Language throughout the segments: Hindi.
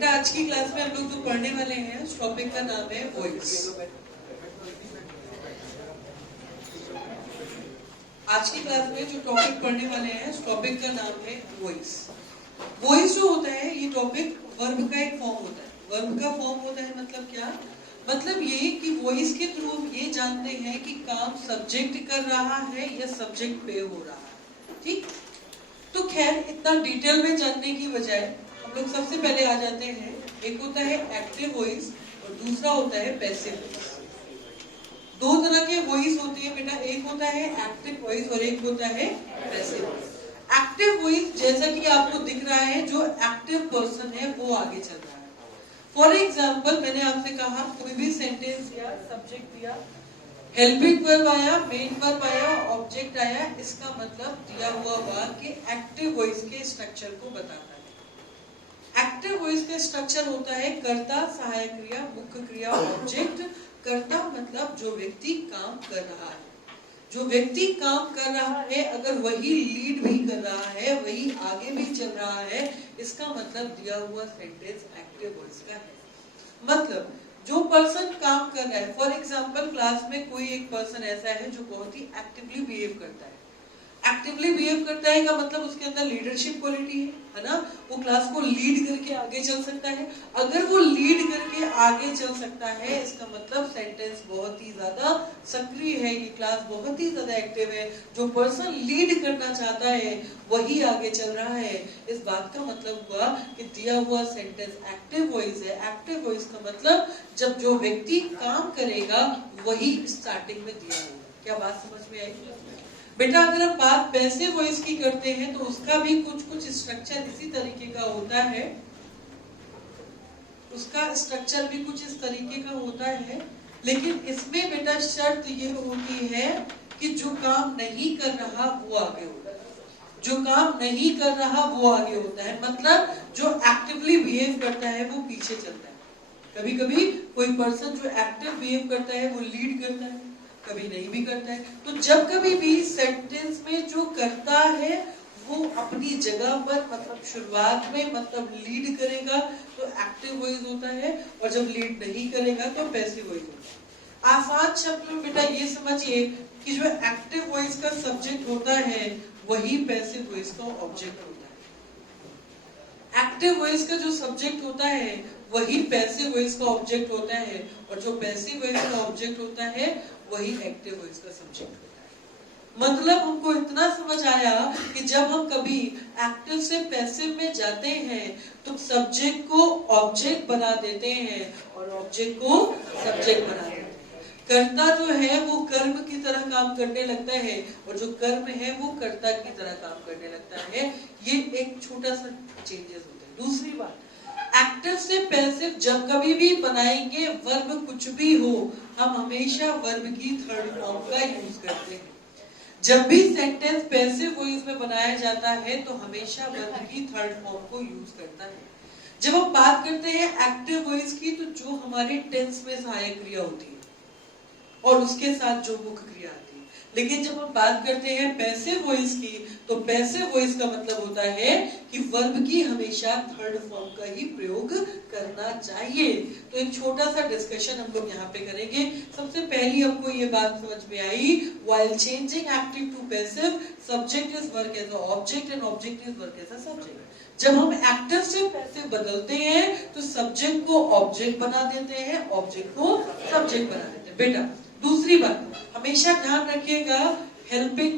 बेटा आज की क्लास में हम लोग जो पढ़ने वाले हैं उस टॉपिक का नाम है वॉइस। आज की क्लास में जो टॉपिक पढ़ने वाले हैं उस टॉपिक का नाम है वॉइस। वॉइस जो होता है ये टॉपिक वर्ब का एक फॉर्म होता है। वर्ब का फॉर्म होता है मतलब क्या? मतलब ये कि वॉइस के थ्रू हम ये जानते हैं कि काम सब्जेक्ट कर रहा है या सब्जेक्ट पे हो रहा है। ठीक, तो खैर इतना डिटेल में जानने की बजाय हम लोग सबसे पहले आ जाते हैं, एक होता है एक्टिव वॉइस और दूसरा होता है पैसिव वॉइस। दो तरह के वॉइस होते हैं बेटा, एक होता है एक्टिव वॉइस और एक होता है पैसिव वॉइस। एक्टिव वॉइस जैसा कि आपको दिख रहा है, जो एक्टिव पर्सन है वो आगे चल रहा है। फॉर एग्जाम्पल मैंने आपसे कहा कोई भी सेंटेंस दिया, सब्जेक्ट दिया, हेल्पिंग वर्ब आया, मेन वर्ब आया, ऑब्जेक्ट आया, इसका मतलब दिया हुआ वाक्य एक्टिव वॉइस के स्ट्रक्चर को बताता है। एक्टिव वॉइस का स्ट्रक्चर होता है कर्ता, सहायक क्रिया, मुख्य क्रिया, ऑब्जेक्ट। कर्ता मतलब जो व्यक्ति काम कर रहा है। जो व्यक्ति काम कर रहा है अगर वही लीड भी कर रहा है, वही आगे भी चल रहा है, इसका मतलब दिया हुआ सेंटेंस एक्टिव वॉइस का है। मतलब जो पर्सन काम कर रहा है, फॉर एग्जाम्पल क्लास में कोई एक पर्सन ऐसा है जो बहुत ही एक्टिवली बिहेव करता है। एक्टिवली बिहेव करता है का मतलब उसके अंदर लीडरशिप क्वालिटी है ना, वो क्लास को लीड करके आगे चल सकता है। अगर वो लीड करके आगे चल सकता है इसका मतलब सेंटेंस बहुत ही ज्यादा सक्रिय है, ये क्लास बहुत ही ज्यादा एक्टिव है। जो पर्सन लीड करना चाहता है वही आगे चल रहा है। इस बात का मतलब हुआ कि दिया हुआ सेंटेंस एक्टिव वॉइस है। एक्टिव वॉइस का मतलब जब जो व्यक्ति काम करेगा वही स्टार्टिंग में दिया होगा। क्या बात समझ में आई बेटा? अगर हम बात पैसिव वॉइस की करते हैं तो उसका भी कुछ स्ट्रक्चर इसी तरीके का होता है। उसका स्ट्रक्चर भी कुछ इस तरीके का होता है, लेकिन इसमें बेटा शर्त ये होती है कि जो काम नहीं कर रहा वो आगे होता है। जो काम नहीं कर रहा वो आगे होता है, मतलब जो एक्टिवली बिहेव करता है वो पीछे चलता है। कभी कभी कोई पर्सन जो एक्टिव बिहेव करता है वो लीड करता है, कभी नहीं भी करता है। तो जब कभी भी सेंटेंस में जो करता है वो अपनी जगह पर, मतलब शुरुआत में मतलब लीड करेगा तो एक्टिव वॉइस होता है, और जब लीड नहीं करेगा तो पैसिव वॉइस होता है। आसान शब्द में बेटा ये समझिए कि जो एक्टिव वॉइस का सब्जेक्ट होता है वही पैसिव वॉइस का ऑब्जेक्ट होता है। एक्टिव वॉइस का जो सब्जेक्ट होता है वही पैसिव वॉइस का ऑब्जेक्ट होता है, और जो पैसिव वॉइस का ऑब्जेक्ट होता है वही एक्टिव वॉइस का सब्जेक्ट होता है। मतलब हमको इतना समझ आया कि जब हम कभी एक्टिव से पैसिव में जाते हैं तो सब्जेक्ट को ऑब्जेक्ट बना देते हैं और ऑब्जेक्ट को सब्जेक्ट बना देते हैं। कर्ता जो है वो कर्म की तरह काम करने लगता है और जो कर्म है वो कर्ता की तरह काम करने लगता है। ये एक छोटा सा चेंजेस होता है। दूसरी बात, एक्टिव से पैसिव जब कभी भी बनाएंगे वर्ब कुछ भी हो, हम हमेशा वर्ब की थर्ड फॉर्म का यूज करते हैं। जब भी सेंटेंस पैसिव वॉइस में बनाया जाता है तो हमेशा वर्ब की थर्ड फॉर्म को यूज करता है। जब हम बात करते हैं एक्टिव वॉइस की तो जो हमारे टेंस में सहायक क्रिया होती है और उसके साथ जो मुख्य क्रिया आती है। लेकिन जब हम बात करते हैं पैसिव वॉइस की तो पैसिव वॉइस का मतलब होता है कि वर्ब की हमेशा थर्ड फॉर्म का ही प्रयोग करना चाहिए। तो एक छोटा सा डिस्कशन हम लोग यहाँ पे करेंगे। सबसे पहली हमको ये बात समझ में आई, while changing active to passive subject is work as a object and object is work as a subject. जब हम एक्टिव से पैसिव बदलते हैं तो सब्जेक्ट को ऑब्जेक्ट बना देते हैं, ऑब्जेक्ट को सब्जेक्ट बना देते हैं। बेटा दूसरी बात हमेशा ध्यान रखिएगा, हेल्पिंग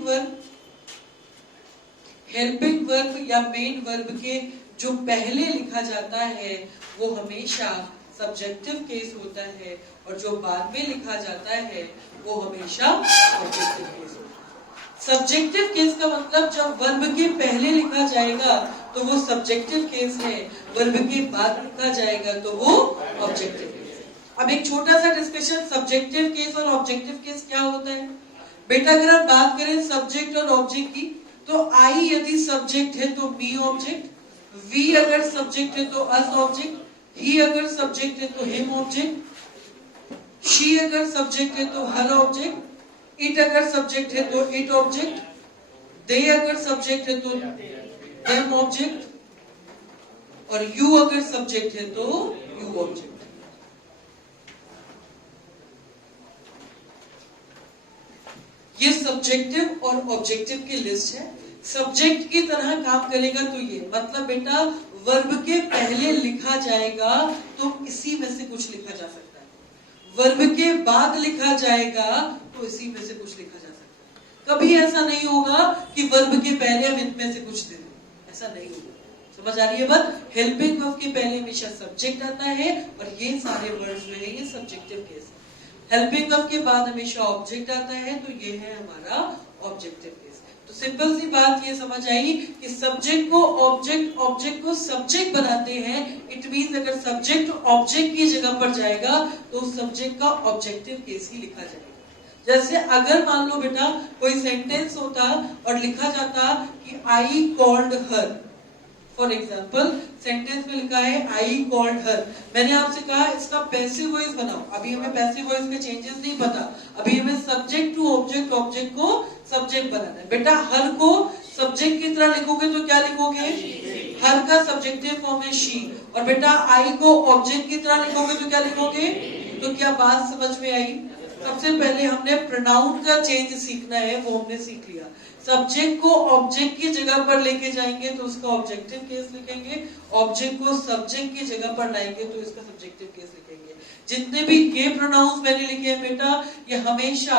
वर्ब या मेन वर्ब के जो पहले लिखा जाता है वो हमेशा सब्जेक्टिव केस होता है, और जो बाद में लिखा जाता है वो हमेशा ऑब्जेक्टिव केस होता है। सब्जेक्टिव केस का मतलब जब वर्ब के पहले लिखा जाएगा तो वो सब्जेक्टिव केस है, वर्ब के बाद लिखा जाएगा तो वो ऑब्जेक्टिव केस। अब एक छोटा सा डिस्कशन, सब्जेक्टिव केस और ऑब्जेक्टिव केस क्या होता है बेटा? अगर हम बात करें सब्जेक्ट और ऑब्जेक्ट की तो आई यदि सब्जेक्ट है तो मी ऑब्जेक्ट, वी अगर सब्जेक्ट है तो अस ऑब्जेक्ट, ही अगर सब्जेक्ट है तो हिम ऑब्जेक्ट, शी अगर सब्जेक्ट है तो हर ऑब्जेक्ट, इट अगर सब्जेक्ट है तो इट ऑब्जेक्ट, दे अगर सब्जेक्ट है तो देम ऑब्जेक्ट, और यू अगर सब्जेक्ट है तो यू ऑब्जेक्ट। ये सब्जेक्टिव और ऑब्जेक्टिव की लिस्ट है। सब्जेक्ट की तरह काम करेगा तो ये मतलब बेटा वर्ब के पहले लिखा जाएगा तो इसी में से कुछ लिखा जा सकता है, वर्ब के बाद लिखा जाएगा तो इसी में से कुछ लिखा जा सकता है। कभी ऐसा नहीं होगा कि वर्ब के पहले हम इनमें से कुछ दे दें, ऐसा नहीं होगा। समझ आ रही है बात? हेल्पिंग वर्ब के पहले हमेशा सब्जेक्ट आता है और ये सारे वर्ड्स जो है ये सब्जेक्टिव केस है। हेल्पिंग वर्ब के बाद हमेशा ऑब्जेक्ट आता है तो ये है हमारा ऑब्जेक्टिव केस। तो सिंपल सी बात ये समझ आई कि सब्जेक्ट को ऑब्जेक्ट, ऑब्जेक्ट को सब्जेक्ट बनाते हैं। इट मींस अगर सब्जेक्ट ऑब्जेक्ट की जगह पर जाएगा तो सब्जेक्ट का ऑब्जेक्टिव केस ही लिखा जाएगा। जैसे अगर मान लो बेटा कोई सेंटेंस होता और लिखा जाता कि I called her, for example sentence में लिखा है आई कॉल्ड हर, मैंने आपसे कहा इसका पैसिव वॉइस बनाओ। अभी हमें पैसिव वॉइस के चेंजेस नहीं पता, अभी हमें सब्जेक्ट टू ऑब्जेक्ट, ऑब्जेक्ट को सब्जेक्ट बनाना है। बेटा हर को सब्जेक्ट की तरह लिखोगे तो क्या लिखोगे? हर का सब्जेक्टिव फॉर्म है शी। और बेटा आई को ऑब्जेक्ट की तरह लिखोगे तो क्या लिखोगे? तो क्या बात समझ में आई? सबसे पहले हमने प्रोनाउन का चेंज सीखना है, वो हमने सीख लिया। सब्जेक्ट को ऑब्जेक्ट की जगह पर लेके जाएंगे तो उसका ऑब्जेक्टिव केस लिखेंगे, ऑब्जेक्ट को सब्जेक्ट की जगह पर लाएंगे तो इसका सब्जेक्टिव केस लिखेंगे। जितने भी ये प्रोनाउंस मैंने लिखे हैं बेटा ये हमेशा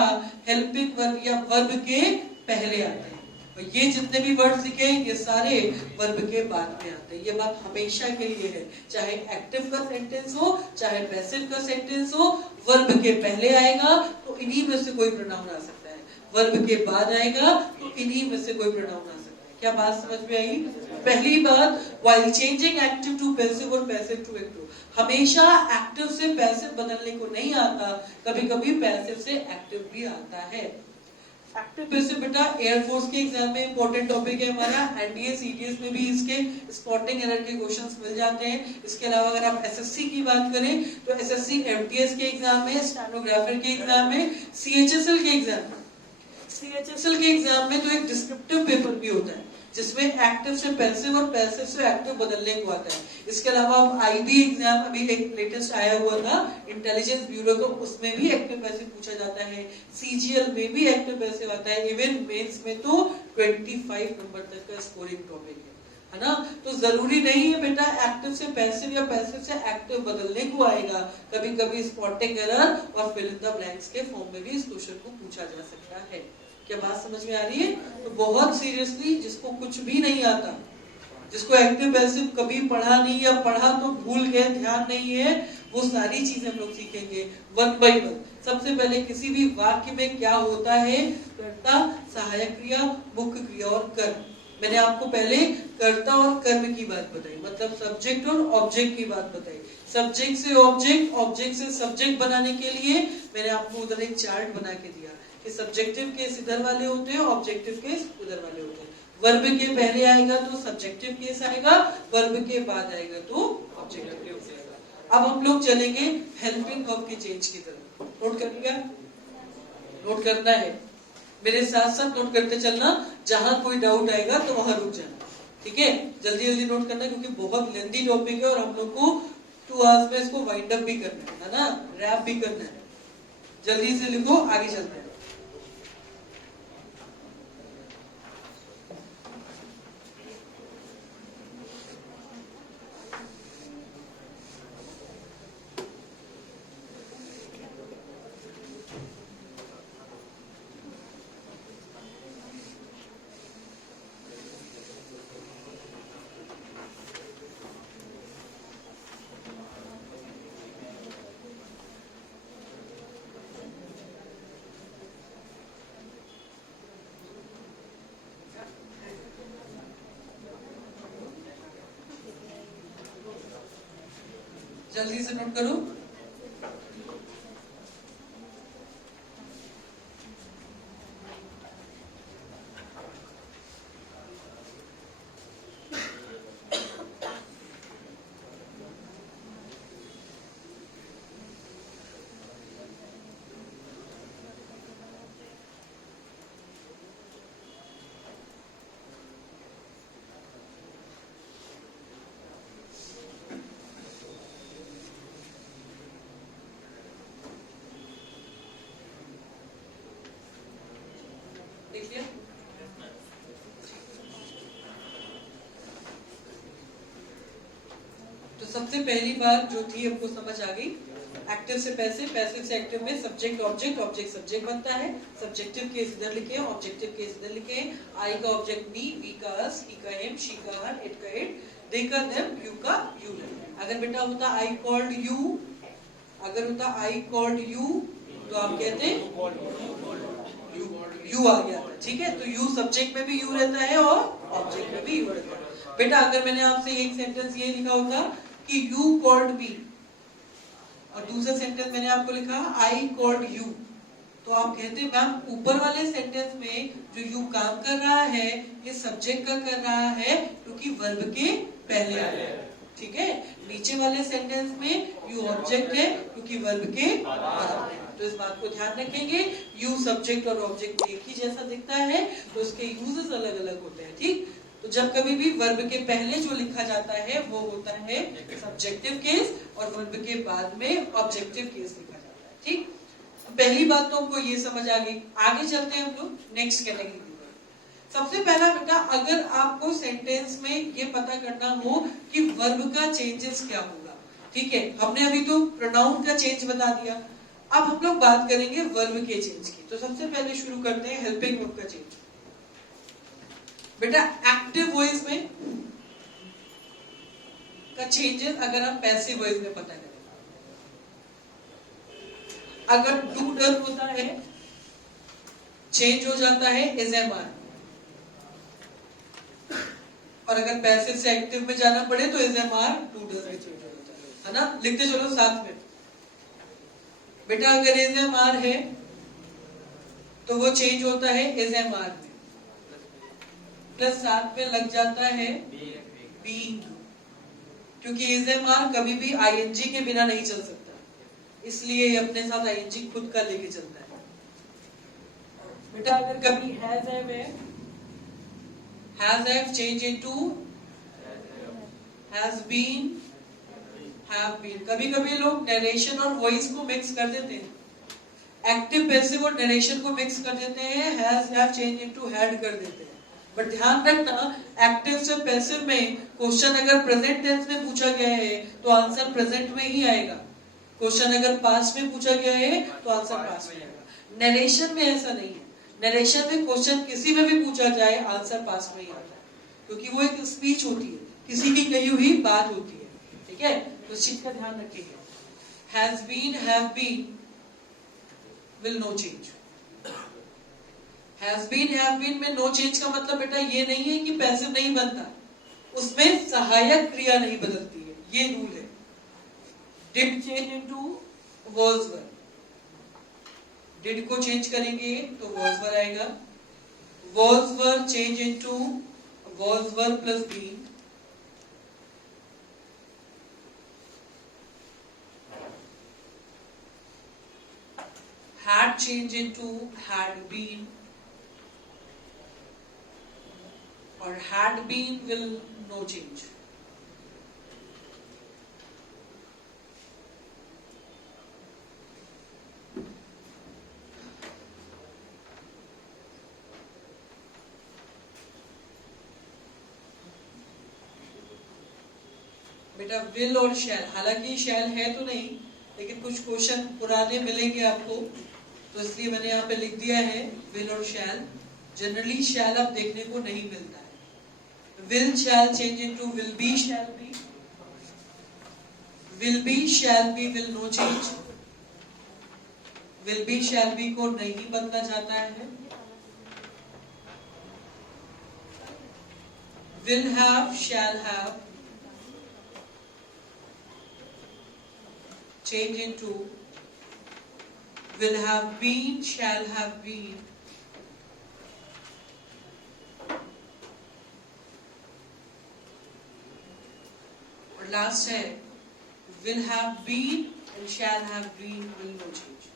हेल्पिंग वर्ब या वर्ब के पहले आते हैं, और ये जितने भी वर्ड्स लिखे ये सारे वर्ब के बाद में आते हैं। ये बात हमेशा के लिए है, चाहे एक्टिव का सेंटेंस हो चाहे पैसिव का सेंटेंस हो, वर्ब के पहले आएगा तो इन्हीं में से कोई प्रोनाउन आ सकता है, वर्ब के बाद आएगा तो इन्हीं में से कोई प्रोनाउन आ सकता है। क्या बात समझ में आई? पहली बात, while changing active to passive और पैसिव टू एक्टिव, हमेशा एक्टिव से पैसिव बदलने को नहीं आता, कभी कभी पैसिव से एक्टिव भी आता है। एक्टिव पैसिव बेटा एयरफोर्स के एग्जाम में इंपॉर्टेंट टॉपिक है हमारा, एनडीए सीडीएस में भी इसके स्पॉटिंग एरर के क्वेश्चंस मिल जाते हैं। इसके अलावा अगर आप एसएससी की बात करें तो एसएससी एमटीएस के एग्जाम में, स्टेनोग्राफर के एग्जाम में, सीएचएसएल के एग्जाम में, सीएचएसएल के एग्जाम में तो एक डिस्क्रिप्टिव पेपर भी होता है जिसमें एक्टिव से पैसिव और पैसिव से एक्टिव बदलने को आता है। इसके अलावा आईबी एग्जाम अभी एक लेटेस्ट आया हुआ था इंटेलिजेंस ब्यूरो, तो उसमें भी एक्टिव पैसिव पूछा जाता है, सीजीएल में भी एक्टिव पैसिव आता है, इवन मेंस में तो 25 नंबर तक का स्कोरिंग टॉपिक है ना। तो जरूरी नहीं है बेटा एक्टिव से पैसिव या पैसिव से एक्टिव बदलने को आएगा, कभी कभी स्पॉटिंग एरर और फिल इन द ब्लैंक्स के फॉर्म में भी इस क्वेश्चन को पूछा जा सकता है। क्या बात समझ में आ रही है? तो बहुत सीरियसली जिसको कुछ भी नहीं आता, जिसको एक्टिव पैसिव कभी पढ़ा नहीं या पढ़ा तो भूल गए, ध्यान नहीं है, वो सारी चीजें हम लोग सीखेंगे वन बाय वन। सबसे पहले किसी भी वाक्य में क्या होता है, कर्ता, सहायक क्रिया, मुख्य क्रिया और कर्म। मैंने आपको पहले कर्ता और कर्म की बात बताई, मतलब सब्जेक्ट और ऑब्जेक्ट की बात बताई। सब्जेक्ट से ऑब्जेक्ट, ऑब्जेक्ट से सब्जेक्ट बनाने के लिए मैंने आपको उधर एक चार्ट बना के दिया कि सब्जेक्टिव केस इधर वाले होते हैं, ऑब्जेक्टिव केस उधर वाले होते हैं। वर्ब के पहले आएगा तो सब्जेक्टिव केस आएगा, वर्ब के बाद आएगा तो ऑब्जेक्टिव केस आएगा। अब हम लोग चलेंगे हेल्पिंग वर्ब के चेंज की तरफ। नोट कर लिया? नोट करना है, मेरे साथ साथ नोट करते चलना, जहां कोई डाउट आएगा तो वहां रुक जाना, ठीक है? जल्दी जल्दी नोट करना क्योंकि बहुत लेंथी टॉपिक है और हम लोग को 2 आवर्स में इसको वाइंड अप भी करना है ना, रैप भी करना है। जल्दी से लिखो, आगे चलते हैं। जल्दी से नोट करो। देख लिया? तो सबसे पहली बात जो थी हमको समझ आ गई, एक्टिव से पैसिव, पैसिव से एक्टिव में सब्जेक्ट ऑब्जेक्ट, ऑब्जेक्ट सब्जेक्ट बनता है। सब्जेक्टिव केस इधर लिखे हैं, ऑब्जेक्टिव केस इधर लिखे हैं। आई का ऑब्जेक्ट मी, वी का अस, ही का हिम, शी का हर, इट का इट, दे का देम, यू का यू। अगर बेटा होता आई कॉल्ड यू, अगर होता आई कॉल्ड यू, तो आप कहते यू आ गया था, ठीक है? तो यू सब्जेक्ट में भी यू रहता है और ऑब्जेक्ट में भी यू रहता है। बेटा अगर मैंने आपसे एक सेंटेंस ये लिखा होता कि यू कॉल्ड मी, और दूसरा सेंटेंस मैंने आपको लिखा आई कॉल्ड यू, तो आप कहते मैम ऊपर वाले सेंटेंस में जो यू काम कर रहा है ये सब्जेक्ट का कर रहा है क्योंकि वर्ब के पहले आया है, ठीक है? नीचे वाले सेंटेंस में यू ऑब्जेक्ट है क्योंकि वर्ब के बाद है। तो इस बात को ध्यान रखेंगे, यू सब्जेक्ट और ऑब्जेक्ट एक ही जैसा दिखता है तो उसके यूजेस अलग अलग होते हैं, ठीक? तो जब कभी भी वर्ब के पहले जो लिखा जाता है वो होता है सब्जेक्टिव केस और वर्ब के बाद में ऑब्जेक्टिव केस लिखा जाता है, ठीक? पहली बात तो हमको ये समझ आ गई। आगे चलते हैं हम लोग नेक्स्ट कैटेगरी पर। सबसे पहला बेटा, अगर आपको सेंटेंस में ये पता करना हो कि वर्ब का चेंजेस क्या होगा, ठीक है? हमने अभी तो प्रोनाउन का चेंज बता दिया, अब हम लोग बात करेंगे वर्ब के चेंज की। तो सबसे पहले शुरू करते हैं हेल्पिंग वर्ब का चेंज। बेटा एक्टिव वॉइस में का चेंजेस अगर हम पैसिव वॉइस में पता करें, अगर डू डन होता है चेंज हो जाता है इज एम आर, और अगर पैसिव से एक्टिव में जाना पड़े तो is am are do done में चेंज हो जाता है ना? लिखते चलो साथ में। बेटा अगर इज एम आर है तो वो चेंज होता है इज एम आर में, प्लस साथ में लग जाता है बीइंग, क्योंकि इज एम आर कभी भी आईएनजी के बिना नहीं चल सकता, इसलिए अपने साथ आईएनजी खुद का लेके चलता है। बेटा अगर कभी हैज हैव है, has have change into has been, have been. कभी कभी लोग नरेशन और वॉइस को मिक्स कर देते हैं, एक्टिव पैसिव और नरेशन को मिक्स कर देते हैं, has have change into had कर देते हैं। बट ध्यान रखना, एक्टिव से पैसिव में क्वेश्चन अगर प्रेजेंट टेंस में पूछा गया है तो आंसर प्रेजेंट में ही आएगा, क्वेश्चन अगर पास्ट में पूछा गया है तो आंसर पास्ट में आएगा। नरेशन में ऐसा नहीं है, नरेशन में क्वेश्चन किसी में भी पूछा जाए आंसर पास्ट में ही आता है, क्योंकि वो एक स्पीच होती है, किसी की कही हुई बात होती है, ठीक है? तो इस चीज का ध्यान रखिएगा। Has been, have been will no change. Has been, have been में नो चेंज का मतलब बेटा ये नहीं है कि पैसिव नहीं बनता, उसमें सहायक क्रिया नहीं बदलती है, ये रूल है। Did change into was were, did को चेंज करेंगे तो वाज वर आएगा, was were change into was were plus been, had changed into had been, or had been will no change. बेटा विल और शैल, हालांकि शैल है तो नहीं, लेकिन कुछ क्वेश्चन पुराने मिलेंगे आपको, तो इसलिए मैंने यहाँ पे लिख दिया है विल और शैल। जनरली शैल अब देखने को नहीं मिलता है। Will shall change into will be shall be, will be shall be will no change, will be shall be को नहीं बदला जाता है। Will have shall have change into will have been shall have been, और लास्ट है will have been and shall have been will no change।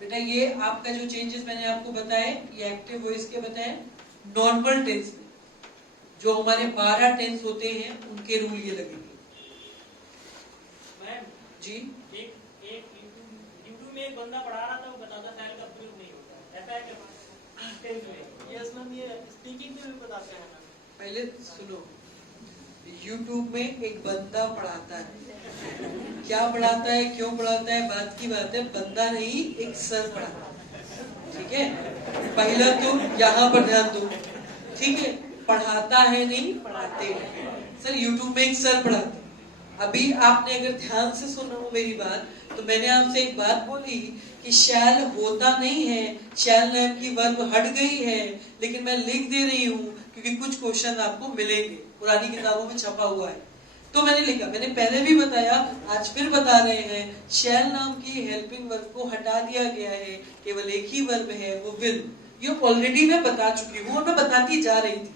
बेटा ये आपका जो चेंजेस मैंने आपको बताए ये एक्टिव वॉइस के बताए, नॉर्मल टेंस में जो हमारे 12 टेंस होते हैं उनके रूल ये लगेंगे। मैम जी एक यूट्यूब में एक बंदा पढ़ा रहा था, वो बताता सेल का प्रयोग नहीं होता, ऐसा है क्या? यस मैम, ये स्पीकिंग में भी बताते हैं मैम। पहले सुनो, YouTube में एक बंदा पढ़ाता है, क्या पढ़ाता है, क्यों पढ़ाता है, बात की बात है, बंदा नहीं एक सर पढ़ाता है, ठीक है। पहला तो यहाँ पर ध्यान दो, ठीक है। पढ़ाता है नहीं, पढ़ाते हैं। सर YouTube में एक सर पढ़ाते हैं। अभी आपने अगर ध्यान से सुना हो मेरी बात, तो मैंने आपसे एक बात बोली कि शैल होता नहीं है, शैल नाम की वर्ब हट गई है, लेकिन मैं लिख दे रही हूँ क्योंकि कुछ क्वेश्चन आपको मिलेंगे, पुरानी किताबों में छपा हुआ है, तो मैंने लिखा। मैंने पहले भी बताया, आज फिर बता रहे हैं, शैल नाम की हेल्पिंग वर्ब को हटा दिया गया है, केवल एक ही वर्ब है, वो विल। ये ऑलरेडी मैं बता चुकी हूँ और मैं बताती जा रही थी,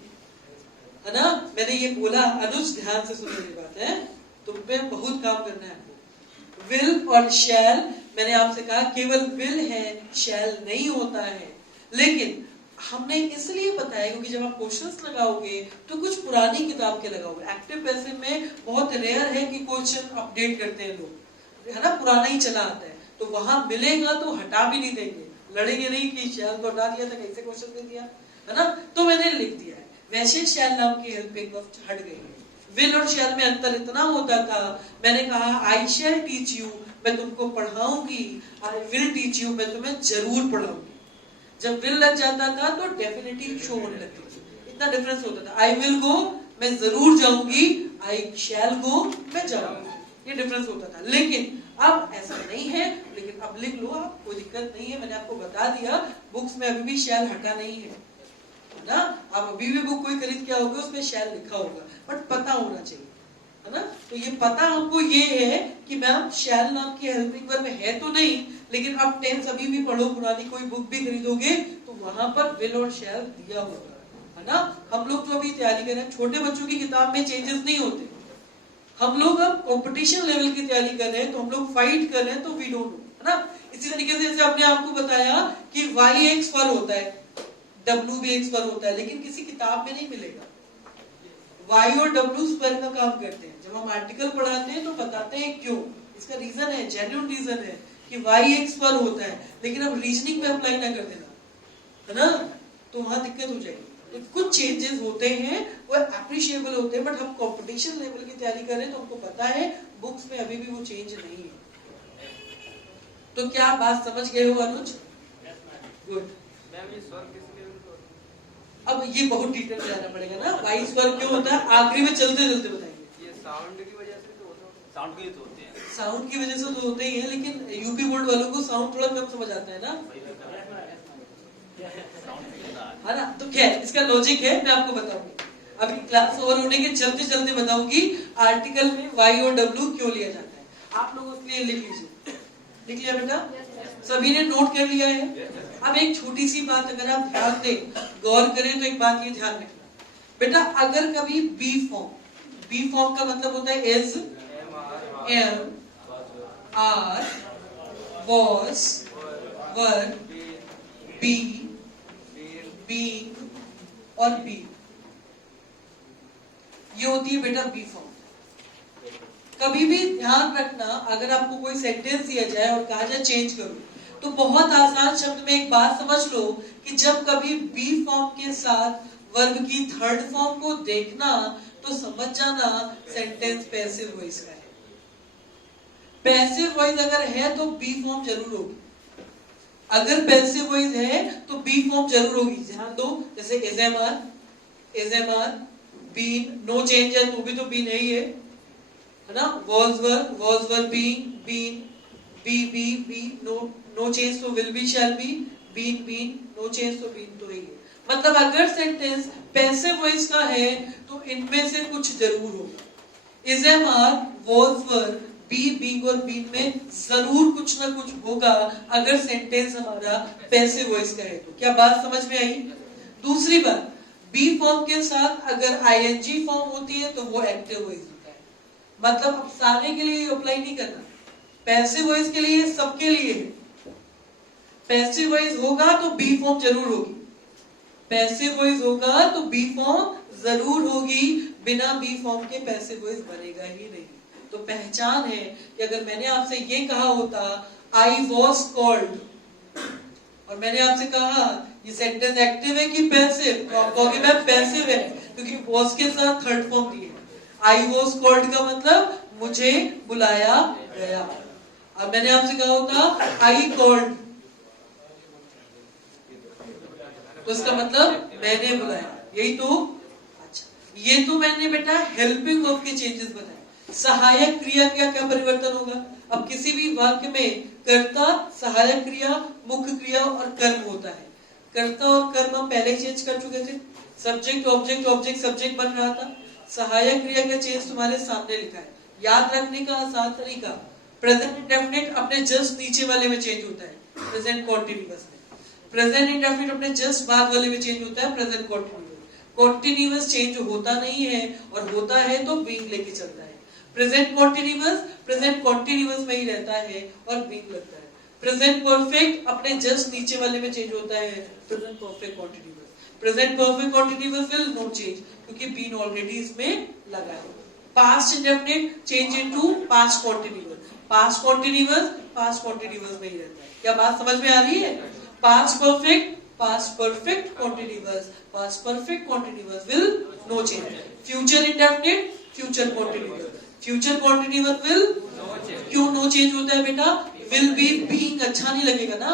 है ना। मैंने ये बोला, अनुज ध्यान से सुनो मेरी बात है, तुम पे बहुत काम करना है आपको। विल और शैल, मैंने आपसे कहा केवल विल है, शैल नहीं होता है। लेकिन हमने इसलिए बताया क्योंकि जब आप क्वेश्चंस लगाओगे तो कुछ पुरानी किताब के लगाओगे। एक्टिव पैसिव में बहुत रेयर है कि क्वेश्चन अपडेट करते हैं लोग, है ना, पुराना ही चला आता है, तो वहां मिलेगा तो हटा भी नहीं देंगे, लड़ेंगे नहीं कि शैल तो हटा दिया था, कैसे क्वेश्चन दे दिया, है ना। तो मैंने लिख दिया है। वैसे शैल नाम की हेल्पिंग वर्ब हट गई है। विल और शैल में अंतर इतना होता था, मैंने कहा आई शैल टीच यू, मैं तुमको पढ़ाऊंगी, आई विल टीच यू, मैं तुम्हें जरूर पढ़ाऊंगी। जब विल लग जाता था तो डेफिनेटली शो होने लगती थी, इतना डिफरेंस होता था। आई विल गो, मैं जरूर जाऊंगी, आई शैल गो, मैं जाऊंगी, ये डिफरेंस होता था। लेकिन अब ऐसा नहीं है, लेकिन अब लिख लो आप, कोई दिक्कत नहीं है। मैंने आपको बता दिया, बुक्स में अभी भी शैल हटा नहीं है ना। आप अभी भी बुक कोई खरीद के आओगे उसमें शैल लिखा होगा, बट पता होना चाहिए, है ना। तो ये पता हमको ये है कि मैम शैल नाम की हेल्पिंग वर्ब है तो नहीं, लेकिन आप टेंस अभी भी पढ़ो, पुरानी कोई बुक भी खरीदोगे तो वहां पर विल और शैल दिया होगा, है ना। हम लोग जो अभी तैयारी कर रहे हैं, छोटे बच्चों की किताब में चेंजेस नहीं होते। हम लोग अब कंपटीशन लेवल की तैयारी कर रहे हैं, तो हम लोग फाइट कर रहे हैं, तो वी डोंट नो, है ना। इसी तरीके से जैसे आपने आपको बताया कि वाई एक्स पर होता है, डब्ल्यू भी एक्स पर होता है, लेकिन किसी किताब में नहीं मिलेगा। वाई और डब्ल्यू स्क्वायर का काम करते हैं। जब हम आर्टिकल पढ़ाते हैं तो बताते हैं क्यों, इसका रीजन है, जेन्युइन रीजन है कि वाई एक्स पर होता है, लेकिन अब रीजनिंग में अप्लाई ना कर देना, है ना, तो वहां दिक्कत हो जाएगी। तो कुछ चेंजेस होते हैं, वो अप्रिशिएबल होते हैं, बट हम कंपटीशन लेवल की तैयारी कर रहे हैं तो हमको पता है बुक्स में अभी भी वो चेंज नहीं है। तो क्या बात समझ गए हो अनुज? गुड। अब ये बहुत डिटेल में जाना पड़ेगा ना, वाई स्वर क्यों होता है, आखिरी में चलते चलते बताएंगे। ये साउंड की वजह से तो होता है, साउंड के लिए तो होते हैं, साउंड की वजह से तो होते ही है, लेकिन यूपी बोर्ड वालों को साउंड थोड़ा कम समझ आता है ना, है ना। तो क्या है इसका लॉजिक है, मैं आपको बताऊंगी अभी क्लास ओवर होने के चलते चलते बताऊंगी आर्टिकल में वाई और डब्ल्यू क्यों लिया जाता है। आप लोग उसके लिए लिख लीजिए, लिख लिया बेटा, सभी ने नोट कर लिया है। अब एक छोटी सी बात अगर आप ध्यान दें, गौर करें, तो एक बात ये ध्यान रखना बेटा, अगर कभी बी फॉर्म का मतलब होता है is, am, are, was, were, be, being और बी, ये होती है बेटा बी फॉर्म। कभी भी ध्यान रखना, अगर आपको कोई सेंटेंस दिया जाए और कहा जाए चेंज करो, तो बहुत आसान शब्द में एक बात समझ लो कि जब कभी बी फॉर्म के साथ वर्ब की थर्ड फॉर्म को देखना, तो समझ जाना सेंटेंस पैसिव वॉइस का है। पैसिव वॉइस अगर है तो बी फॉर्म जरूर होगी, अगर पैसिव वॉइस है तो बी फॉर्म जरूर होगी। ध्यान दो, जैसे is am are, been, no change है तो भी तो बीन है ना। Was were, been, be, no change तो will be, shall be, been, no change तो बीन तो ही है। मतलब अगर सेंटेंस पैसिव वॉइस का है तो इनमें से कुछ जरूर होगा। Is am are, was were, be, being और बीन में जरूर कुछ ना कुछ होगा अगर सेंटेंस हमारा पैसिव वॉइस का है तो। क्या बात समझ में आई? दूसरी बात, बी फॉर्म के साथ अगर आईएनजी फॉर्म होती है तो वो एक्टिव वॉइस होता है। मतलब अब सारे के लिए अप्लाई नहीं करना, पैसिव वॉइस के लिए, सबके लिए पैसिव वॉइस होगा तो बी फॉर्म जरूर होगी, पैसिव वॉइस होगा तो बी फॉर्म जरूर होगी, बिना बी फॉर्म के पैसिव वॉइस बनेगा ही नहीं। तो पहचान है कि अगर मैंने आपसे ये कहा होता आई वॉज कॉल्ड, और मैंने आपसे कहा ये सेंटेंस एक्टिव है कि पैसिव? तो आप कहोगे मैम पैसिव है, क्योंकि वॉज के साथ थर्ड फॉर्म दिए। आई वॉज कॉल्ड का मतलब मुझे बुलाया गया। अब मैंने आपसे कहा होता आई कॉल्ड, तो इसका मतलब मैंने बुलाया, यही तो। अच्छा, ये तो मैंने बेटा हेल्पिंग वर्ब के चेंजेस बताए। सहायक क्रिया का क्या परिवर्तन होगा? अब किसी भी वाक्य में कर्ता, सहायक क्रिया, मुख्य क्रिया और कर्म होता है। कर्ता और कर्म हम पहले ही चेंज कर चुके थे। सब्जेक्ट ऑब्जेक्ट, ऑब्जेक्ट सब्जेक्ट बन रहा था। सहायक क्रिया का चेंज तुम्हारे सामने लिखा है। याद रखने का आसान तरीका, प्रेजेंट इंडेफिनिट अपने जस्ट नीचे वाले में चेंज होता है प्रेजेंट कॉन्टिन्यूअस में। प्रेजेंट इंडेफिनिट अपने जस्ट बाद वाले में चेंज होता है प्रेजेंट कॉन्टिन्यूअस। कॉन्टिन्यूअस चेंज होता नहीं है, और होता है तो बीइंग लेके चलता है। प्रेजेंट कॉन्टिन्यूअस में ही रहता है और बीइंग लगता है। प्रेजेंट परफेक्ट अपने जस्ट नीचे वाले में चेंज होता है present perfect continuous. Present perfect continuous will not change, क्योंकि बीन ऑलरेडी इसमें लगा है। Past indefinite change into past continuous. Past continuous में ही रहता है। क्या बात समझ में आ रही है? Past perfect continuous will no change. Future indefinite future continuous will क्यों नो चेंज होता है बेटा? विल बी बीइंग अच्छा नहीं लगेगा ना।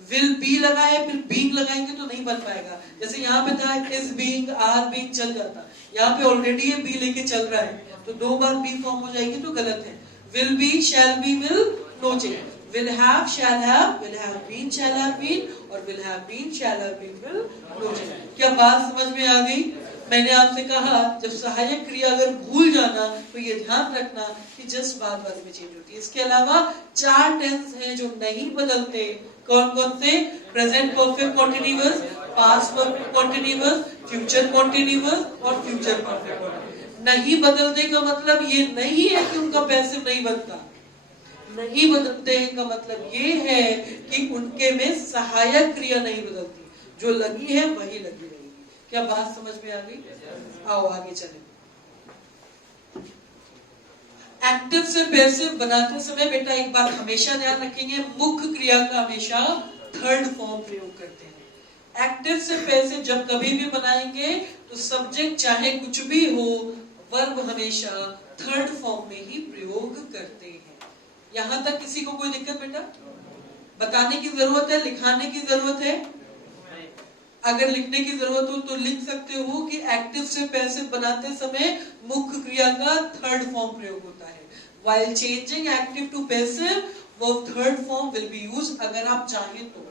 विल बी लगा है, फिर बीइंग लगाएंगे तो नहीं बन पाएगा। जैसे यहाँ पे था इज बीइंग, आर बीइंग चल जाता, यहाँ पे ऑलरेडी ये बी लेके चल रहा है, तो दो बार बी फॉर्म हो जाएगी तो गलत है। Will be, shall be, will no change. Will have, shall have, will have been, shall have been, और will have been, shall have been, will no change. क्या बात समझ में आ गई? मैंने आपसे कहा जब सहायक क्रिया अगर भूल जाना तो ये ध्यान रखना कि जस्ट बाद वाले में चेंज होती है। इसके अलावा 4 टेंस हैं जो नहीं बदलते। कौन कौन से? Present perfect continuous, past perfect continuous, future continuous और फ्यूचर परफेक्ट कॉन्टिन्यूअस। नहीं बदलते का मतलब ये नहीं है कि उनका पैसिव नहीं बनता। नहीं बदलते का मतलब ये है कि उनके में सहायक क्रिया नहीं बदलती, जो लगी है वही लगी रहेगी। क्या बात समझ में आ गई? आओ आगे चलें। एक्टिव से पैसिव बनाते समय बेटा एक बात हमेशा ध्यान रखेंगे, मुख्य क्रिया का हमेशा थर्ड फॉर्म प्रयोग करते हैं। एक्टिव से पैसिव जब कभी भी बनाएंगे तो सब्जेक्ट चाहे कुछ भी हो, वर्ब हमेशा थर्ड फॉर्म में ही प्रयोग करते हैं। यहां तक किसी को कोई दिक्कत बेटा? बताने की जरूरत है, लिखाने की जरूरत है? अगर लिखने की जरूरत हो तो लिख सकते हो कि एक्टिव से पैसिव बनाते समय मुख्य क्रिया का थर्ड फॉर्म प्रयोग होता है। While changing active to passive, verb third form will be used। अगर आप चाहें तो,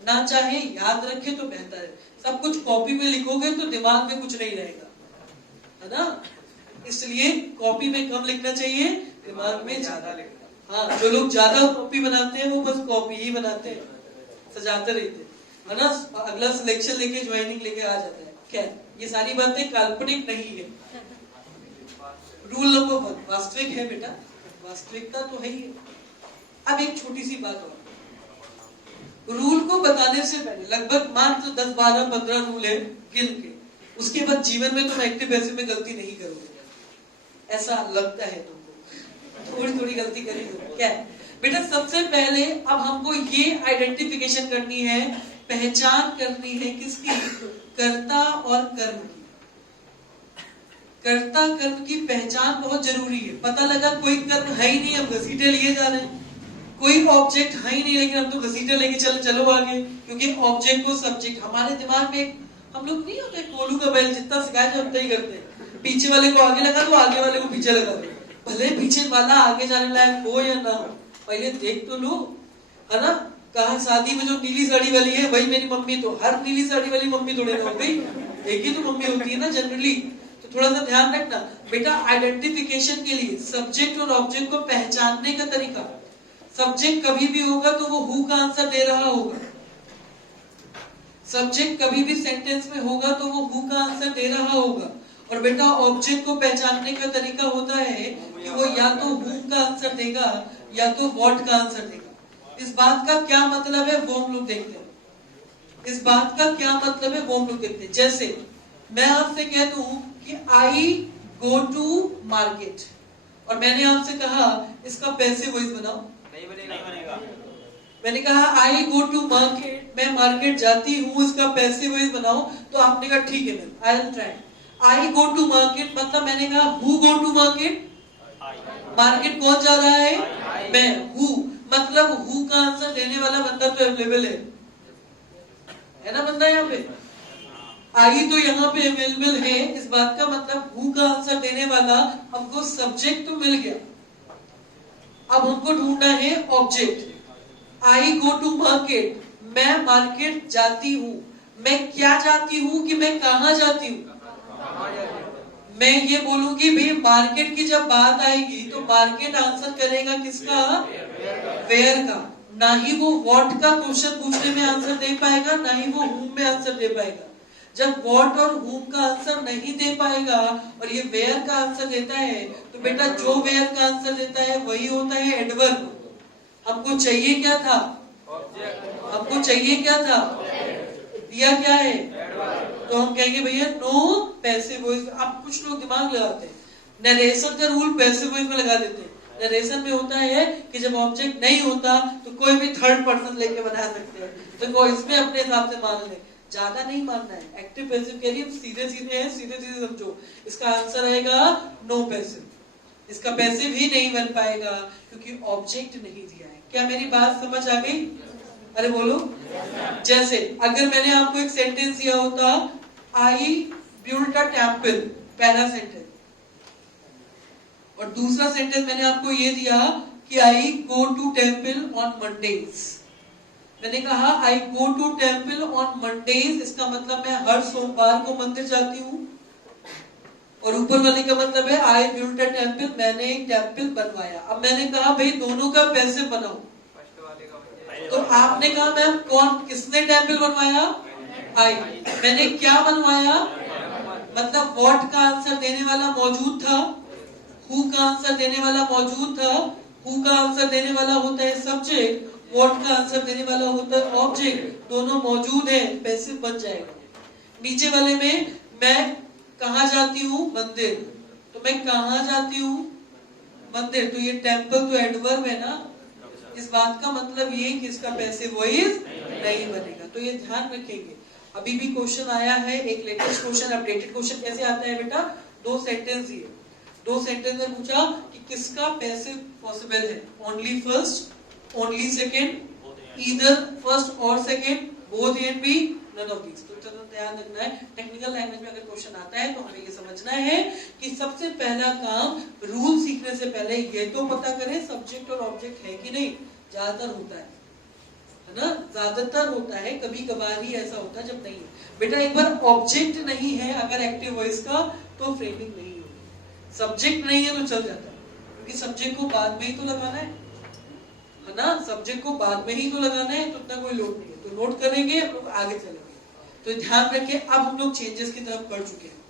ना चाहे याद रखें तो बेहतर है। सब कुछ कॉपी में लिखोगे तो दिमाग में कुछ नहीं रहेगा, है ना? इसलिए कॉपी में कम लिखना चाहिए, दिमाग में ज्यादा लिखना। हाँ, जो लोग ज्यादा कॉपी बनाते हैं वो बस कॉपी ही बनाते हैं, सजाते रहते हैं, है ना? अगला सिलेक्शन लेके ज्वाइनिंग लेके आ जाता है। क्या ये सारी बातें काल्पनिक नहीं है। रूल नंबर 1 वास्तविक है बेटा, वास्तविकता तो है ही है। अब एक छोटी सी बात और, रूल को बताने से पहले लगभग मात्र 10, 12, 15 रूल है गिन के, उसके बाद जीवन में तुम एक्टिव पैसिव में गलती नहीं करोगे, ऐसा लगता है तुमको। थोड़ी थोड़ी गलती करेंगे। क्या है बेटा? सबसे पहले अब हमको ये आइडेंटिफिकेशन करनी है, पहचान करनी है किसकी? कर्ता और कर्म की। कर्ता कर्म की पहचान बहुत जरूरी है। पता लगा कोई कर्म है ही नहीं, हम घसीटे लिए जा रहे हैं। कोई ऑब्जेक्ट है ही नहीं, लेकिन हम तो घसीटे लेके चलो आगे, क्योंकि ऑब्जेक्ट को सब्जेक्ट हमारे दिमाग में, हम लोग नहीं होते कोलू का बैल, जितना सिखाया जाए उतना ही करते हैं। पीछे वाले को आगे लगा दो, आगे वाले को पीछे लगा दो, भले पीछे वाला आगे जाने लायक हो या ना हो, पहले देख तो लो, है ना? कहा शादी में जो नीली साड़ी वाली है वही मेरी मम्मी, तो हर नीली साड़ी वाली मम्मी थोड़ी ना हो गई, एक ही तो मम्मी होती है ना जनरली। तो थोड़ा सा ध्यान रखना बेटा, आइडेंटिफिकेशन के लिए सब्जेक्ट और ऑब्जेक्ट को पहचानने का तरीका, सब्जेक्ट कभी भी होगा तो वो हु का आंसर दे रहा होगा। सब्जेक्ट कभी भी सेंटेंस में होगा तो वो हु का आंसर दे रहा होगा। और बेटा ऑब्जेक्ट को पहचानने का तरीका होता है कि वो या तो हु का आंसर देगा या तो व्हाट का आंसर देगा। इस बात का क्या मतलब है वो हम लोग देखते हैं। इस बात का क्या मतलब है वो हम लोग देखते हैं। जैसे मैं आपसे कह दूं कि आई गो टू मार्केट, और मैंने आपसे कहा इसका पैसिव वॉइस बनाओ, नहीं बनेगा। मैंने कहा आई गो टू मार्केट, मैं मार्केट जाती हूँ, इसका पैसिव वॉइस बनाओ, तो आपने कहा ठीक है ma'am, I will try. I go to market मतलब मैंने कहा who go to market, market कौन जा रहा है, मैं। हु मतलब हु का आंसर देने वाला बंदा तो अवेलेबल है ना बंदा यहाँ पे। आई तो यहाँ पे अवेलेबल है, इस बात का मतलब हु का आंसर देने वाला, हमको सब्जेक्ट तो मिल गया, अब हमको ढूंढना है object. I go to market, मैं मार्केट जाती हूँ, मैं क्या जाती हूँ कि मैं कहाँ जाती हूँ। मैं ये बोलूंगी भाई मार्केट की जब बात आएगी तो मार्केट आंसर करेगा किसका, वेयर का। ना ही वो व्हाट का क्वेश्चन पूछने में आंसर दे पाएगा, ना ही वो हुम में आंसर दे पाएगा। जब व्हाट और हुम का आंसर नहीं दे पाएगा और ये वेयर का आंसर देता है, तो बेटा जो वेयर का आंसर देता है वही होता है एडवर्ब। हमको चाहिए क्या था, हमको चाहिए क्या था, दिया क्या है, तो हम कहेंगे भैया नो पैसिव वॉइस। अब कुछ लोग दिमाग लगाते हैं, नरेशन का रूल पैसिव वॉइस में लगा देते हैं। नरेशन में होता है कि जब ऑब्जेक्ट नहीं होता तो कोई भी थर्ड पर्सन लेके बना सकते हैं, तो वो इसमें अपने हिसाब से मान ले, ज्यादा नहीं मानना है। एक्टिव पैसिव के लिए सीधे सीधे हैं, सीधे सीधे समझो। इसका आंसर आएगा नो पैसिव, इसका पैसिव ही नहीं बन पाएगा क्योंकि ऑब्जेक्ट नहीं दिया है। क्या मेरी बात समझ आ गई, अरे बोलो। जैसे अगर मैंने आपको एक सेंटेंस दिया होता, आई बिल्ट अ टेम्पल, पहला सेंटेंस, और दूसरा सेंटेंस मैंने आपको ये दिया कि I go to temple on Mondays. मैंने कहा I go to temple on Mondays, इसका मतलब मैं हर सोमवार को मंदिर जाती हूँ। और ऊपर वाले का मतलब है आई बिल्ट अ टेम्पल, मैंने एक टेम्पल बनवाया। अब मैंने कहा भाई दोनों का पैसिव बनाओ, तो आपने कहा मैम कौन, किसने टेम्पल बनवाया, आई। मैंने क्या बनवाया, मतलब व्हाट का आंसर देने वाला मौजूद था, हु का आंसर देने वाला मौजूद था। हु का आंसर देने वाला होता है सब्जेक्ट, व्हाट का आंसर देने वाला होता है ऑब्जेक्ट, दोनों मौजूद है, पैसिव बन जाएगा। नीचे वाले में मैं कहा जाती हूँ, मंदिर, तो मैं कहा जाती हूँ, मंदिर, तो ये टेम्पल तो एडवर्ब है ना, इस बात का मतलब ये कि इसका पैसिव वॉइस नहीं बनेगा। तो ये ध्यान रखेंगे। अभी भी क्वेश्चन आया है, एक लेटेस्ट क्वेश्चन, अपडेटेड क्वेश्चन कैसे आता है बेटा, दो सेंटेंस दिए, दो सेंटेंस में पूछा कि किसका पैसिव पॉसिबल है, only first, only second, either first और second, both A and B, none of these. तो चलो ध्यान रखना है, टेक्निकल लैंग्वेज में अगर क्वेश्चन आता है तो हमें ये समझना है कि सबसे पहला काम रूल सीखने से पहले ये तो पता करें सब्जेक्ट और ऑब्जेक्ट है कि नहीं। ज्यादातर होता है ना, ज्यादातर होता है, कभी कभार ही ऐसा होता है जब नहीं है। बेटा एक बार ऑब्जेक्ट नहीं है अगर एक्टिव वॉइस का, तो फ्रेमिंग नहीं होगी। सब्जेक्ट नहीं है तो चल जाता है, क्योंकि सब्जेक्ट को बाद में ही तो लगाना है ना, सब्जेक्ट को बाद में ही तो लगाना है, तो इतना कोई लोड नहीं है। तो नोट करेंगे और आगे चलेंगे। तो ध्यान रखिए, अब हम लोग चेंजेस की तरफ बढ़ चुके हैं।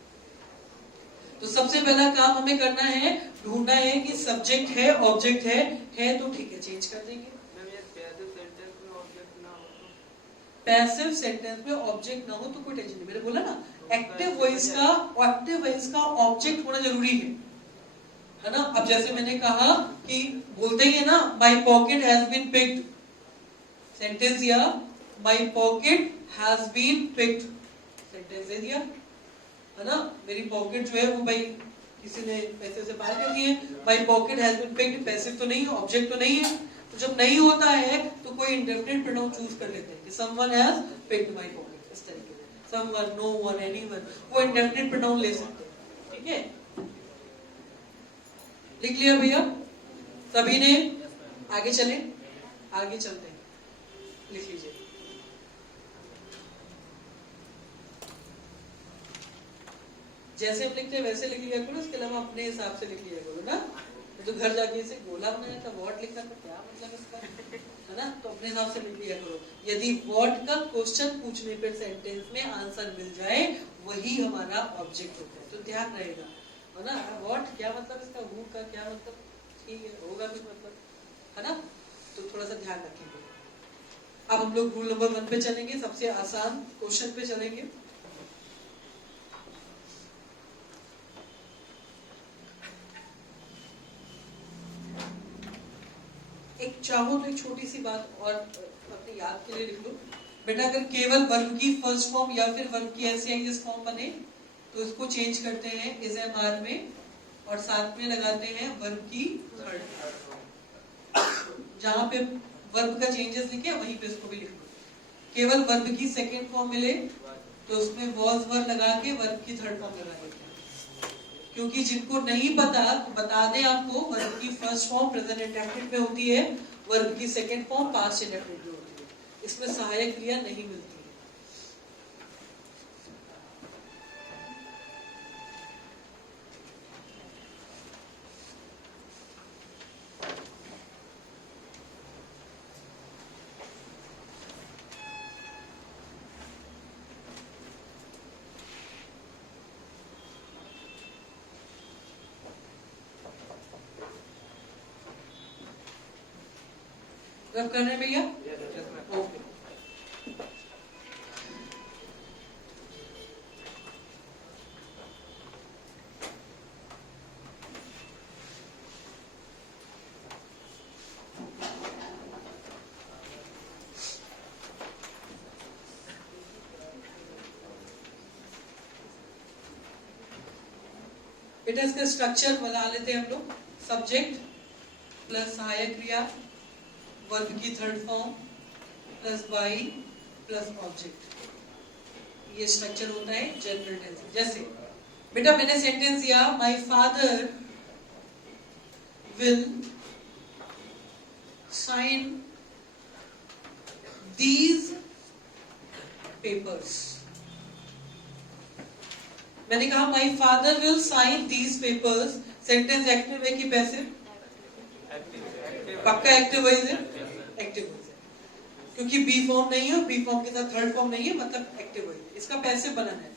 तो सबसे पहला काम हमें करना है, ढूंढना है कि सब्जेक्ट है, ऑब्जेक्ट है तो ठीक है, चेंज कर देंगे। पैसिव सेंटेंस में ऑब्जेक्ट ना हो तो कोई टेंशन नहीं। मैंने बोला ना एक्टिव वॉइस का ऑब्जेक्ट होना जरूरी है ना। अब जैसे मैंने कहा कि बोलते ही है ना, my pocket has been picked, sentence दिया, my pocket has been picked, sentence दे दिया है ना। मेरी पॉकेट जो है वो भाई किसी ने पैसे से बाहर कर दिए। My pocket has been picked passive तो नहीं है, ऑब्जेक्ट तो नहीं है। तो जब नहीं होता है तो कोई इंडेफिनिट प्रोनाउन चूज कर लेते हैं कि someone has picked my pocket, इस तरीके से समवन, नो वन, एनीवन, वो इंडेफिनिट प्रोनाउन ले सकते हैं। ठीक है, लिख लिया भैया सभी ने, आगे चले, आगे चलते हैं, लिख लीजिए। जैसे हम लिखते हैं वैसे लिख लिया करो, इसके अलावा अपने हिसाब से लिख लिया करो ना। तो घर जाके इसे गोला बनाया था, व्हाट लिखना था, क्या मतलब इसका, है ना। तो अपने हिसाब से लिख लिया करो। यदि व्हाट का क्वेश्चन पूछने पर सेंटेंस में आंसर मिल जाए, वही हमारा ऑब्जेक्ट होता है। तो ध्यान रहेगा, है ना। व्हाट क्या मतलब इसका, हु का क्या मतलब, ठीक है, होगा कुछ मतलब, है ना। तो थोड़ा सा ध्यान रखेंगे। अब हम लोग रूल नंबर 1 पे चलेंगे, सबसे आसान क्वेश्चन पे चलेंगे। एक चाहो तो एक छोटी सी बात और अपने याद के लिए लिख लो बेटा अगर केवल वर्ब की फर्स्ट फॉर्म या फिर वर्ब की एसईआईएस फॉर्म बने तो इसको चेंज करते हैं इज एम आर में और साथ में लगाते हैं वर्ब की थर्ड। जहां पे वर्ब का चेंजेस लिखे वहीं पे इसको भी लिख लो। केवल वर्ब की सेकेंड फॉर्म मिले तो उसमें वॉज वर लगा के वर्ब की थर्ड फॉर्म लगा देते हैं। क्योंकि जिनको नहीं पता बता दें आपको, वर्ब की फर्स्ट फॉर्म प्रेजेंट इंडेफिनिट में होती है, वर्ब की सेकेंड फॉर्म पास्ट इंडेफिनिट में होती है, इसमें सहायक क्रिया नहीं मिलती है। रब कर रहे हैं भैया? ओके। बेटा इसका स्ट्रक्चर बना लेते हैं हम लोग। सब्जेक्ट प्लस सहायक क्रिया, वर्ब की third form plus by plus object, ये स्ट्रक्चर होता है जनरल टेंस। जैसे बेटा मैंने सेंटेंस दिया, my father will sign these papers. मैंने कहा my father will sign these papers, sentence active है कि पैसिव? पक्का एक्टिव वॉइस है, एक्टिव वॉइस है, क्योंकि बी फॉर्म नहीं है, बी फॉर्म के साथ थर्ड फॉर्म नहीं है, मतलब एक्टिव वॉइस है। इसका पैसिव बनाना है।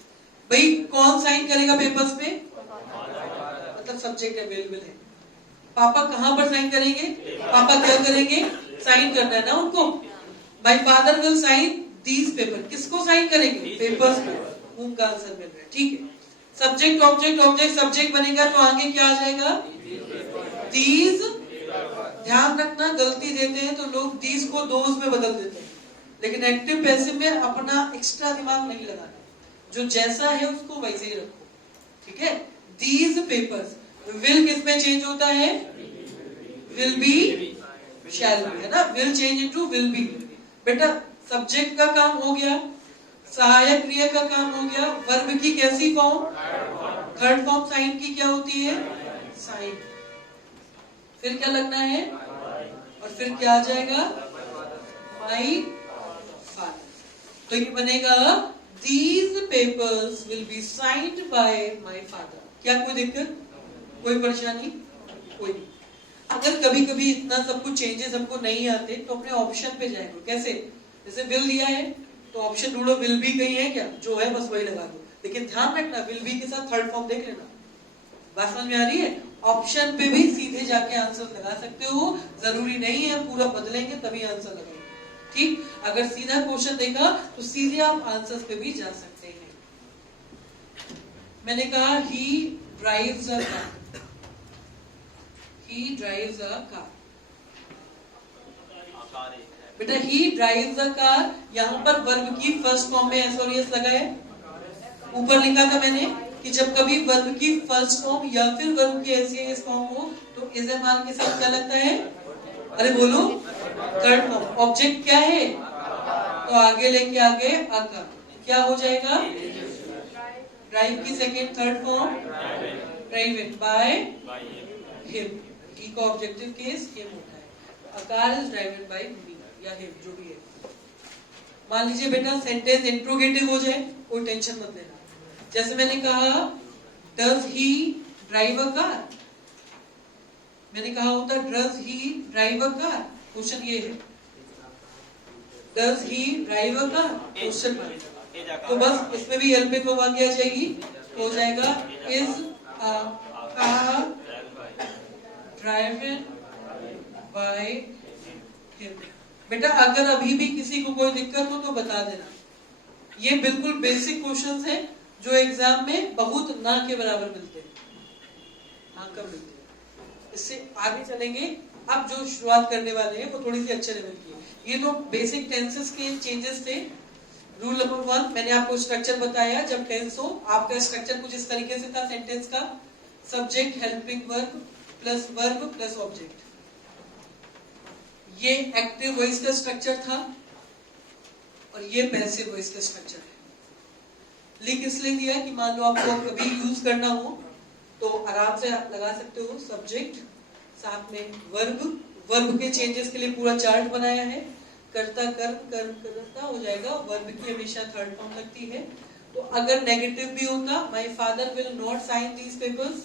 भाई कौन साइन करेगा पेपर्स पे? मतलब सब्जेक्ट अवेलेबल है। पापा कहां पर साइन करेंगे? पापा क्या करेंगे? साइन करना है ना उनको। My father will sign these paper, किसको साइन करेंगे? पेपर्स पे। होम का आंसर मिल रहा है, ठीक है। सब्जेक्ट ऑब्जेक्ट ऑब्जेक्ट सब्जेक्ट बनेगा तो आगे क्या आ जाएगा? दीज। ध्यान रखना, गलती देते हैं तो लोग दीज को दोज में बदल देते हैं, लेकिन एक्टिव पैसिव में अपना एक्स्ट्रा दिमाग नहीं लगाना, जो जैसा है उसको वैसे ही रखो, ठीक है। दीज पेपर्स, विल किस में चेंज होता है? विल बी शैल बी, है ना। Will change into will B. बेटा सब्जेक्ट का काम हो गया, सहायक क्रिया का काम हो गया, वर्ब की कैसी फॉर्म? थर्ड फॉर्म साइन की क्या होती है? साइन। फिर क्या लगना है? और फिर क्या आ जाएगा? My father. तो ये बनेगा these papers will be signed by my father. क्या कोई दिक्कत, कोई परेशानी? कोई नहीं। अगर कभी कभी इतना सब कुछ चेंजेस हमको नहीं आते तो अपने ऑप्शन पे जाएंगे। कैसे? जैसे विल दिया है तो ऑप्शन ढूंढो, विल बी कहीं है क्या? जो है बस वही लगा दो, लेकिन ध्यान रखना विल बी के साथ थर्ड फॉर्म देख लेना। बात समझ में आ रही है? ऑप्शन पे भी सीधे जाके आंसर लगा सकते हो, जरूरी नहीं है पूरा बदलेंगे तभी आंसर लगेगा, ठीक। अगर सीधा क्वेश्चन देखा तो सीधे आप आंसर्स पे भी जा सकते हैं। मैंने कहा ही drives a car, he drives a car. बेटा ही ड्राइव्स अ कार, यहाँ पर वर्ब की फर्स्ट फॉर्म में एस और एस लगा है। ऊपर लिखा था मैंने कि जब कभी वर्ब की फर्स्ट फॉर्म या फिर वर्ब की एसईआईएस फॉर्म हो तो इज एम आर के साथ क्या लगता है? अरे बोलो, थर्ड फॉर्म। ऑब्जेक्ट क्या है? तो आगे लेके आगे आका क्या हो जाएगा? ड्राइव की second third form driven by him. He का ऑब्जेक्टिव केस हिम होता है। अकार इज ड्राइवन बाय मी या हिम, जो भी है। मान लीजिए बेटा सेंटेंस इंट्रोगेटिव हो जाए, कोई टेंशन मत लेना। जैसे मैंने कहा does he drive a car, मैंने कहा होता does he drive a car, question ये है does he drive a car, question mark. तो बस इसमें भी हेल्प को आगे आ जाएगी, तो हो जाएगा is a car driven by him. बेटा अगर अभी भी किसी को कोई दिक्कत हो तो बता देना। ये बिल्कुल बेसिक क्वेश्चंस हैं जो एग्जाम में बहुत ना के बराबर मिलते हैं, हाँ कब मिलते हैं। इससे आगे चलेंगे। अब जो शुरुआत करने वाले हैं वो थोड़ी सी अच्छे लेवल की है। ये तो बेसिक टेंसेस के चेंजेस थे। रूल नंबर 1 मैंने आपको स्ट्रक्चर बताया। जब टेंस हो आपका स्ट्रक्चर कुछ इस तरीके से था सेंटेंस का, subject helping verb plus verb plus object. ये एक्टिव वॉइस का स्ट्रक्चर था और ये पैसिव वॉइस का स्ट्रक्चर है। लिख इसलिए दिया कि मान लो आपको कभी यूज करना हो तो आराम से आप लगा सकते हो। सब्जेक्ट साथ में वर्ब, वर्ब के चेंजेस के लिए पूरा चार्ट बनाया है। कर्ता कर्म, कर्म करता हो जाएगा, वर्ब की हमेशा थर्ड फॉर्म लगती है। तो अगर नेगेटिव भी होता, my father will not sign these papers,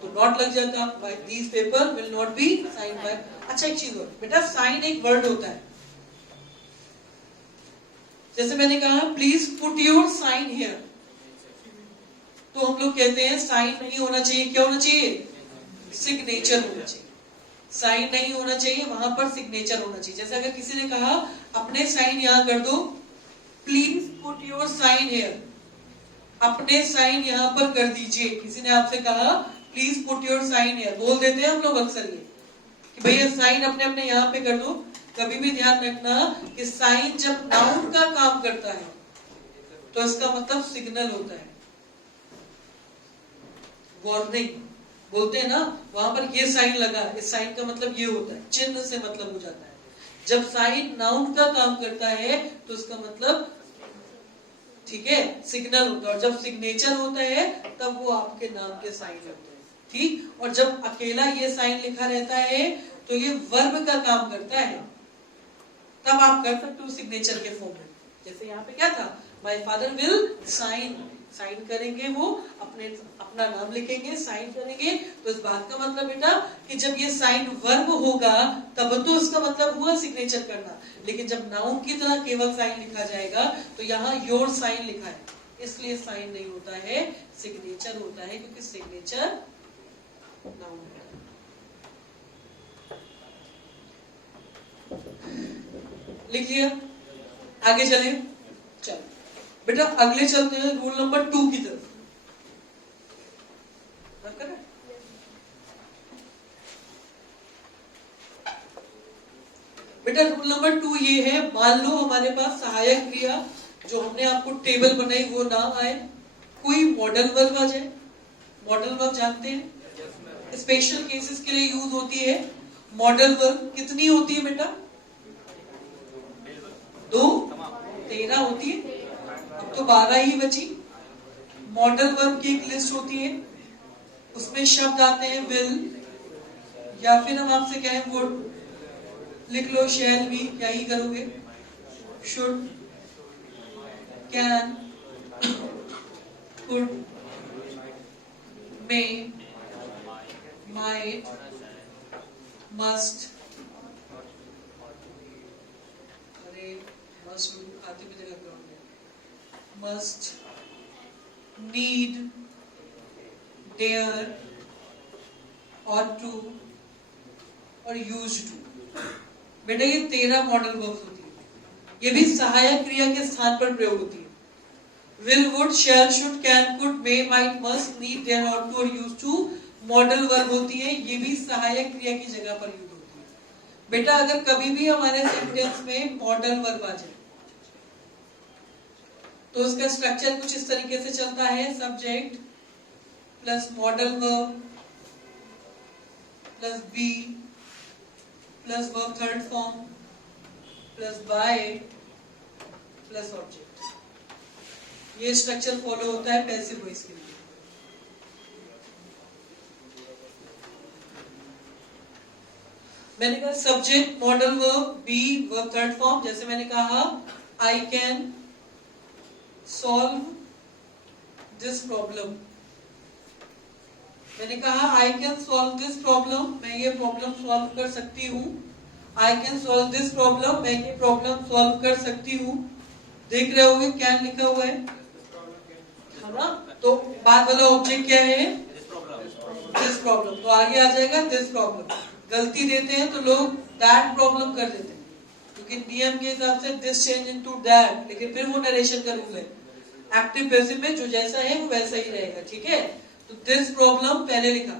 तो नॉट लग जाता, these paper will not be sign by. अच्छा एक चीज और बेटा, साइन एक वर्ड होता है। जैसे मैंने कहा please put your sign here, तो हम लोग कहते हैं साइन नहीं होना चाहिए, क्या होना चाहिए? सिग्नेचर होना चाहिए। साइन नहीं होना चाहिए, वहां पर सिग्नेचर होना चाहिए। जैसे अगर किसी ने कहा अपने साइन यहां कर दो, please put your sign here, अपने साइन यहां पर कर दीजिए। किसी ने आपसे कहा please put your sign here, बोल देते हैं हम लोग अक्सर ये कि भैया साइन अपने अपने यहां पे कर दो। कभी भी ध्यान रखना कि साइन जब नाउन का काम करता है तो इसका मतलब सिग्नल होता है, वार्निंग बोलते हैं ना, वहां पर ये साइन लगा, इस साइन का मतलब ये होता है, चिन्ह से मतलब हो जाता है। जब साइन नाउन का काम करता है तो इसका मतलब ठीक है सिग्नल होता है, और जब सिग्नेचर होता है तब वो आपके नाम के साइन होते हैं। ठीक, और जब अकेला ये साइन लिखा रहता है तो ये वर्ब का काम करता है, तब आप कर सकते हो सिग्नेचर के फॉर्म में। जैसे यहाँ पे क्या था, my father will sign, sign करेंगे वो अपना नाम लिखेंगे, साइन करेंगे। तो इस बात का मतलब बेटा कि जब ये साइन वर्ब होगा तब तो उसका मतलब हुआ सिग्नेचर करना, लेकिन जब नाउन की तरह केवल साइन लिखा जाएगा तो यहाँ योर साइन लिखा है, इसलिए साइन नहीं होता है, सिग्नेचर होता है, क्योंकि सिग्नेचर नाउन है। लिख लिया, आगे चले। चलो बेटा अगले चलते हैं रूल नंबर 2 की तरफ। बेटा रूल नंबर 2 ये है, मान लो हमारे पास सहायक क्रिया जो हमने आपको टेबल बनाई वो ना आए, कोई मॉडल वर्ब आ जाए। मॉडल वर्ब जानते हैं, स्पेशल केसेस के लिए यूज होती है। मॉडल वर्ब कितनी होती है बेटा? 2, 13 होती है, अब तो 12 ही बची। मॉडल वर्ब की एक लिस्ट होती है, उसमें शब्द आते हैं विल, या फिर हम आपसे कहें वुड, लिख लो शैल भी, क्या ही करोगे, should, can, could, may, might, must, अरे मस्ट आते भी जगह पे होंगे, must, need, dare, ought to और यूज टू। बेटा ये 13 मॉडल वर्ब्स होती है, ये भी सहायक क्रिया के स्थान पर प्रयोग होती है। Will, would, shall, should, can, could, may, might, must, need, dare, ought to और यूज टू मॉडल वर्ब होती है, ये भी सहायक क्रिया की जगह पर यूज होती है। बेटा अगर कभी भी हमारे सेंटेंस में मॉडल वर्ब आ जाए तो उसका स्ट्रक्चर कुछ इस तरीके से चलता है, subject plus modal verb plus be plus verb third form plus by plus object. ये स्ट्रक्चर फॉलो होता है पैसिव वॉइस के लिए। मैंने कहा subject modal verb be verb third form. जैसे मैंने कहा I can solve this problem, मैंने कहा I can solve this problem, मैं ये प्रॉब्लम सॉल्व कर सकती हूँ। I can solve this problem, मैं ये प्रॉब्लम सॉल्व कर सकती हूँ। देख रहे होगे कैन लिखा हुआ है ना, तो बाद वाला ऑब्जेक्ट क्या है, दिस प्रॉब्लम, तो आगे आ जाएगा दिस प्रॉब्लम। गलती देते हैं तो लोग दैट प्रॉब्लम कर देते हैं, क्योंकि नियम के हिसाब से दिस चेंज इनटू दैट, लेकिन फिर वो नरेशन का रूल है। एक्टिव पैसिव में जो जैसा है वो वैसा ही रहेगा, ठीक है। तो दिस प्रॉब्लम पहले लिखा,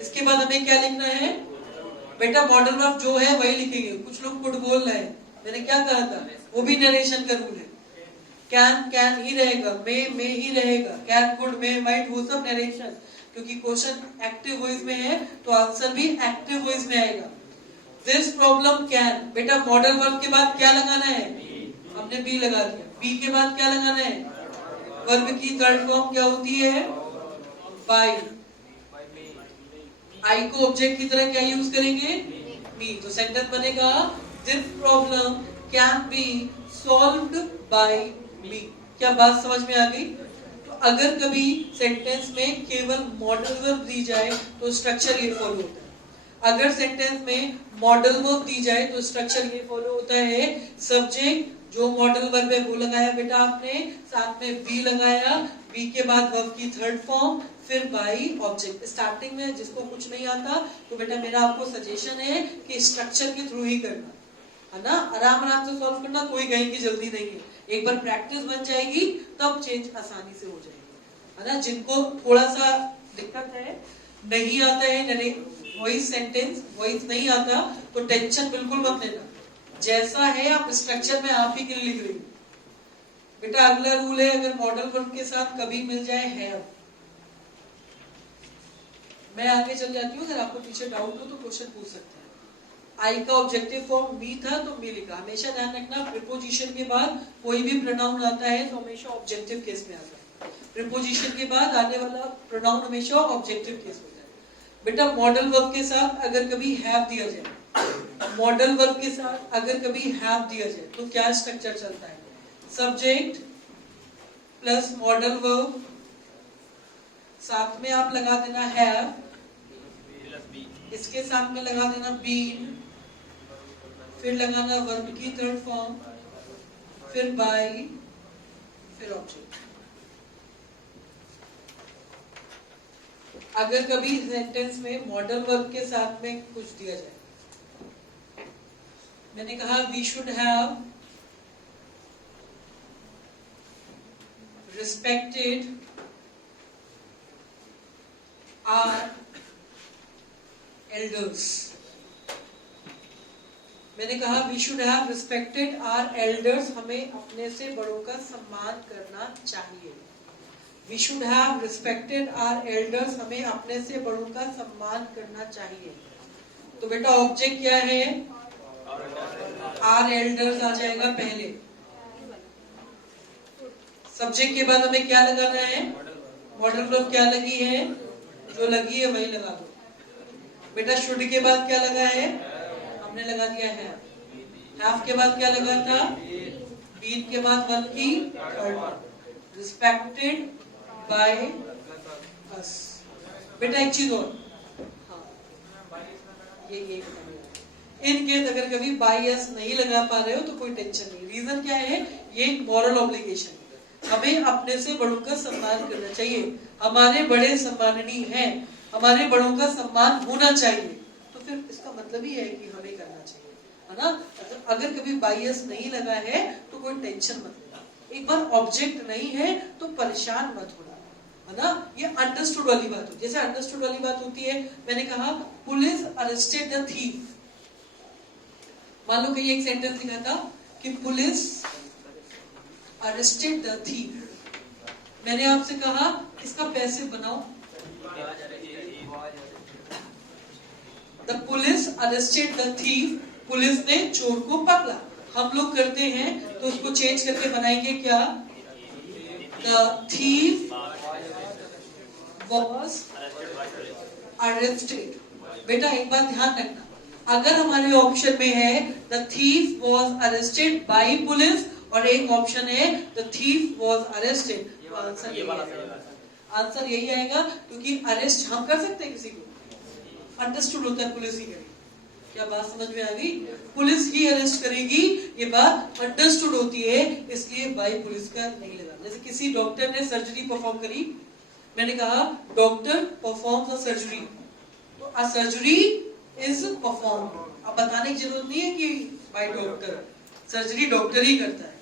इसके बाद हमें क्या लिखना है, बेटा मॉडल वर्ब जो है वही लिखेंगे। कुछ लोग कुड बोल रहे हैं, मैंने क्या कहा था, वो भी नरेशन का रूल है। कैन ही रहेगा, मे ही रहेगा, कैन कुड मे माइट वो सब नरेशन, क्योंकि क्वेश्चन एक्टिव वॉइस में है तो आंसर भी एक्टिव वॉइस में आएगा। दिस प्रॉब्लम कैन, बेटा मॉडल वर्ब के बाद क्या लगाना है, हमने बी लगा दिया। बी के बाद क्या लगाना है, वर्ब की थर्ड फॉर्म क्या होती है, बाय। आई को ऑब्जेक्ट की तरह क्या यूज करेंगे, बी। तो सेंटेंस बनेगा this problem can be solved by me. क्या बात समझ में आ गई? तो अगर कभी सेंटेंस में केवल मॉडल वर्ब दी जाए तो स्ट्रक्चर ये फॉलो होता है। अगर सेंटेंस में मॉडल वर्ब दी जाए तो स्ट्रक्चर ये फॉलो होता है, सब्जेक्ट जो मॉडल वर्ब है वो लगाया बेटा आपने, साथ में बी लगाया, बी के बाद वर्ब की थर्ड फॉर्म, फिर बाई ऑब्जेक्ट। स्टार्टिंग में जिसको कुछ नहीं आता तो बेटा मेरा आपको सजेशन है कि स्ट्रक्चर के थ्रू ही करना है ना, आराम आराम से सॉल्व करना, कोई कहीं की जल्दी नहीं है। एक बार प्रैक्टिस बन जाएगी तब चेंज आसानी से हो जाएगी, है ना। जिनको थोड़ा सा दिक्कत है, नहीं आता है वॉइस सेंटेंस, वॉइस नहीं आता तो टेंशन बिल्कुल मत लेना, जैसा है आप स्ट्रक्चर में आप ही के लिए लिख रही हो। बेटा अगला रूल है, अगर मॉडल वर्ब के साथ कभी मिल जाए हैव, मैं आगे चल जाती हूँ, अगर आपको पीछे डाउट हो तो क्वेश्चन पूछ सकते हैं। आई का ऑब्जेक्टिव फॉर्म मी था तो मी लिखा। हमेशा ध्यान रखना प्रीपोजिशन के बाद कोई भी प्रोनाउन आता है तो हमेशा ऑब्जेक्टिव केस में आता है। प्रीपोजिशन के बाद आने वाला प्रोनाउन हमेशा ऑब्जेक्टिव केस होता है। बेटा मॉडल वर्ब के साथ अगर कभी हैव दिया जाए, मॉडल वर्ब के साथ अगर कभी हैव दिया जाए तो क्या स्ट्रक्चर चलता है, सब्जेक्ट प्लस मॉडल वर्ब, साथ में आप लगा देना हैव, इसके साथ में लगा देना बीन, फिर लगाना वर्ब की थर्ड फॉर्म, फिर बाय, फिर ऑब्जेक्ट। अगर कभी सेंटेंस में मॉडल वर्ब के साथ में कुछ दिया जाए, मैंने कहा we should have respected our elders. मैंने कहा we should have respected our elders, हमें अपने से बड़ों का सम्मान करना चाहिए। We should have respected our elders, हमें अपने से बड़ों का सम्मान करना चाहिए। तो बेटा ऑब्जेक्ट क्या है, आवर एल्डर्स आ जाएगा पहले। सब्जेक्ट के बाद हमें क्या लगाना है, मॉडल वर्ब क्या लगी है, जो लगी है वही लगा दो। बेटा शुड के बाद क्या लगा है, हमने लगा दिया है। हैव के बाद क्या लगा था, बीन के बाद वर्ब की रिस्पेक्टेड बाय अस। बेटा एक चीज और, ये इन केस अगर कभी बाय अस नहीं लगा पा रहे हो तो कोई टेंशन नहीं। रीजन क्या है, ये एक मॉरल ऑब्लिगेशन, हमें अपने से बड़ों का सम्मान करना चाहिए। हमारे बड़े सम्माननीय हैं, हमारे बड़ों का सम्मान होना चाहिए, तो फिर इसका मतलब ही है कि हमें करना चाहिए, है ना। अगर कभी बायस नहीं लगा है तो कोई टेंशन मत लेना। एक बार ऑब्जेक्ट नहीं है तो परेशान मत होना, है ना। ये अंडरस्टूड वाली बात होती है। जैसे अंडरस्टूड वाली बात होती है, मैंने कहा पुलिस अरेस्टेड द थीफ। मान लो कि एक सेंटेंस लिखा था कि पुलिस अरेस्टेड द थीफ। मैंने आपसे कहा इसका पैसे बनाओ, the police arrested the thief, police ने चोर को पकड़ा। हम लोग करते हैं तो उसको चेंज करके बनाएंगे क्या, द थीफ वॉज अरेस्टेड। बेटा एक बात ध्यान रखना, अगर हमारे ऑप्शन में है the thief was arrested bye police और एक ऑप्शन है द थीफ वॉज अरेस्टेड, तो आंसर यही आएगा, क्योंकि अरेस्ट हम कर सकते हैं किसी को, अंडरस्टूड होता है पुलिस ही करेगी। क्या बात समझ में आ गई, पुलिस ही अरेस्ट करेगी, ये बात अंडरस्टूड होती है, इसलिए बाय पुलिस का नहीं लगा। जैसे किसी डॉक्टर ने सर्जरी परफॉर्म करी, मैंने कहा डॉक्टर परफॉर्म्स अ सर्जरी, तो अ सर्जरी इज परफॉर्म्ड। अब बताने की जरूरत नहीं है कि बाय डॉक्टर, सर्जरी डॉक्टर ही करता है।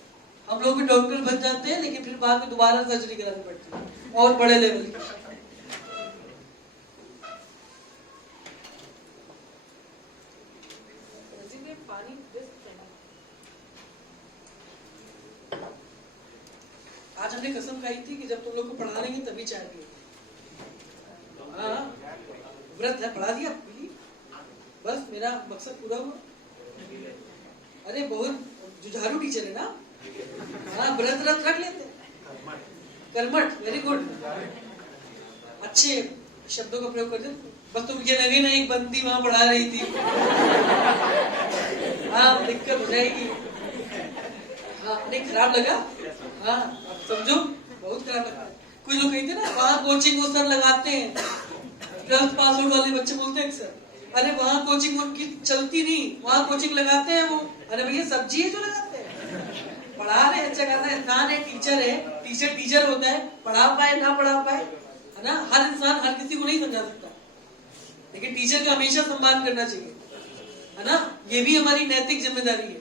हम लोग भी डॉक्टर बन जाते हैं लेकिन फिर बाद में दोबारा सर्जरी करानी पड़ती है और बड़े लेवल की। आज हमने कसम खाई थी कि जब तुम लोग को पढ़ा लेंगे तभी चाय पिएंगे। हाँ, व्रत है, पढ़ा दिया पीली, बस मेरा मकसद पूरा हुआ। अरे बहुत जुझारू टीचर है ना। हाँ, व्रत व्रत रख लेते हैं, कर्मठ, वेरी गुड, अच्छे शब्दों का प्रयोग करते। बस तुम ये लगे ना एक बंदी वहां पढ़ा रही थी, हाँ दिक्कत हो जाएगी। हाँ नहीं, खराब लगा, हाँ अब समझो, बहुत खराब लगा। कुछ लोग कहते ना वहां कोचिंग वो सर लगाते हैं, 12th पास आउट वाले बच्चे बोलते हैं सर, अरे वहां कोचिंग उनकी चलती नहीं, वहां कोचिंग लगाते हैं वो। अरे भैया सब्जी है जो लगाते हैं, पढ़ा रहे अच्छा खासा इंसान है, टीचर है, टीचर टीचर होता है, पढ़ा पाए ना पढ़ा पाए, है ना। हर इंसान हर किसी को नहीं समझा सकता, लेकिन टीचर का हमेशा सम्मान करना चाहिए, है ना। ये भी हमारी नैतिक जिम्मेदारी है।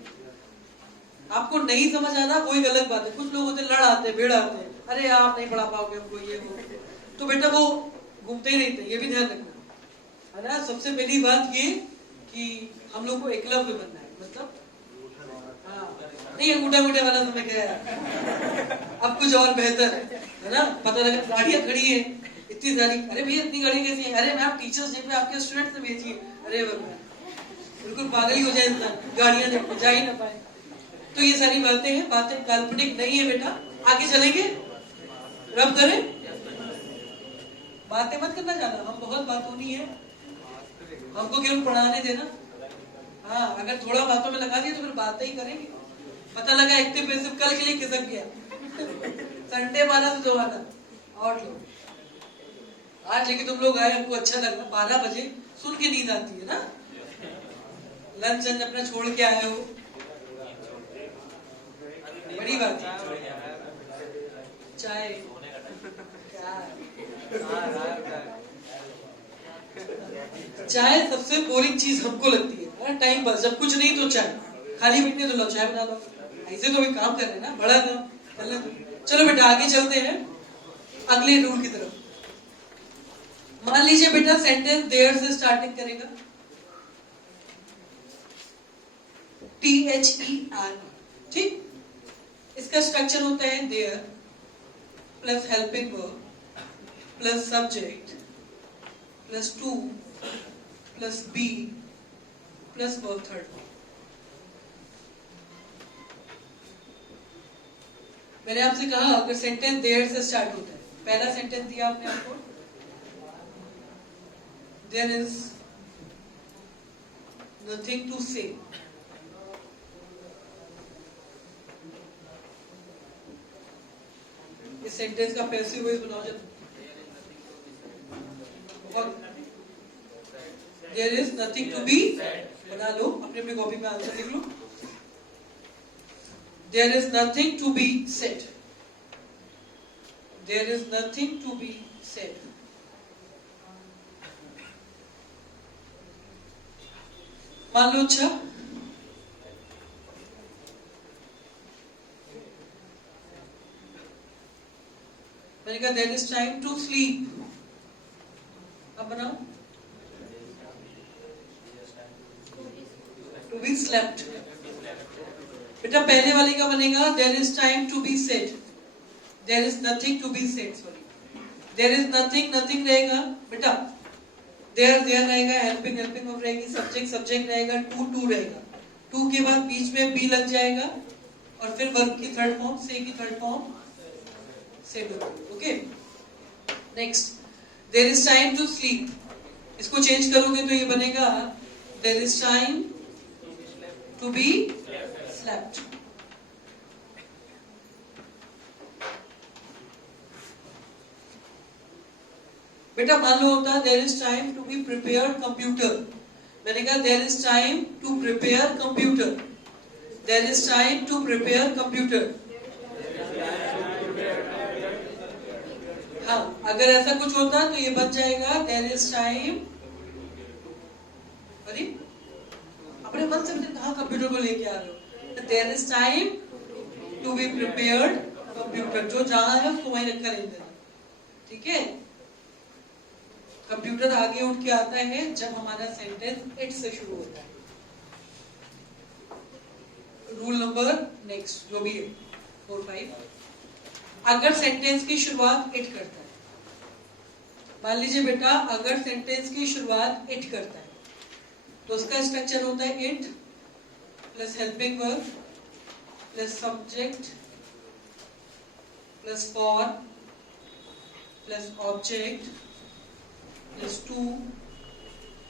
आपको नहीं समझ आना वो एक अलग बात है। कुछ लोग होते लड़ आते भिड़ आते हैं, अरे आप नहीं पढ़ा पाओगे हमको ये वो, तो बेटा वो घूमते ही रहते हैं, ये भी ध्यान रखना, है ना। सबसे पहली बात ये कि हम लोग को एकलव्य बनना है, मतलब नहीं अंगूठा अंगूठे वाला समय गया, अब कुछ और बेहतर है ना। पता लगा गाड़ियां खड़ी है इतनी सारी, अरे भैया इतनी गाड़ी कैसी है, अरे मैम टीचर्स डे पे आपके स्टूडेंट से भेजिए, अरे बिल्कुल पागल ही हो जाए इंसान, गाड़ियां देखो जा ही ना पाए। तो ये सारी बातें हैं, बातें काल्पनिक नहीं है बेटा। आगे चलेंगे, रब करें, बातें मत करना ज्यादा, हम बहुत बात होनी है, हमको केवल पढ़ाने देना। हाँ, अगर थोड़ा बातों में लगा दिया तो फिर बातें ही करेंगे। पता लगा एक्टिव पैसिव कल के लिए खिसक गया, संडे माना तो दो आना और लो। आज लेकिन तुम लोग आए, हमको अच्छा लगा। 12 बजे सुन के नींद आती है ना, लंच अपना छोड़ के आए हो, बड़ी बात है। चाय चाय सबसे बोरिंग चीज हमको लगती है, टाइम पास, जब कुछ नहीं तो चाय, खाली बैठने तो लो चाय बना लो, ऐसे तो भी काम कर रहे हैं ना, बड़ा काम करना। चलो बेटा आगे चलते हैं अगले रूल की तरफ। मान लीजिए बेटा सेंटेंस देयर से स्टार्टिंग करेगा, THER, ठीक। इसका स्ट्रक्चर होता है there plus helping verb plus subject plus to plus be plus verb third form. मैंने आपसे कहा अगर सेंटेंस देयर से स्टार्ट होता है, पहला सेंटेंस दिया आपने आपको, देयर इज नथिंग टू से, इस सेंटेंस का पैसिव वॉइस बनाओ जब, और there is nothing to be बना लो, अपनी अपनी कॉपी में आंसर लिख लो। There is nothing to be said. There is nothing to be said. मान लो अच्छा, मैंने कहा there is time to sleep, अब बनाओ to be slept। बेटा पहले वाले का बनेगा there is time to be said, there is nothing to be said, sorry, there is nothing, nothing रहेगा बेटा, there रहेगा, helping of रहेगी, subject रहेगा, to रहेगा, to के बाद बीच में be लग जाएगा, और फिर verb की थर्ड फॉर्म, say की third form said, okay. Next, there is time to sleep, इसको चेंज करोगे तो ये बनेगा there is time to be slept। बेटा मान लो होता there is time to be prepared computer, मैंने कहा there is time to prepare computer, there is time to prepare computer। हाँ, अगर ऐसा कुछ होता तो ये बन जाएगा there is time, अरे अपने मन से कहाँ कंप्यूटर को लेके आ रहे हो, there is time to be prepared computer, जो जहां है उसको वहीं रखा रहने देना, ठीक है। कंप्यूटर आगे उठ के आता है जब हमारा सेंटेंस इट से शुरू होता है। रूल नंबर नेक्स्ट जो भी है 4, 5। अगर सेंटेंस की शुरुआत इट करता है, मान लीजिए बेटा अगर सेंटेंस की शुरुआत इट करता है तो उसका स्ट्रक्चर होता है it plus helping verb plus subject plus for plus object plus to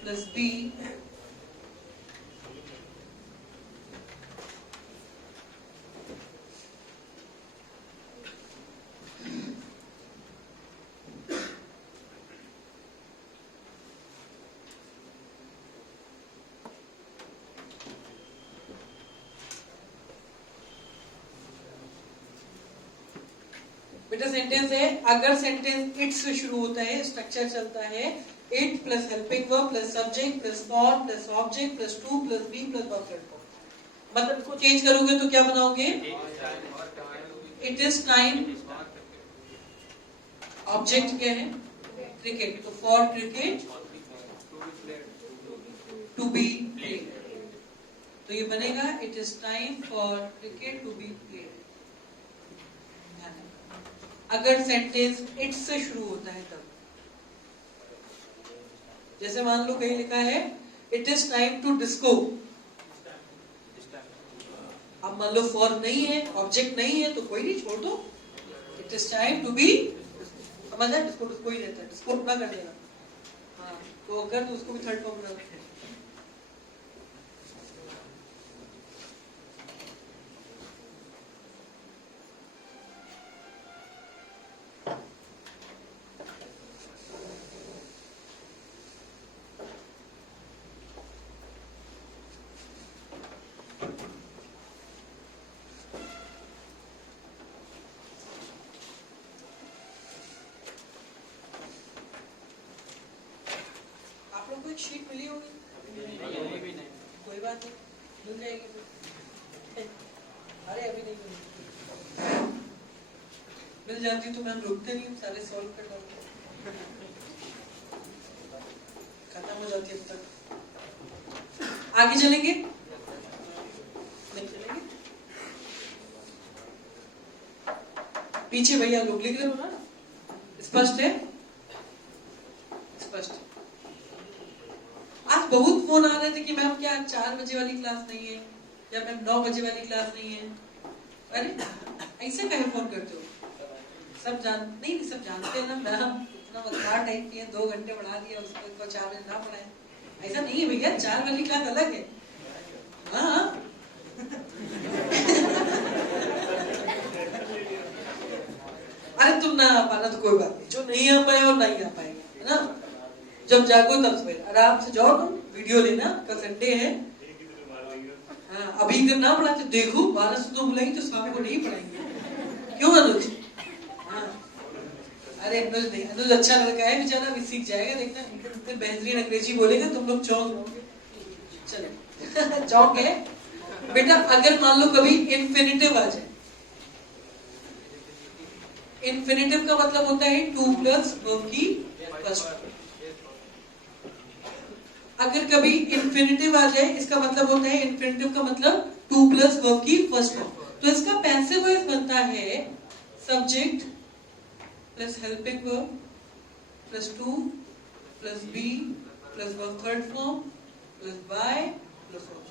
plus be बेटा सेंटेंस है अगर सेंटेंस इट से शुरू होता है स्ट्रक्चर चलता है it plus helping verb plus subject plus for plus object plus to plus be plus verb platform. मतलब इसको चेंज करोगे तो क्या बनाओगे? इट इज टाइम, ऑब्जेक्ट क्या है? क्रिकेट, तो for cricket to be played, तो ये बनेगा it is time for cricket to be played. अगर सेंटेंस इट से शुरू होता है तब, जैसे मान लो कहीं लिखा है it is time to disco, अब मान लो फॉर नहीं है, ऑब्जेक्ट नहीं है तो कोई नहीं, छोड़ दो, it is time to be, समझा? डिस्को डिस्को ही रहता है, डिस्को ना कर देना। हाँ तो अगर तो उसको भी थर्ड फॉर्म बना देते हैं। शीट मिली होगी? कोई बात नहीं, मिल जाएगी फिर। अरे अभी नहीं मिली, मिल जाती तो मैम रुकते नहीं, सारे सॉल्व कर डालते, खत्म हो जाती अब तक। आगे चलेंगे? नहीं चलेंगे? पीछे भैया लोग लिख रहे हो ना? स्पष्ट है? स्पष्ट है। आज बहुत फोन आ रहे थे कि मैम क्या 4 बजे वाली क्लास नहीं है या मैम 9 बजे वाली क्लास नहीं है। अरे ऐसे कहे फोन करते हो? सब नहीं सब जानते हैं ना मैम, इतना मजेदार टाइम की है, 2 घंटे पढ़ा दिया उसको 4 बजे ना पढ़ाए, ऐसा नहीं है भैया, 4 वाली क्लास अलग है। हाँ अरे तुम ना आ पाना तो कोई बात नहीं, जो नहीं आ पाए और नहीं आ पाएगा, है ना? जब जागो तब सवेरे आराम से जाओ, तुम वीडियो लेना, कल संडे है। हाँ अभी अगर ना पढ़ाते देखो 12 से 2 बुलाएंगे तो शाम को नहीं पढ़ाएंगे, क्यों अनुज? हाँ अरे अनुज नहीं, अनुज अच्छा लड़का है बेचारा, अभी सीख जाएगा, देखना फिर बेहतरीन अंग्रेजी बोलेगा, तुम लोग चौंक चलो चौंक है बेटा। अगर मान लो कभी इन्फिनिटिव आ जाए, इन्फिनिटिव का मतलब होता है 2 प्लस वर्ब की फर्स्ट फॉर्म। अगर कभी इन्फिनिटिव आ जाए इसका मतलब होता है, इन्फिनिटिव का मतलब 2 प्लस वर्ब की फर्स्ट फॉर्म, तो इसका पैसिव वॉइस बनता है subject plus helping verb plus to plus be plus verb third form plus by plus object.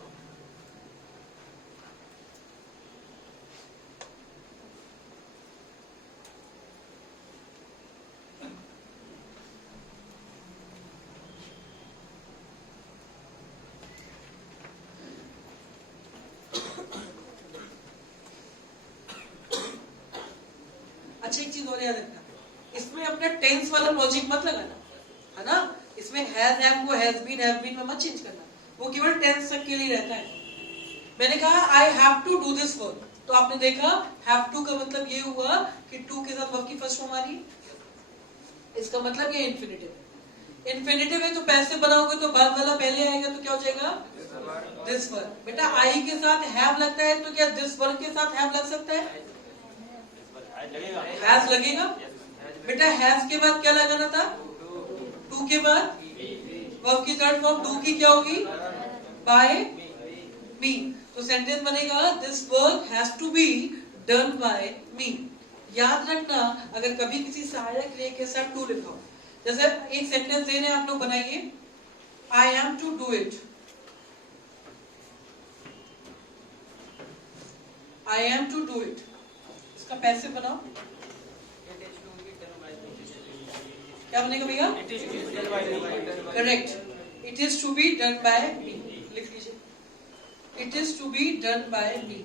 अच्छा एक चीज और याद रखना, इसमें अपना टेंस वाला लॉजिक मत लगाना, है ना? इसमें हैज हैव को हैज बीन में मत चेंज करना, वो केवल टेंस तक के लिए रहता है। मैंने कहा I have to do this work, तो आपने देखा हैव टू का मतलब ये हुआ कि टू के साथ वर्ब की फर्स्ट फॉर्म आ रही है, इसका मतलब ये इन्फिनिटिव है। इन्फिनिटिव है तो पैसिव बनाओगे तो बाद वाला पहले आएगा तो क्या हो जाएगा? This work. बेटा आई के साथ हैव लगता है तो क्या दिस वर्क के साथ हैव लग सकता है? हैज लगेगा। बेटा हैज के बाद क्या लगाना था? टू के बाद वर्ब की थर्ड फॉर्म डू की क्या होगी? By me. तो सेंटेंस बनेगा this work has to be done by me. याद रखना, अगर कभी किसी सहायक क्रिया के साथ टू लिखा हो, जैसे एक सेंटेंस दे रहे हैं आप लोग, बनाइए I am to do it, I am to do it, इसका पैसिव बनाओ, क्या बनेगा भैया? Correct, it is to be done by me, लिख लीजिए, it is to be done by me,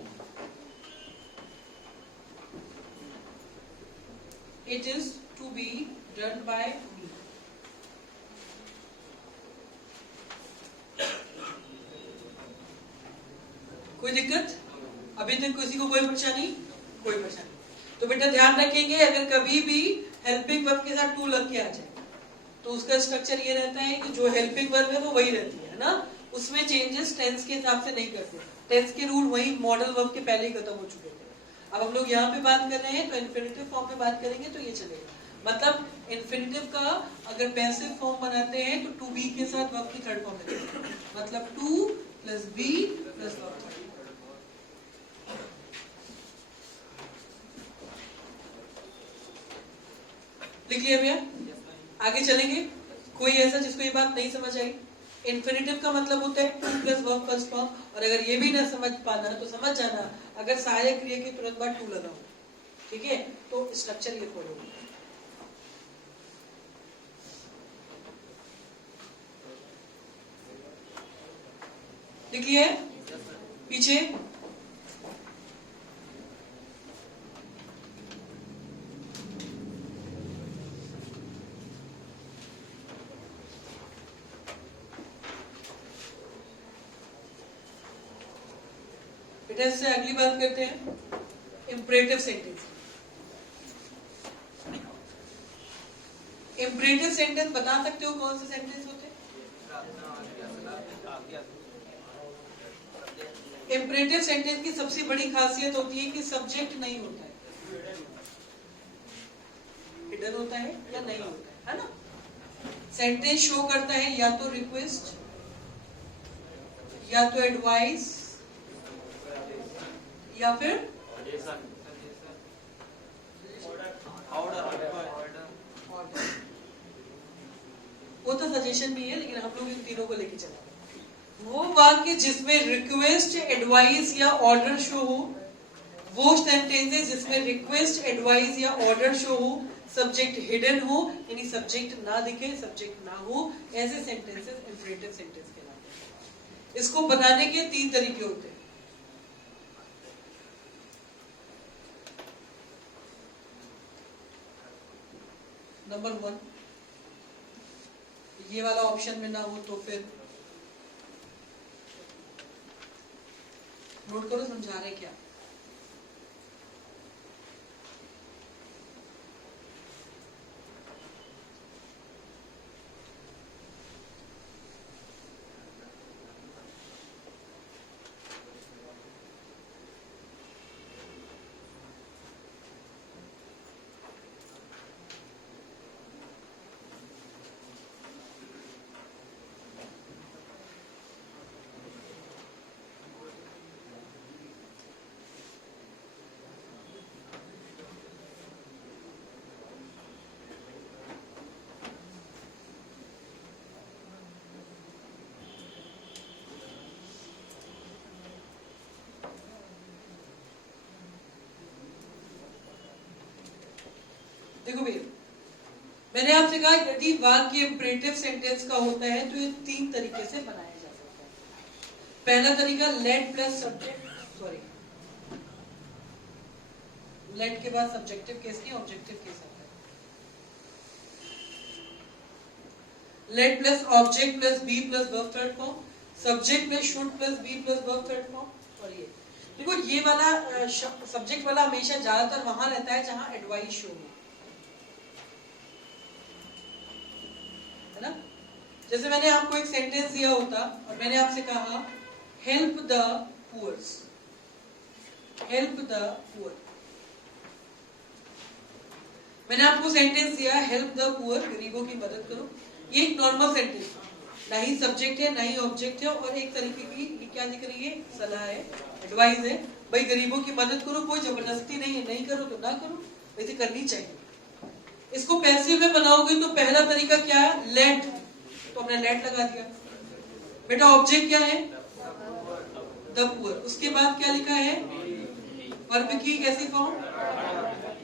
it is to be done by me. कोई दिक्कत? अभी तक किसी को कोई परेशानी? कोई परेशानी? तो बेटा ध्यान रखेंगे, अगर कभी भी हेल्पिंग वर्ब के साथ टू लग के आ जाए तो उसका स्ट्रक्चर ये रहता है कि जो हेल्पिंग वर्ब है वो वही रहती है ना, उसमें चेंजेस टेंस के हिसाब से नहीं करते, टेंस के रूल वही मॉडल वर्ब के पहले ही खत्म हो चुके थे। अब हम लोग यहाँ पे बात कर रहे हैं तो इन्फिनिटिव फॉर्म में बात करेंगे तो ये चलेगा, मतलब इन्फिनिटिव का अगर पैसिव फॉर्म बनाते हैं तो टू बी के साथ वर्ब की थर्ड फॉर्म में, मतलब to plus be plus verb. लिख लिया भैया? आगे चलेंगे। कोई ऐसा जिसको ये बात नहीं समझ आई? इन्फिनिटिव का मतलब होता है to plus verb first form, और अगर ये भी ना समझ पाना तो समझ जाना अगर सहायक क्रिया के तुरंत बाद टू लगा हो, ठीक है, तो स्ट्रक्चर ये फॉलो होगा। लिख लिया है? पीछे से अगली बात करते हैं, इंपरेटिव सेंटेंस। इंपरेटिव सेंटेंस बता सकते हो कौन से सेंटेंस होते हैं? इंपरेटिव सेंटेंस की सबसे बड़ी खासियत होती है कि सब्जेक्ट नहीं होता है, हिडन होता है या नहीं होता है ना। सेंटेंस शो करता है या तो रिक्वेस्ट, या तो एडवाइस, या फिर वो तो सजेशन भी है, लेकिन हम लोग इन तीनों को लेके चलेंगे। वो वाक्य जिसमें रिक्वेस्ट, एडवाइस या ऑर्डर शो हो, वो सेंटेंसेस जिसमें रिक्वेस्ट, एडवाइस या ऑर्डर शो हो, सब्जेक्ट हिडन हो यानी सब्जेक्ट ना दिखे, सब्जेक्ट ना हो, ऐसे सेंटेंसेस इंपरेटिव सेंटेंस कहलाते हैं। इसको बनाने के 3 तरीके होते हैं। नंबर 1, ये वाला ऑप्शन में ना हो तो फिर नोट करो, समझा रहे क्या। देखो भैया, मैंने आपसे कहा यदि वाक्य इंपरेटिव सेंटेंस का होता है तो ये 3 तरीके से बनाया जा सकता है। पहला तरीका let plus subject, sorry let के बाद सब्जेक्टिव केस नहीं, ऑब्जेक्टिव केस आता है। Let plus object plus be plus verb third form, subject में should plus be plus verb third form. और ये देखो, ये वाला सब्जेक्ट वाला हमेशा ज्यादातर वहां रहता है जहां एडवाइस शो हो, है ना। जैसे मैंने आपको एक सेंटेंस दिया होता और मैंने आपसे कहा help the poors, help the poor. मैंने आपको सेंटेंस दिया हेल्प द पुअर, गरीबों की मदद करो। ये एक नॉर्मल सेंटेंस, ना ही सब्जेक्ट है ना ही ऑब्जेक्ट है, और एक तरीके की क्या दिख रही है, सलाह है, एडवाइस है। भाई गरीबों की मदद करो, कोई जबरदस्ती नहीं है, नहीं करो तो ना करो। वैसे करनी चाहिए। इसको पैसिव में बनाओगे तो पहला तरीका क्या है, लेट, तो हमने लेट लगा दिया। बेटा ऑब्जेक्ट क्या है, द पुअर, उसके बाद क्या लिखा है, वर्ब की कैसी फॉर्म,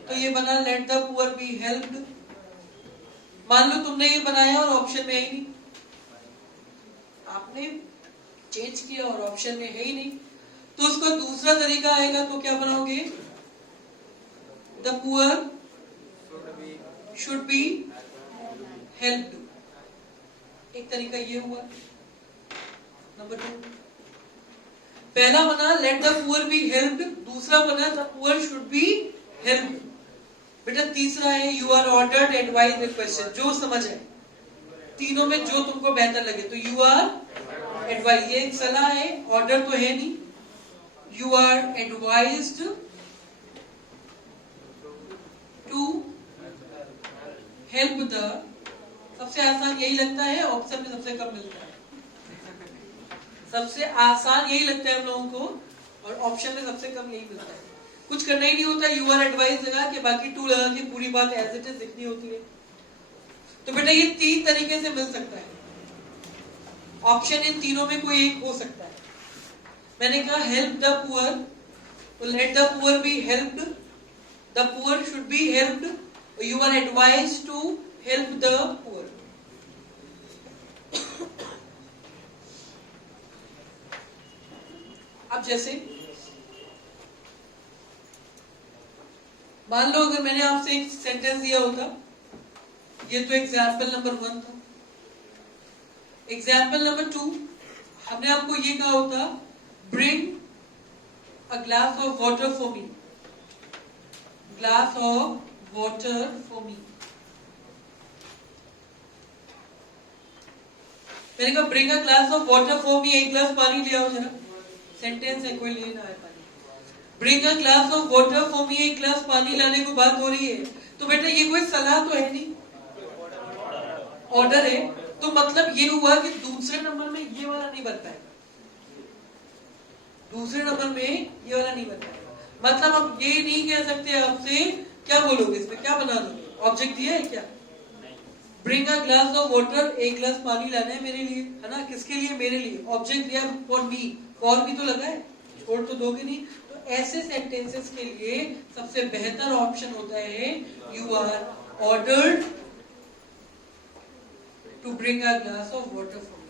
तो ये बना let the poor be helped. मान लो तुमने ये बनाया और ऑप्शन में है ही नहीं, आपने चेंज किया और ऑप्शन में है ही नहीं, तो उसका दूसरा तरीका आएगा, तो क्या बनाओगे, the poor should be helped. एक तरीका ये हुआ। नंबर 2, पहला बना let the poor be helped, दूसरा बना the poor should be helped. बेटा तीसरा है you are ordered, advise, requested, जो समझ है, तीनों में जो तुमको बेहतर लगे। तो यू आर एडवाइज, ये एक सलाह है, ऑर्डर तो है नहीं। You are advised to help the, सबसे आसान यही लगता है, ऑप्शन में सबसे कम मिलता है। सबसे आसान यही लगता है हम लोगों को, और ऑप्शन में सबसे कम यही मिलता है। कुछ करना ही नहीं होता, यू आर एडवाइस लगा के बाकी टू लगा के पूरी बात एज इट इज लिखनी होती है। तो बेटा ये 3 तरीके से मिल सकता है, ऑप्शन इन तीनों में कोई एक हो सकता है। मैंने कहा हेल्प द पुअर, तो let the poor be helped, the poor should be helped, you are advise to help the poor. अब जैसे मान लो अगर मैंने आपसे एक सेंटेंस दिया होता, ये तो एग्जाम्पल नंबर 1 था। एग्जाम्पल नंबर 2 हमने आपको ये कहा होता, bring a glass of water for me, glass of water for मी। मैंने कहा bring a glass of water for मी, एक गिलास पानी ले आओ जरा, सेंटेंस है, कोई लेना है पानी। Bring a glass of water for मी, एक गिलास पानी लाने को बात हो रही है, तो बेटा ये कोई सलाह तो है नहीं, ऑर्डर है। तो मतलब ये हुआ कि दूसरे नंबर में ये वाला नहीं बन पाएगा, दूसरे नंबर में ये वाला नहीं बन पाएगा। मतलब अब ये नहीं कह सकते आपसे, क्या बोलोगे इसमें, क्या बना दोगे, ऑब्जेक्ट दिया है क्या, bring a glass of water, एक गिलास पानी लाना है मेरे लिए, है ना, किसके लिए, मेरे लिए, ऑब्जेक्ट दिया फॉर मी, फॉर भी तो लगा है, छोड़ तो दोगे नहीं। तो ऐसे सेंटेंसेस के लिए सबसे बेहतर ऑप्शन होता है you are ordered to bring a glass of water for me.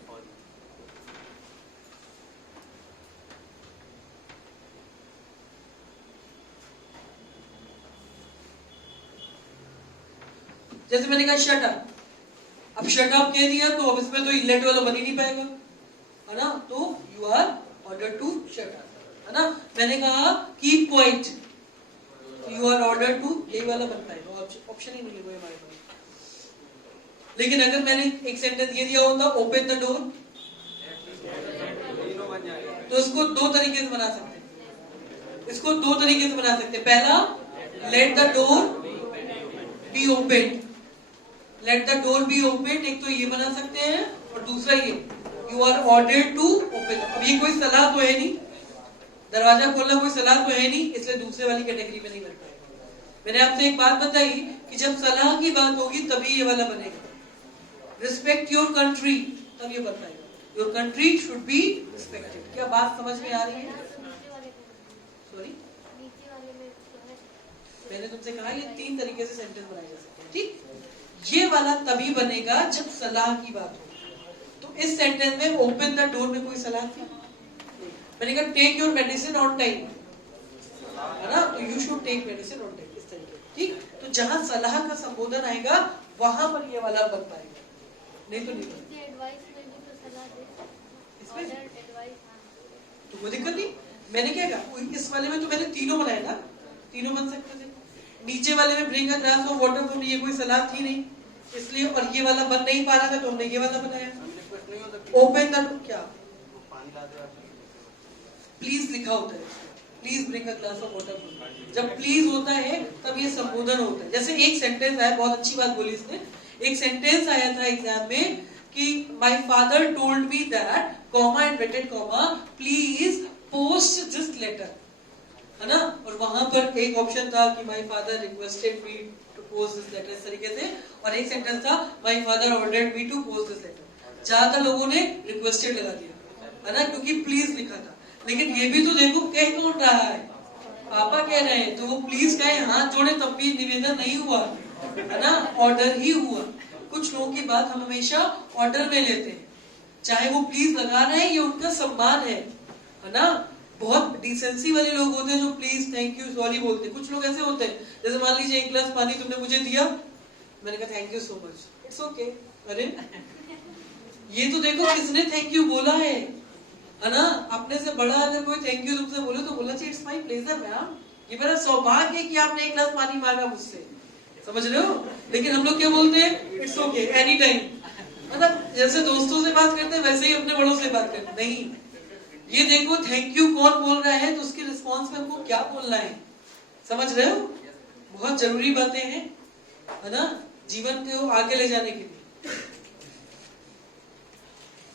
जैसे मैंने कहा शट अप, अब शट अप कह दिया तो अब इसमें तो लेट वाला बन ही नहीं पाएगा, है ना, तो you are order to shut up, है ना। मैंने कहा कीप क्वाइट, तो यू आर ऑर्डर टू, यही वाला बन पाएगा, ऑप्शन ही नहीं है हमारे पास। लेकिन अगर मैंने एक सेंटेंस ये दिया होता ओपन द डोर, तो इसको 2 तरीके से बना सकते हैं, इसको 2 तरीके से बना सकते हैं। पहला let the door be open, let the door be open, एक तो ये बना सकते हैं, और दूसरा ये you are ordered to open. अब ये कोई सलाह तो है नहीं, दरवाजा खोलना कोई सलाह तो है नहीं, इसलिए दूसरे वाली कैटेगरी में नहीं बन पाएगा। मैंने आपसे एक बात बताई कि जब सलाह की बात होगी तभी ये वाला बनेगा, रिस्पेक्ट योर कंट्री, तब ये बन पाएगा, your country should be respected. क्या बात समझ में आ रही है? सॉरी, मैंने तुमसे कहा ये 3 तरीके से सेंटेंस बनाए जा सकते हैं, ठीक। ये वाला तभी बनेगा जब सलाह की बात हो। तो इस सेंटेंस में ओपन द डोर में कोई सलाह थी, मैंने कहा take your medicine on time, है ना, तो you should take medicine on time, इस तरीके, ठीक। तो जहां सलाह का संबोधन आएगा वहां पर ये वाला बन पाएगा, नहीं तो नहीं बनेगा। इसमें तो कोई दिक्कत नहीं, मैंने क्या कहा, इस वाले में तो मैंने तीनों बनाए ना, तीनों बन सकते थे। नीचे वाले में bring a glass of water for मी, ये कोई सलाह थी नहीं, इसलिए, और ये वाला बन नहीं पा रहा था तो हमने ये वाला बनाया। ओपन द, क्या प्लीज लिखा होता है, please bring a glass of water for मी, जब प्लीज होता है तब ये संबोधन होता है। जैसे एक सेंटेंस आया, बहुत अच्छी बात बोली इसने, एक सेंटेंस आया था एग्जाम में कि my father told me that, comma and bracket comma, please post this letter. है ना। और वहां पर एक ऑप्शन था कि my father requested me to post this letter, इस तरीके से, और एक सेंटेंस था my father ordered me to post this letter. ज्यादातर लोगों ने रिक्वेस्टेड लगा दिया, है ना, क्योंकि प्लीज लिखा था। लेकिन ये भी तो देखो कह कौन रहा है, पापा कह रहे हैं, तो वो प्लीज कहे, हाथ जोड़े तब भी निवेदन नहीं हुआ, है ना, ऑर्डर ही हुआ। कुछ लोगों की बात हम हमेशा ऑर्डर में लेते हैं, चाहे वो प्लीज लगा रहे हैं, ये उनका सम्मान है ना। बहुत डिसेंसी वाले लोग होते हैं जो प्लीज, थैंक यू, सॉरी बोलते हैं। कुछ लोग ऐसे होते हैं, जैसे मान लीजिए एक गिलास पानी तुमने मुझे दिया, मैंने कहा thank you so much, it's okay. अरे ये तो देखो किसने थैंक यू बोला है ना। अपने से बड़ा अगर कोई थैंक यू तुमसे बोले तो बोलना चाहिए इट्स माय प्लेजर मैम, ये मेरा सौभाग्य है कि आपने एक गिलास पानी मांगा मुझसे, समझ रहे हो। लेकिन हम लोग क्या बोलते हैं, इट्स ओके, एनी टाइम। मतलब जैसे दोस्तों से बात करते हैं वैसे ही अपने बड़ों से बात करते नहीं। ये देखो थैंक यू कौन बोल रहा है, तो उसके रिस्पॉन्स में हमको क्या बोलना है, समझ रहे हो। बहुत जरूरी बातें हैं, है ना, जीवन को आगे ले जाने के लिए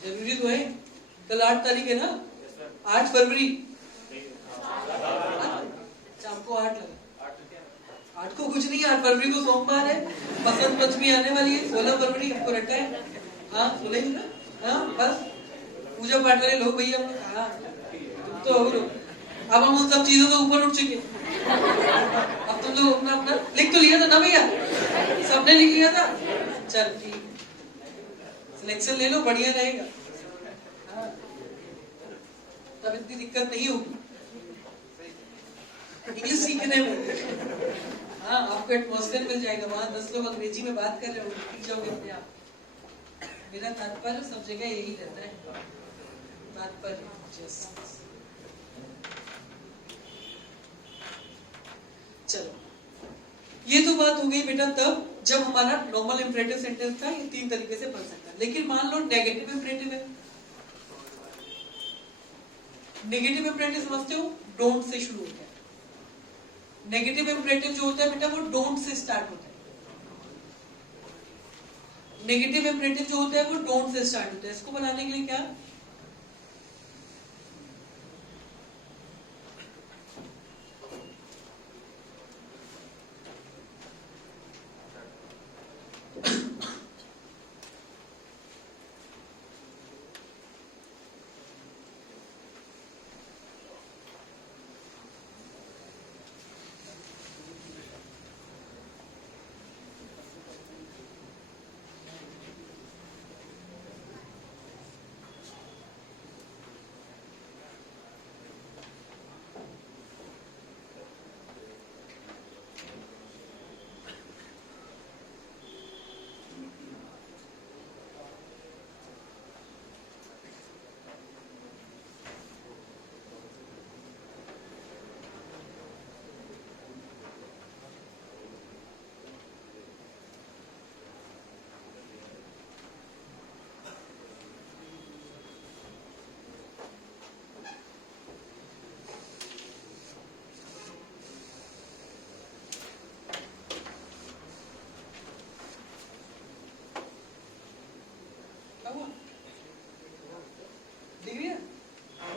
जरूरी तो है। कल 8 तारीख है ना, 8 फरवरी, शाम को 8 लगा, 8 को कुछ नहीं, 8 फरवरी को सोमवार है, बसंत पंचमी आने वाली है, 16 फरवरी हमको रखा है। हाँ 16 ही ना, हाँ बस पूजा पाठ वाले लोग भैया हमने कहा तुम तो और अब हम उन सब चीजों के ऊपर उठ चुके। अब तुम लोग अपना अपना लिख तो लिया था ना भैया, सबने लिख लिया था, चल ठीक, सिलेक्शन ले लो, बढ़िया रहेगा। हाँ, तब इतनी दिक्कत नहीं होगी इंग्लिश सीखने में। हाँ आपको एटमॉस्फेयर मिल जाएगा, वहां 10 लोग अंग्रेजी में बात कर रहे हो, सीख जाओगे अपने आप। मेरा तात्पर्य सब जगह यही रहता है, तात्पर्य चलो ये तो बात हो गई बेटा तब जब हमारा नॉर्मल इंपरेटिव सेंटेंस था, ये 3 तरीके से बन सकता है। लेकिन मान लो नेगेटिव इंपरेटिव है। नेगेटिव इंपरेटिव समझते हो, डोंट से शुरू होता है। नेगेटिव इंपरेटिव जो होता है बेटा वो डोंट से स्टार्ट होता है। नेगेटिव इंपरेटिव जो होता है वो डोंट से स्टार्ट होता है। इसको बनाने के लिए क्या,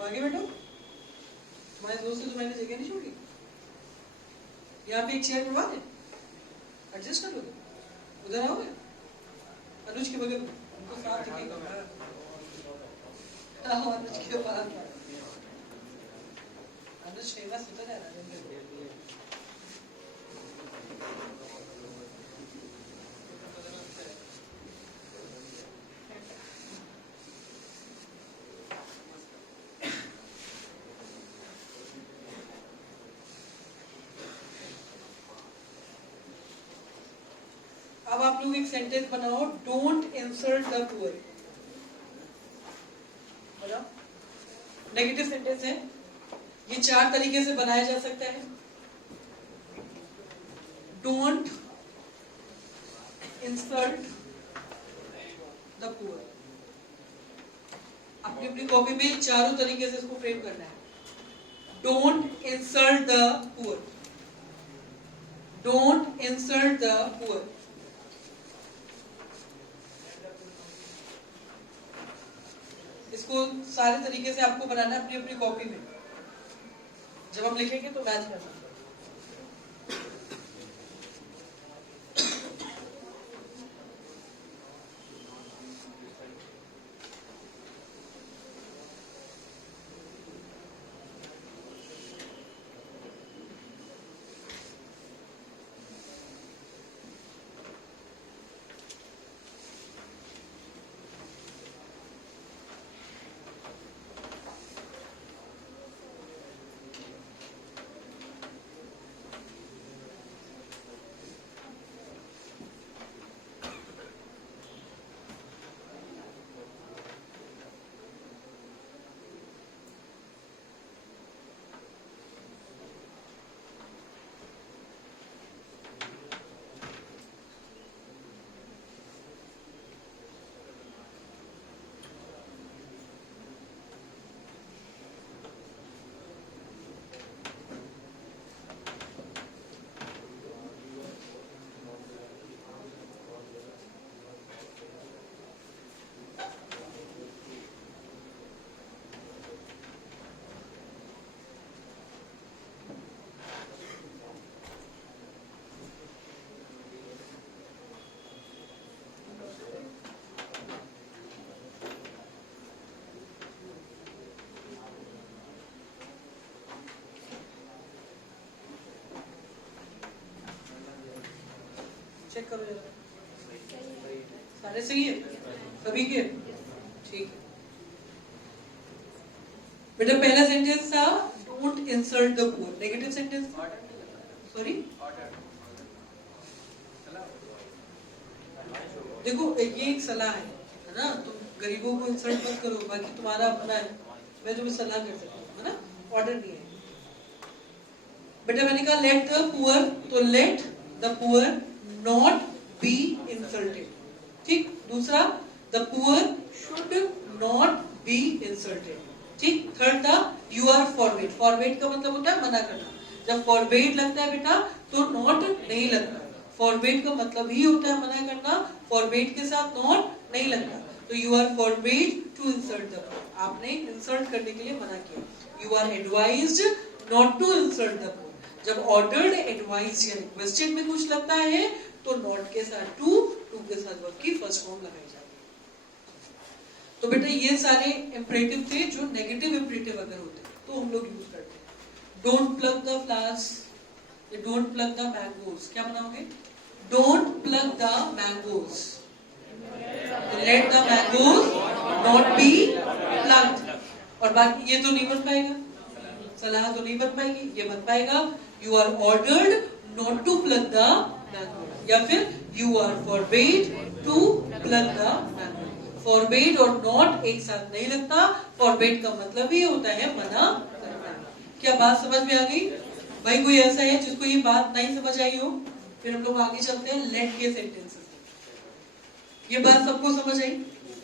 आगे बैठो, तुम्हारे दोस्त से तुम्हारी जगह नहीं छोड़ी। यहाँ पे एक चेयर बनवा दे, एडजस्ट कर लोगे, उधर आओगे अनुज के बगल में, उनको साथ दिखेगा। अनुज के पास, अनुज फेमस उधर है राजेंद्र। अब आप लोग एक सेंटेंस बनाओ, डोंट इंसल्ट द पुअर। बनाओ, नेगेटिव सेंटेंस है, ये 4 तरीके से बनाया जा सकता है। Don't insult the poor. अपनी अपनी कॉपी में चारों तरीके से इसको फ्रेम करना है। Don't insult the poor, don't insult the poor. इसको सारे तरीके से आपको बनाना है अपनी अपनी कॉपी में। जब हम लिखेंगे तो मैच करना। चेक करो जरा, सारे सही है सभी के? ठीक है बेटा। पहला सेंटेंस था don't insult the poor, negative sentence. Sorry, देखो ये एक सलाह है ना, तुम गरीबों को इंसल्ट मत करो, बाकी तुम्हारा अपना है, मैं तुम्हें सलाह कर सकती हूँ, है ना, ऑर्डर नहीं है बेटा। मैंने कहा लेट द पुअर, तो let the poor not be insulted, ठीक। दूसरा, the poor should not be insulted, ठीक। थर्ड था यू आर फॉरबेड, फॉरबेड का मतलब होता है मना करना। जब फॉरबेड लगता है बेटा तो नॉट नहीं लगता, फॉरबेड का मतलब ही होता है मना करना, फॉरबेड के साथ नॉट नहीं लगता। तो you are forbade to insult the poor, आपने इंसल्ट करने के लिए मना किया। You are advised not to insult the poor. जब ऑर्डर्ड, एडवाइज या रिक्वेस्टेड में कुछ लगता है तो नॉट के साथ टू के साथ वर्ब की फर्स्ट फॉर्म लगाई जाती है। तो बेटा ये सारे इंपरेटिव थे जो नेगेटिव इंपरेटिव अगर होते तो हम लोग यूज करते हैं। Don't plug the flowers, don't plug the mangoes, क्या बनाओगे? Don't plug the mangoes, let the mangoes not be plugged. और बाकी ये तो नहीं बन पाएगा, सलाह तो नहीं बन पाएगी, ये बन पाएगा you are ordered not to plug the mango, या फिर you are forbade to plug the mango. Forbade और नॉट एक साथ नहीं लगता, फॉरबेड का मतलब ही होता है मना करना। क्या बात समझ में आ गई भाई? कोई ऐसा है जिसको ये बात नहीं समझ आई हो? फिर हम लोग आगे चलते हैं लेट के सेंटेंसेस। ये बात सबको समझ आई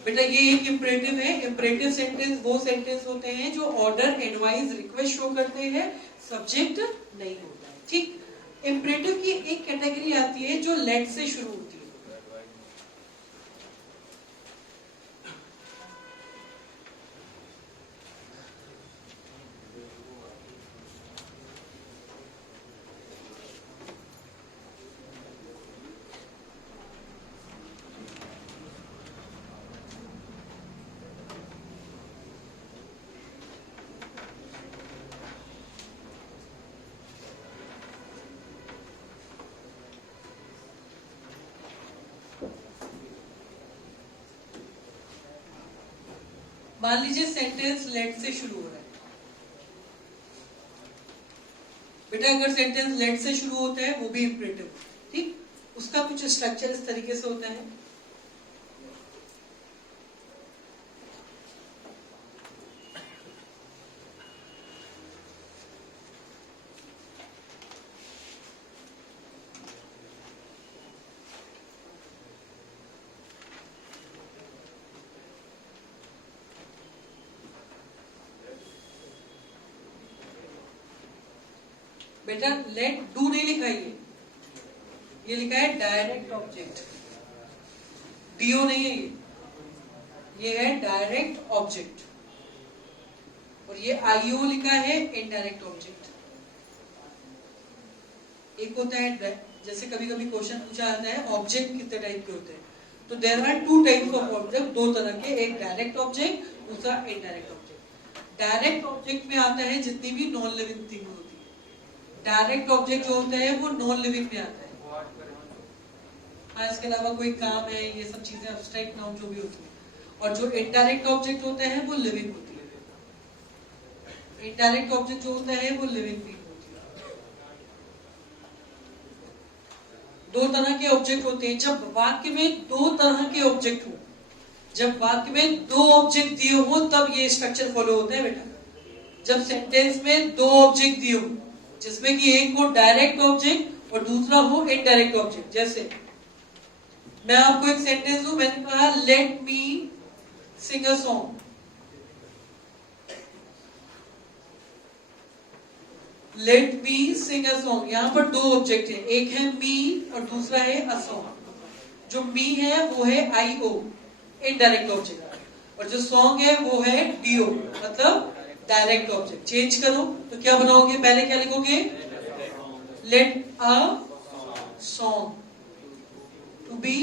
बेटा? ये एक इंपरेटिव है। इंपरेटिव सेंटेंस वो सेंटेंस होते हैं जो ऑर्डर, एडवाइस, रिक्वेस्ट शो करते हैं, सब्जेक्ट नहीं होता है, ठीक। इंपरेटिव की एक कैटेगरी आती है जो लेट से शुरू होती है। मान लीजिए सेंटेंस लेट से शुरू हो रहा है बेटा। अगर सेंटेंस लेट से शुरू होता है वो भी इंपरेटिव, ठीक। उसका कुछ स्ट्रक्चर इस तरीके से होता है। बेटा लेट डू नहीं लिखा है, ये लिखा है डायरेक्ट ऑब्जेक्ट, डीओ नहीं है ये है डायरेक्ट ऑब्जेक्ट। और ये आईओ लिखा है इनडायरेक्ट ऑब्जेक्ट। एक होता है, जैसे कभी कभी क्वेश्चन पूछा जाता है ऑब्जेक्ट कितने टाइप के होते हैं, तो there are two types of object, दो तरह के, एक डायरेक्ट ऑब्जेक्ट, दूसरा इनडायरेक्ट ऑब्जेक्ट। डायरेक्ट ऑब्जेक्ट में आता है जितनी भी नॉन लिविंग थिंग होती है। डायरेक्ट ऑब्जेक्ट जो होता है वो नॉन लिविंग में आता है। हाँ, इसके अलावा कोई काम है, ये सब चीजें एब्स्ट्रैक्ट नाउन जो भी होती है। और जो इनडायरेक्ट ऑब्जेक्ट होता है वो लिविंग होती है। इनडायरेक्ट ऑब्जेक्ट जो होता है वो लिविंग थिंग होती है। दो तरह के ऑब्जेक्ट होते हैं। जब वाक्य में दो तरह के ऑब्जेक्ट हो, जब वाक्य में दो ऑब्जेक्ट दिए हो तब ये स्ट्रक्चर फॉलो होता है बेटा। जब सेंटेंस में दो ऑब्जेक्ट दिए हो, जिसमें कि एक हो डायरेक्ट ऑब्जेक्ट और दूसरा हो इनडायरेक्ट ऑब्जेक्ट। जैसे मैं आपको एक सेंटेंस दूं, मैंने कहा let me sing a song. Let me sing a song, यहां पर दो ऑब्जेक्ट है, एक है मी और दूसरा है अ सॉन्ग। जो मी है वो है आई ओ, इनडायरेक्ट ऑब्जेक्ट, और जो सॉन्ग है वो है डी ओ, मतलब डायरेक्ट ऑब्जेक्ट। चेंज करो तो क्या बनाओगे, पहले क्या लिखोगे, let a song to be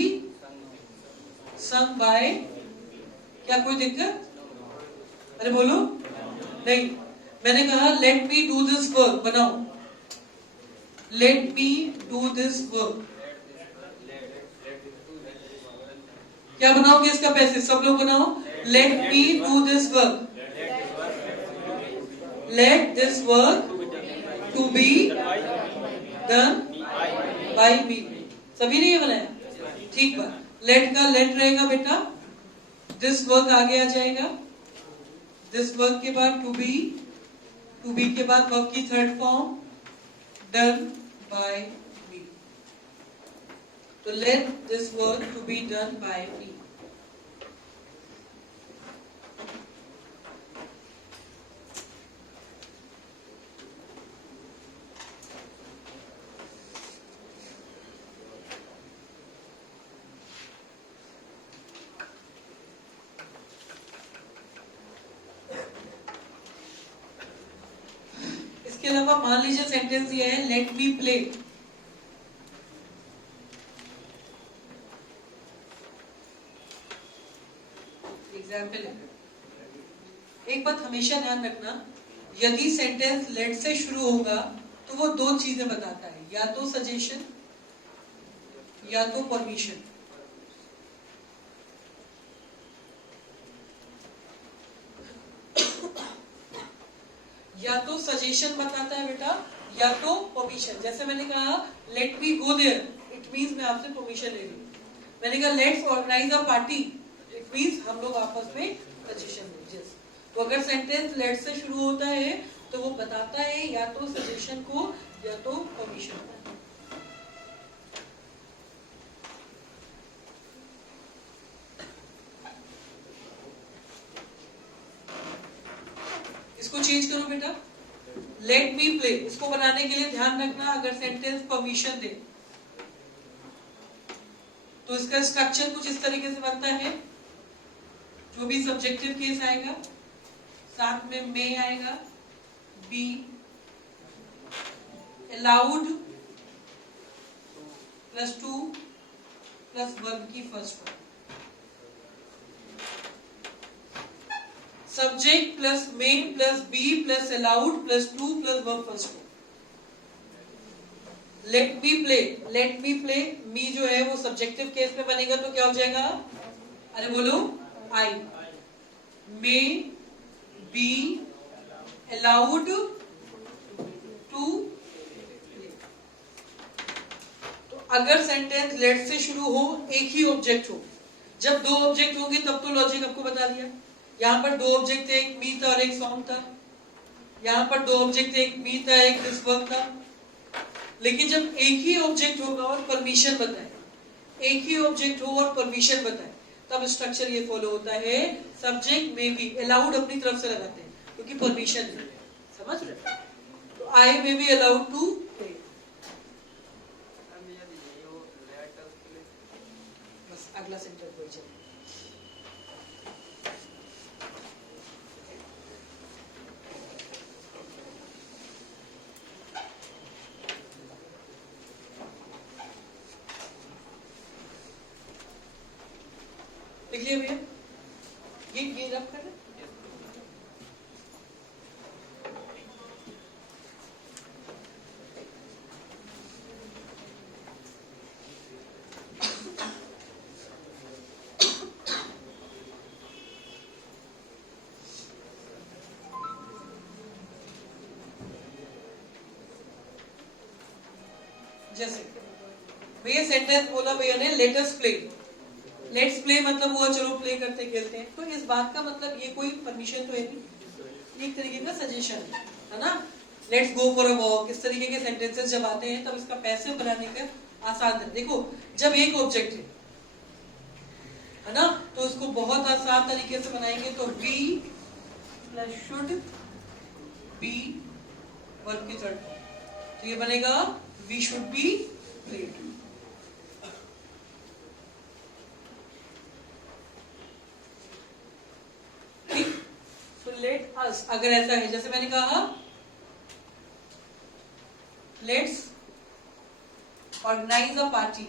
sung by, क्या कोई दिक्कत? अरे बोलो नहीं। मैंने कहा let me do this work, बनाओ let me do this work. क्या बनाओगे इसका पैसे, सब लोग बनाओ, let me do this work, let this work to be done by me. सभी ने ये बनाया, ठीक बात। लेट का लेट रहेगा बेटा, दिस वर्क आगे आ जाएगा, दिस वर्क के बाद टू बी के बाद वर्क की third form done by me. तो let this work to be done by me. इसके अलावा मान लीजिए सेंटेंस ये है लेट मी प्ले। एग्जाम्पल है, एक बात हमेशा ध्यान रखना, यदि सेंटेंस लेट से शुरू होगा तो वो दो चीजें बताता है, या तो सजेशन या तो परमिशन। या तो सजेशन बताता है बेटा, या तो परमिशन। जैसे मैंने कहा let me go there, it means मैं आपसे परमिशन ले रही हूं। मैंने कहा let's organize a party, it means हम लोग आपस में सजेशन दें। तो अगर सेंटेंस लेट से शुरू होता है तो वो बताता है या तो सजेशन को या तो परमिशन को। इसको चेंज करो बेटा, लेट मी प्ले। इसको बनाने के लिए ध्यान रखना, अगर सेंटेंस परमिशन दे तो इसका स्ट्रक्चर कुछ इस तरीके से बनता है। जो भी सब्जेक्टिव केस आएगा साथ में मे आएगा, be, allowed plus to plus verb की first form, subject plus main plus be plus allowed plus to plus verb first form. Let me play, let me play, me जो है वो सब्जेक्टिव केस में बनेगा तो क्या हो जाएगा, अरे बोलो, I. May be allowed to. तो अगर सेंटेंस लेट से शुरू हो, एक ही ऑब्जेक्ट हो, जब दो ऑब्जेक्ट होंगे तब तो लॉजिक आपको बता दिया। यहां पर दो ऑब्जेक्ट थे, एक मी था और एक सॉन्ग था। यहां पर दो ऑब्जेक्ट थे, एक मी था एक दिस वर्क था। लेकिन जब एक ही ऑब्जेक्ट होगा और परमिशन बताए, एक ही ऑब्जेक्ट हो और परमिशन बताए, तब स्ट्रक्चर ये फॉलो होता है, सब्जेक्ट में बी, अलाउड अपनी तरफ से लगाते हैं क्योंकि परमिशन है, समझ रहे? तो I may be allowed to play. बस अगला सेंटेंस कोई चलिए। लिख लिया भैया, ये रब कर जैसे भैया सेंटेंस बोला भैया ने लेट्स प्ले। लेट्स प्ले मतलब हुआ चलो प्ले करते खेलते हैं, तो इस बात का मतलब ये कोई परमिशन तो है नहीं, एक तरीके का सजेशन है ना। Let's go for a walk, इस तरीके के सेंटेंसेस जब आते हैं तब इसका पैसिव बनाने का आसान है। देखो जब एक ऑब्जेक्ट है ना, तो उसको बहुत आसान तरीके से बनाएंगे, तो be plus should be verb की थर्ड फॉर्म, तो ये बनेगा वी शुड बी प्लेड। ठीक, तो लेट अस अगर ऐसा है, जैसे मैंने कहा let's organize a party,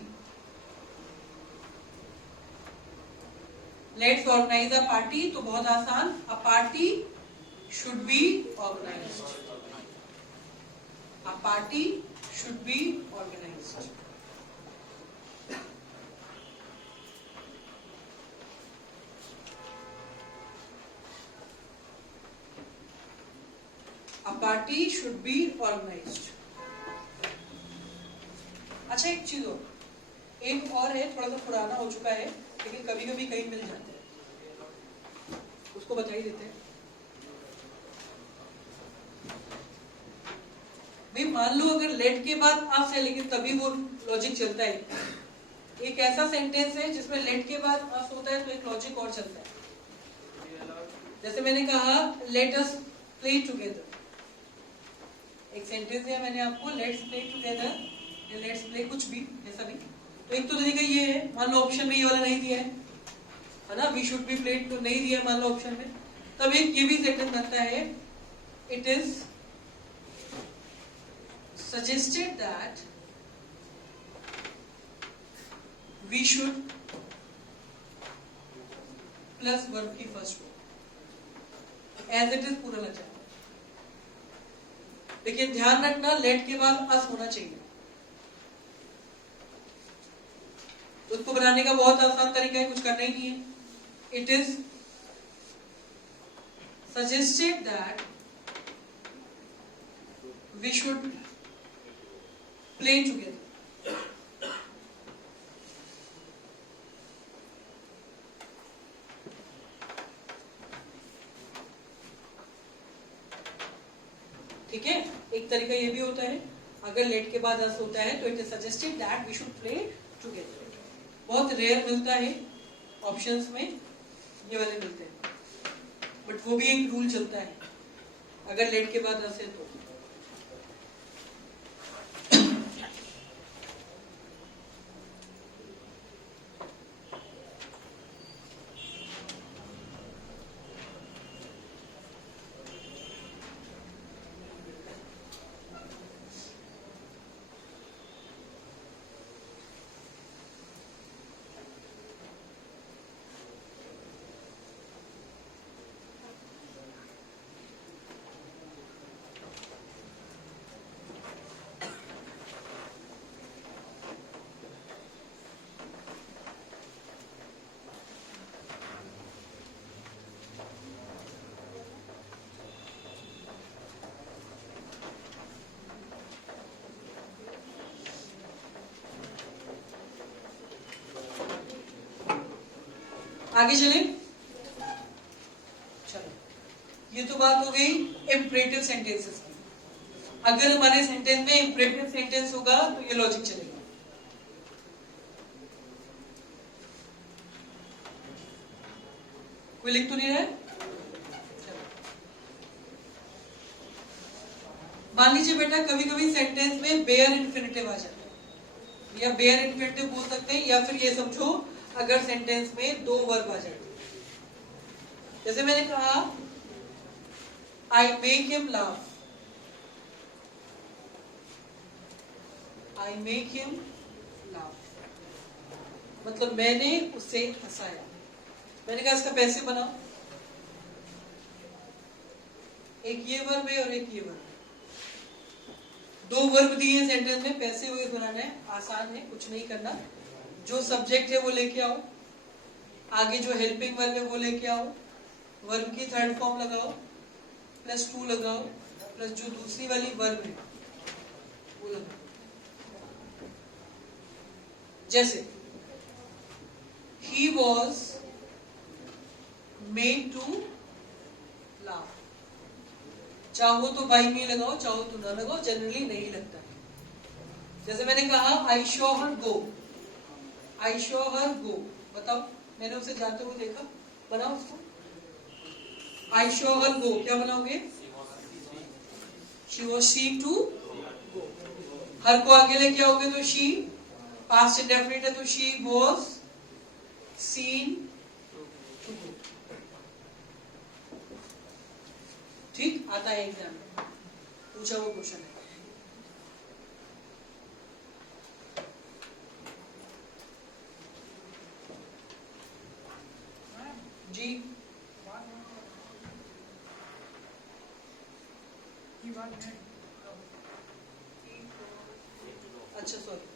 let's organize a party, तो बहुत आसान, a party should be organized, a party should be organized. A party should be organized. अच्छा एक चीज और, एक और है, थोड़ा सा पुराना हो चुका है लेकिन कभी कभी कहीं मिल जाता है, उसको बता ही देते हैं। भाई मान लो अगर लेट के बाद अस है लेकिन तभी वो लॉजिक चलता है, एक ऐसा सेंटेंस है जिसमें लेट के बाद अस होता है तो एक लॉजिक और चलता है। जैसे मैंने कहा लेट अस प्ले टुगेदर, एक सेंटेंस है मैंने आपको लेट्स प्ले टुगेदर या लेट्स प्ले कुछ भी ऐसा भी, तो एक तो तरीका ये है, मान लो ऑप्शन में ये वाला नहीं दिया है ना, वी शुड बी प्लेड तो नहीं दिया मान लो ऑप्शन में, तब एक ये भी सेंटेंस बनता है, it is suggested that we should plus verb की first verb as it is पूरा लग जाएगा, लेकिन ध्यान रखना लेट के बाद अस होना चाहिए। उसको बनाने का बहुत आसान तरीका है, कुछ करना ही नहीं है, it is suggested that we should play together. ठीक है, एक तरीका ये भी होता है, अगर लेट के बाद अस होता है तो it is suggested that we should play together. बहुत रेयर मिलता है ऑप्शंस में, ये वाले मिलते हैं, बट वो भी एक रूल चलता है, अगर लेट के बाद अस है तो। आगे चले, चलो ये तो बात हो गई इंपरेटिव सेंटेंसेस की। अगर हमारे सेंटेंस में इंपरेटिव सेंटेंस होगा तो ये लॉजिक चलेगा। कोई लिख तो नहीं रहा है? मान लीजिए बेटा कभी कभी सेंटेंस में बेयर इन्फिनिटिव आ जाता है, या बेयर इन्फिनिटिव बोल सकते हैं, या फिर ये समझो अगर सेंटेंस में दो वर्ब आ जाते, जैसे मैंने कहा I make him laugh, I make him laugh मतलब मैंने उसे हंसाया, मैंने कहा इसका पैसे बनाओ, एक ये वर्ब है और एक ये वर्ब है, दो वर्ब दिए सेंटेंस में, पैसे हुए बनाना है, आसान है, कुछ नहीं करना। जो सब्जेक्ट है वो लेके आओ, आगे जो हेल्पिंग वर्ब है वो लेके आओ, वर्ब की थर्ड फॉर्म लगाओ, +2 लगाओ, प्लस जो दूसरी वाली वर्ब है वो लगाओ। जैसे he was made to laugh, चाहो तो बाई में लगाओ, चाहो तो ना लगाओ, जनरली नहीं लगता है। जैसे मैंने कहा I show her go, I show हर गो, बताओ, मैंने उसे जाते हुए देखा, बनाओ उसको। आई शो हर गो क्या बनाओगे? She was seen to go. Her को आगे लेके आओगे तो शी, पास्ट इंडेफिनिट है तो she was seen to go. ठीक, आता है एग्जाम में, पूछा वो क्वेश्चन है। जी अच्छा सॉरी,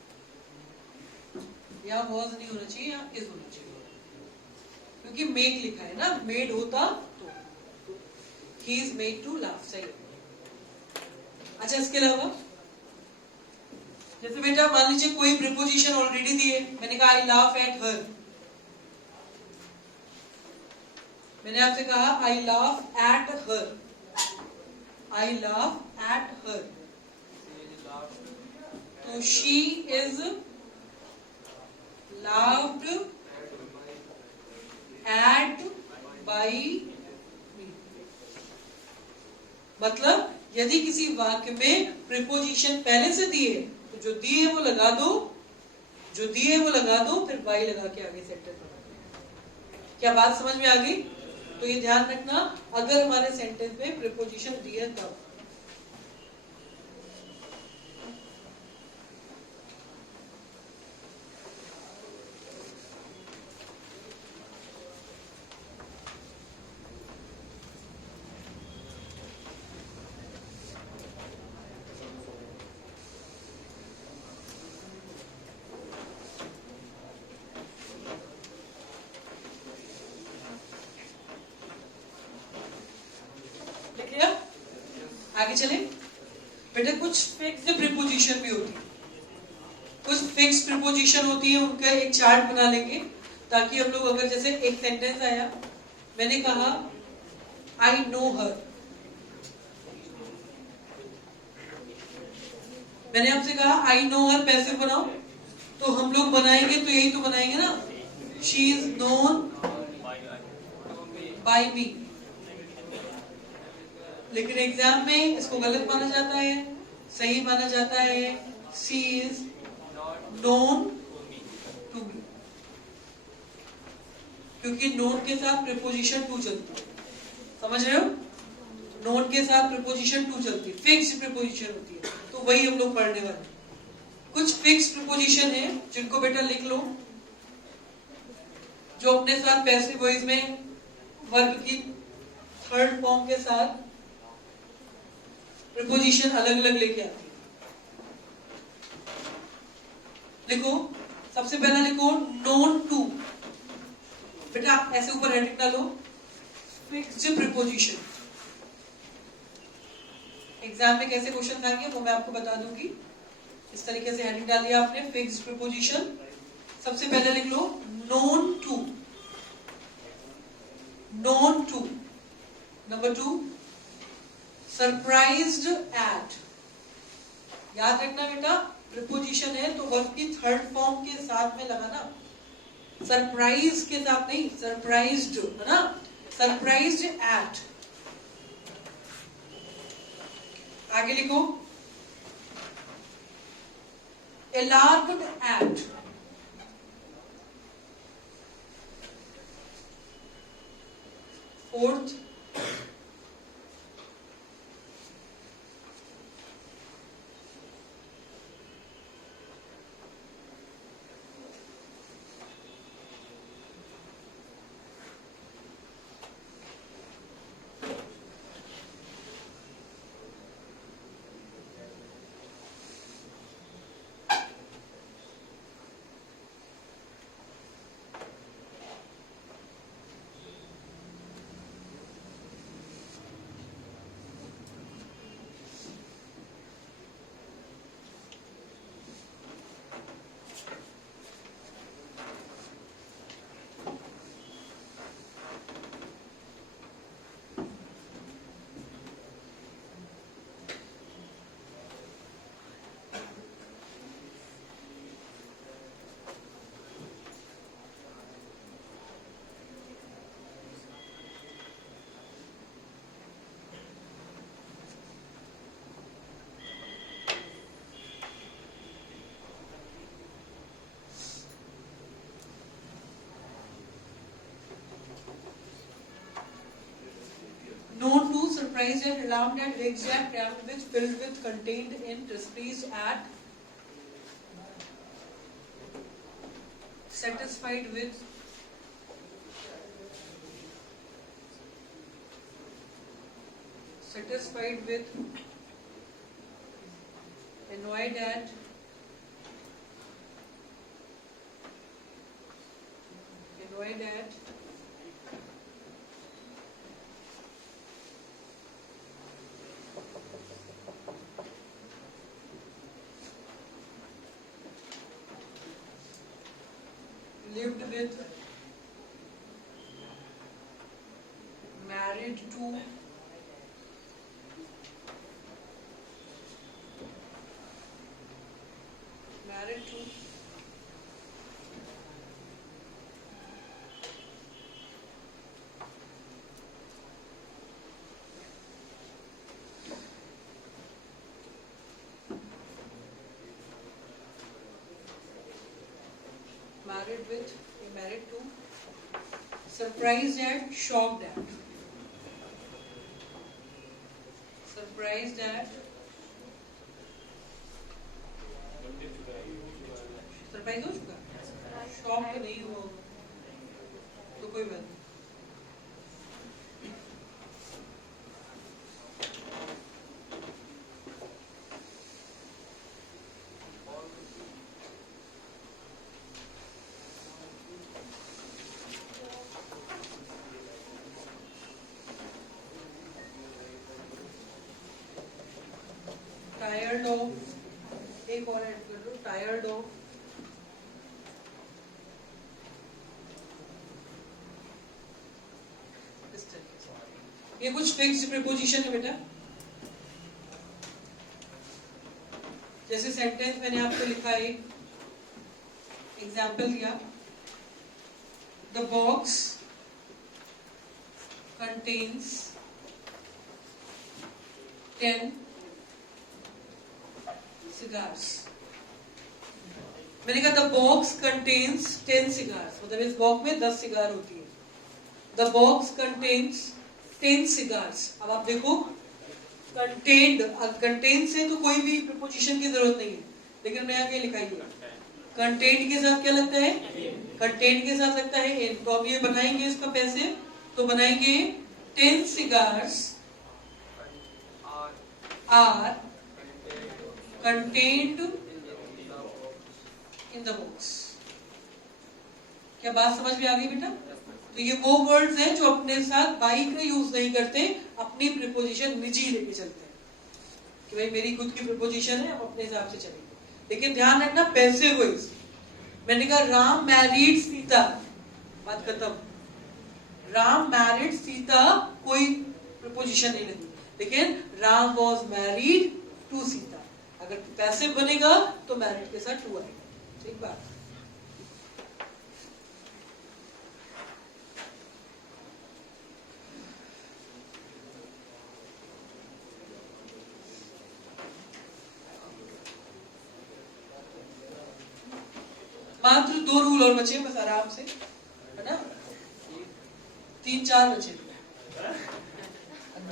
यहाँ वॉज नहीं होना चाहिए, यहाँ इज होना चाहिए, क्योंकि मेक लिखा है ना, मेड होता तो he is made to laugh, सही। अच्छा इसके अलावा जैसे बेटा मान लीजिए कोई प्रीपोजिशन ऑलरेडी दी है, मैंने कहा आई लाफ एट हर, मैंने आपसे कहा I laugh at her, I laugh at her, तो she is laughed at by me. मतलब यदि किसी वाक्य में प्रीपोजिशन पहले से दिए तो जो दिए वो लगा दो, जो दिए वो लगा दो, फिर बाई लगा के आगे सेंटेंस बनाओ। क्या बात समझ में आ गई? तो ये ध्यान रखना, अगर हमारे सेंटेंस में प्रीपोजिशन दिए तब। आगे चले बेटा, कुछ फिक्स्ड प्रीपोजिशन भी होती है, कुछ फिक्स प्रीपोजिशन होती है, उनका एक चार्ट बना लेंगे ताकि हम लोग, अगर जैसे एक सेंटेंस आया, मैंने कहा आई नो हर, मैंने आपसे कहा आई नो हर पैसिव बनाओ, तो हम लोग बनाएंगे तो यही तो बनाएंगे ना, शी इज नोन बाय मी। लेकिन एग्जाम में इसको गलत माना जाता है, सही माना जाता है, she is known to me, क्योंकि नोन के साथ प्रीपोजिशन टू चलती है, समझ रहे हो? नोन के साथ प्रीपोजिशन टू चलती है, फिक्स्ड प्रीपोजिशन होती है, तो वही हम लोग पढ़ने वाले। कुछ फिक्स प्रीपोजिशन है जिनको बेटा लिख लो, जो अपने साथ पैसिव वॉइस में वर्ब की थर्ड फॉर्म के साथ प्रीपोजिशन अलग अलग लेके आती है। लिखो, सबसे पहला लिखो नोन टू, बेटा ऐसे ऊपर हेडिंग डालो, फिक्स्ड प्रीपोजिशन। एग्जाम में कैसे क्वेश्चन आएंगे वो मैं आपको बता दूंगी। इस तरीके से हेडिंग डाल दिया आपने, फिक्स्ड प्रीपोजिशन। सबसे पहले लिख लो known to, known to. Number 2 surprised at. याद रखना बेटा, प्रीपोजिशन है तो वर्ब की थर्ड फॉर्म के साथ में लगाना, सरप्राइज के साथ नहीं, सरप्राइज्ड है ना, सरप्राइज्ड एट। आगे लिखो alarmed at. Fourth surprised at, alarmed at, vexed at, crammed with, filled with, contained in, displeased at, satisfied with, annoyed at, lived with, married to, married to, surprised at, shocked at, surprised at, surprise हो चुका, शॉक तो नहीं हुआ तो कोई बात नहीं। टायर्ड ऑफ, एक और ऐड कर लो, टायर्ड ऑफ, ये कुछ फिक्स्ड प्रीपोजिशन है बेटा। जैसे सेंटेंस मैंने आपको लिखा है, एग्जाम्पल दिया, द बॉक्स कंटेन्स 10 cigars। मैंने कहा द बॉक्स कंटेन्स 10 cigars, मतलब इस बॉक्स में 10 सिगार होती है। The box contains 10 cigars। अब आप देखो कंटेन्ड, कंटेन से तो कोई भी प्रीपोजिशन की जरूरत नहीं है, लेकिन मैं आगे लिखा है कंटेन्ड के साथ क्या लगता है, कंटेन्ड के साथ लगता है इन। तो अब ये बनाएंगे इसका पैसे, तो बनाएंगे 10 cigars are contained in the box। क्या बात समझ में आ गई बेटा? तो ये वो वर्ड्स हैं जो अपने साथ बाई का यूज नहीं करते, अपनी प्रीपोजिशन निजी लेके चलते हैं कि भाई मेरी खुद की प्रीपोजिशन है, हम अपने हिसाब से चलेंगे। लेकिन ध्यान रखना पैसे वाइज। मैंने कहा राम मैरिड सीता, बात खत्म। राम मैरिड सीता कोई प्रीपोजिशन नहीं लगी, लेकिन Ram was married to Sita. अगर पैसे बनेगा तो मैरिड के साथ टू आएगा। ठीक बात। मात्र 2 रूल और बचे बस, आराम से, है ना? 3-4 बचे,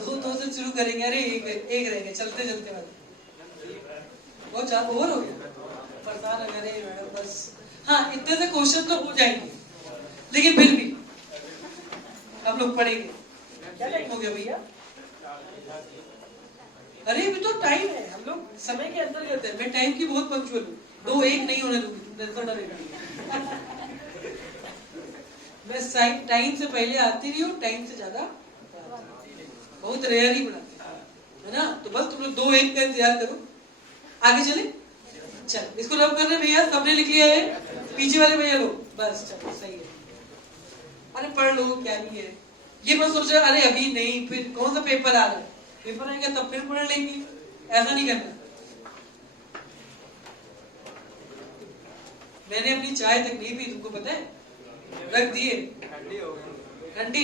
2 से शुरू करेंगे। अरे एक रहेंगे, चलते चलते वाले वो 4 ओवर हो गया, परेशान अरे मैडम बस। हाँ, इतने से क्वेश्चन तो हो जाएंगे, लेकिन फिर भी हम लोग पढ़ेंगे। क्या टाइम हो गया भैया? अरे अभी तो टाइम है, हम लोग समय के अंदर करते हैं। मैं टाइम की बहुत पंक्चुअल हूँ, 2-1 नहीं होने दूंगी, मैं टाइम से पहले आती रही हूँ, टाइम से ज्यादा बहुत रेयर ही बनाते है ना। तो बस तुम लोग 2-1 का इंतजार करो, आगे चले। चल इसको रब कर रहे भैया, सबने लिख लिया है? पीछे वाले भैया लोग बस, चलो सही है। अरे पढ़ लो, क्या ही है। ये मत सोच रहे अरे अभी नहीं, फिर कौन सा पेपर आ रहा है, पेपर आएगा तब फिर पढ़ लेंगे, ऐसा नहीं करना। मैंने अपनी चाय तक नहीं पी, तुमको पता है, रख दिए, ठंडी।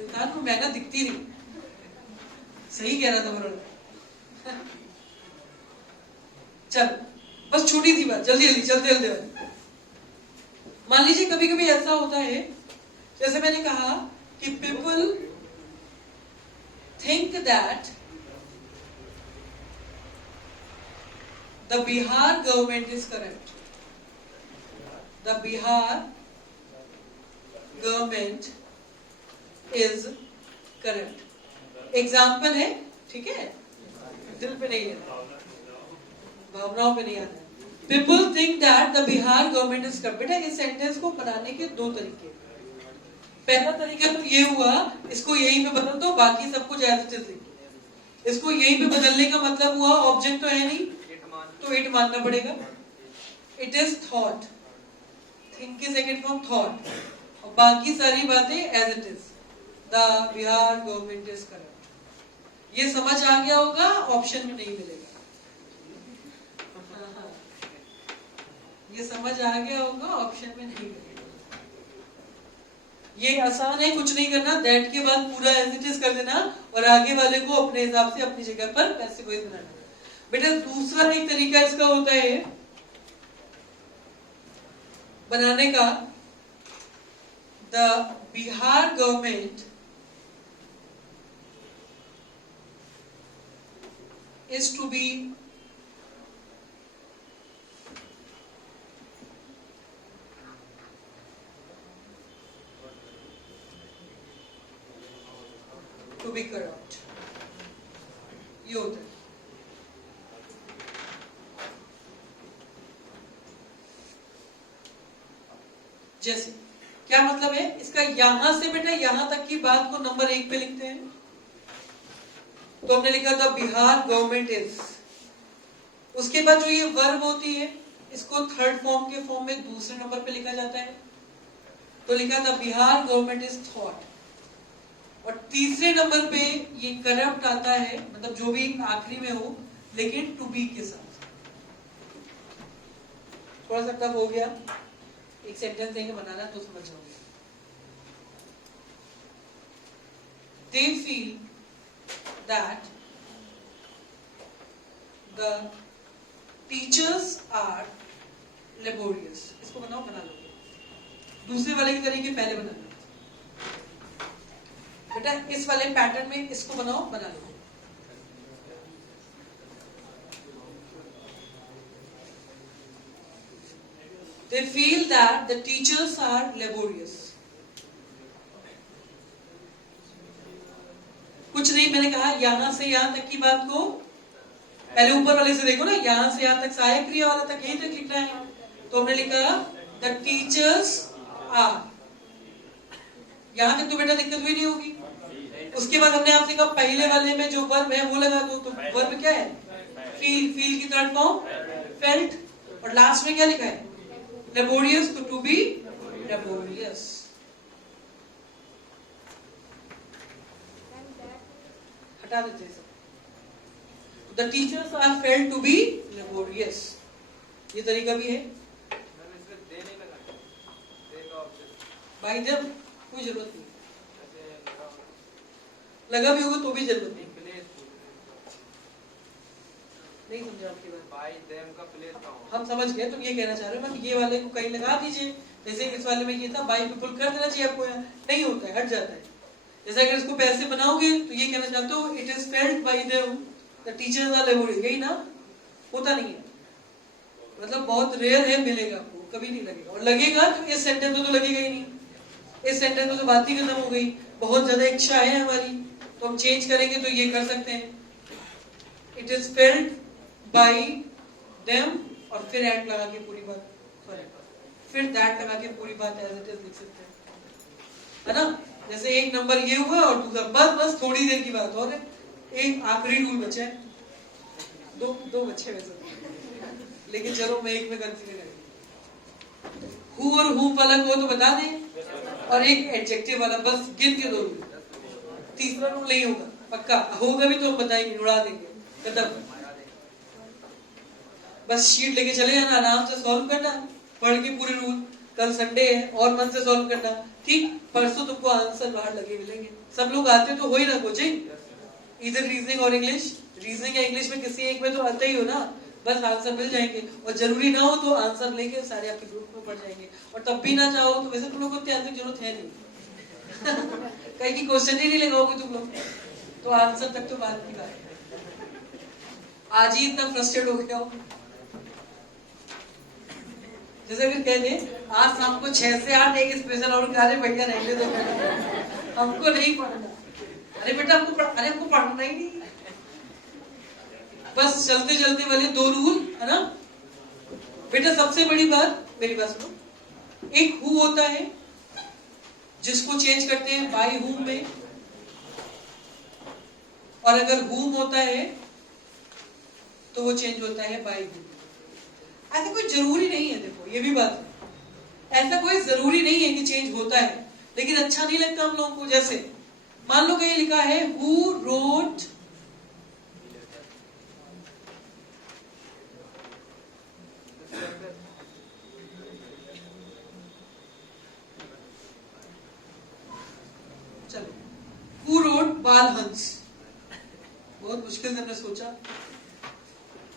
इंसान को मेहनत दिखती नहीं। सही कह रहा था वरुण। चल बस छोटी सी बात, जल्दी जल्दी चलते चलते। मान लीजिए कभी कभी ऐसा होता है, जैसे मैंने कहा कि people think that the Bihar government is corrupt. The Bihar government is corrupt. Example है, ठीक है, दिल पे नहीं है, भावनाओं पे नहीं आना है. People think that the Bihar government is corrupt. बेटा इस सेंटेंस को बनाने के दो तरीके. पहला तरीका तो ये हुआ, इसको यहीं पे बदल दो, बाकी सब कुछ एज इट इज. इसको यहीं पे बदलने का मतलब हुआ ऑब्जेक्ट तो है नहीं, तो इट मानना पड़ेगा. It is thought. थिंक की सेकंड फॉर्म थॉट, और बाकी सारी बातें as it is. The Bihar government is corrupt. ये समझ आ गया होगा, ऑप्शन में नहीं मिलेगा. ये समझ आ गया होगा, ऑप्शन में नहीं मिलेगा. ये आसान है, कुछ नहीं करना, दैट के बाद पूरा एज इट इज कर देना और आगे वाले को अपने हिसाब से अपनी जगह पर पैसिव वॉइस बनाना. बेटा दूसरा एक तरीका इसका होता है बनाने का. The Bihar government is to be corrupt. ये होता है. जैसे क्या मतलब है इसका, यहां से बेटा यहां तक की बात को नंबर 1 पे लिखते हैं. तो हमने लिखा था बिहार गवर्नमेंट इज. उसके बाद जो ये वर्ब होती है इसको थर्ड फॉर्म के फॉर्म में दूसरे नंबर पे लिखा जाता है. तो लिखा था बिहार गवर्नमेंट इज थॉट. और तीसरे नंबर पे ये करप्ट आता है, मतलब जो भी आखिरी में हो, लेकिन टू बी के साथ. थोड़ा सा टफ हो गया, एक सेंटेंस देंगे बनाना तो समझ जाओगे. They feel that the teachers are laborious. इसको बनाओ, बना लो. दूसरे वाले की तरीके पहले बनाना. बेटा इस वाले पैटर्न में इसको बनाओ, बना लो. They feel that the teachers are laborious. कुछ नहीं, मैंने कहा यहां से यहां तक की बात को पहले ऊपर वाले से देखो ना, यहां से यहां तक सहायक क्रिया वाला तक यहीं तक लिखना है. तो हमने लिखा द टीचर्स आर. यहां तक तो बेटा दिक्कत भी नहीं होगी. उसके बाद हमने आपसे कहा पहले वाले में जो वर्ब है वो लगा दो. तो वर्ब क्या है? फील. फील की थर्ड फॉर्म फेल्ट. और लास्ट में क्या लिखा है? लेबोरियस. तो टू बी लेबोरियस. हटा देते हैं. The teachers are felt to be laborious. ये तरीका भी है. भाई जब कोई जरूरत नहीं, लगा भी होगा तो भी जरूरत नहीं. नहीं समझा आपकी बात. हम समझ गए. तुम ये कहना चाह रहे हो मैम ये वाले को कहीं लगा दीजिए, जैसे इस वाले में ये था बाई पीपल कर देना चाहिए आपको. नहीं होता है, हट जाता है. जैसे अगर इसको पैसे बनाओगे तो ये कहना चाहते हो it is felt by them the teachers are laborious. यही ना, होता नहीं है. मतलब बहुत रेयर है, मिलेगा आपको, कभी नहीं लगेगा. और लगेगा तो इस सेंटेंस में तो लगेगा ही नहीं. इस सेंटेंस में तो बात ही खत्म हो गई. बहुत ज्यादा इच्छा है हमारी तो हम चेंज करेंगे तो ये कर सकते हैं. It is felt by them और फिर एंड लगा के पूरी बात, सॉरी फिर दैट लगा के पूरी बात एज इट इज लिख सकते हैं, है ना. जैसे एक नंबर ये हुआ और दूसरा, बस थोड़ी देर की बात और है. एक आखिरी रूल बचा है. दो बच्चे वैसे, लेकिन चलो मैं एक में कंसीडर करेंगे. हु और हु वाला को तो बता दें, और एक एडजेक्टिव वाला बस गिन के दो रूल. तीसरा रूल नहीं होगा, पक्का होगा भी तो हम बताएंगे, उड़ा देंगे. खत्म. बस शीट लेके चले जाना, आराम से सॉल्व करना, पढ़ के पूरे रूल. कल संडे है और मन से सॉल्व करना. ठीक, परसों तुमको आंसर बाहर लगे मिलेंगे. सब लोग आते तो हो ही ना कोचिंग. इधर रीजनिंग और इंग्लिश, रीजनिंग या इंग्लिश में किसी एक में तो आते ही हो ना, बस आंसर मिल जाएंगे. और जरूरी ना हो तो आंसर लेके सारे आपके ग्रुप में पढ़ जाएंगे. और तब भी ना चाहो तो वैसे तुम लोग को ध्यान की जरूरत है नहीं. कहीं की क्वेश्चन ही नहीं लगाओगे तुम लोग. तो आंसर तक तो बात की बात है। आज ही इतना फ्रस्ट्रेट हो गया हूं, जैसे अगर कह दे आज शाम को 6 से 8 एक स्पेशल और गाने भैया रहने दो, हमको नहीं पढ़ना। अरे बेटा हमको पढ़ना ही नहीं, बस चलते चलते वाले 2 रूल है ना बेटा। सबसे बड़ी बात मेरी बात सुनो, एक हु होता है जिसको चेंज करते हैं बाय हुम में, और अगर हुम होता है तो वो चेंज होता है बाय हुम। ऐसा कोई जरूरी नहीं है, देखो ये भी बात है, ऐसा कोई जरूरी नहीं है कि चेंज होता है, लेकिन अच्छा नहीं लगता हम लोगों को। जैसे मान लो कहीं लिखा है who wrote who wrote Balhans. बहुत मुश्किल से हमने सोचा,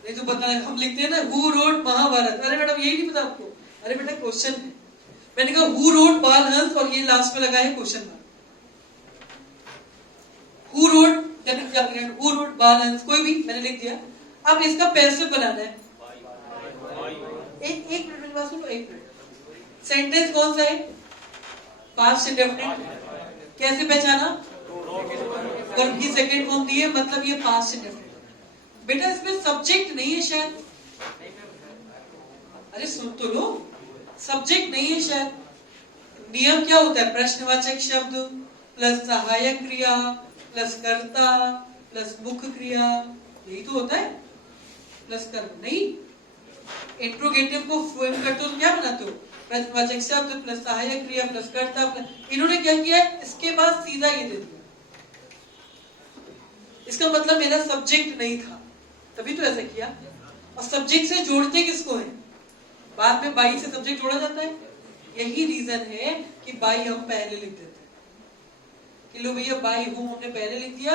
नहीं तो पता है हम लिखते हैं ना हु रोट महाभारत। अरे मैडम यही नहीं पता आपको? अरे बेटा क्वेश्चन है, मैंने कहा हु रोट बालहंस और ये लास्ट में लगा है question mark. Who wrote Balhans कोई भी मैंने लिख दिया। अब इसका पैसिव बनाना है। एक मिनट मेरी बात सुनो, एक मिनट। सेंटेंस कौन सा है? Past indefinite. कैसे पहचाना? वर्ब की सेकंड फॉर्म दी है, मतलब ये पास्ट इंडेफिनिट। बेटा इसमें सब्जेक्ट नहीं है शायद। अरे सुन तो लो, सब्जेक्ट नहीं है शायद। नियम क्या होता है? प्रश्नवाचक शब्द प्लस सहायक क्रिया प्लस कर्ता प्लस मुख्य क्रिया, यही तो होता है। प्लस कर्म नहीं, इंट्रोगेटिव को फ्रेम करते हो तो क्या बनाते हो? प्रश्नवाचक शब्द प्लस सहायक क्रिया प्लस कर्ता प्लस। इन्होंने क्या किया है, इसके बाद सीधा ये दे दिया। इसका मतलब मेरा सब्जेक्ट नहीं था, तभी तो ऐसा किया। और सब्जेक्ट से जोड़ते किसको है? बाद में बाई से सब्जेक्ट जोड़ा जाता है। यही रीजन है कि बाई हम पहले लिख देते हैं कि लो भैया बाई हूं हमने पहले लिख दिया,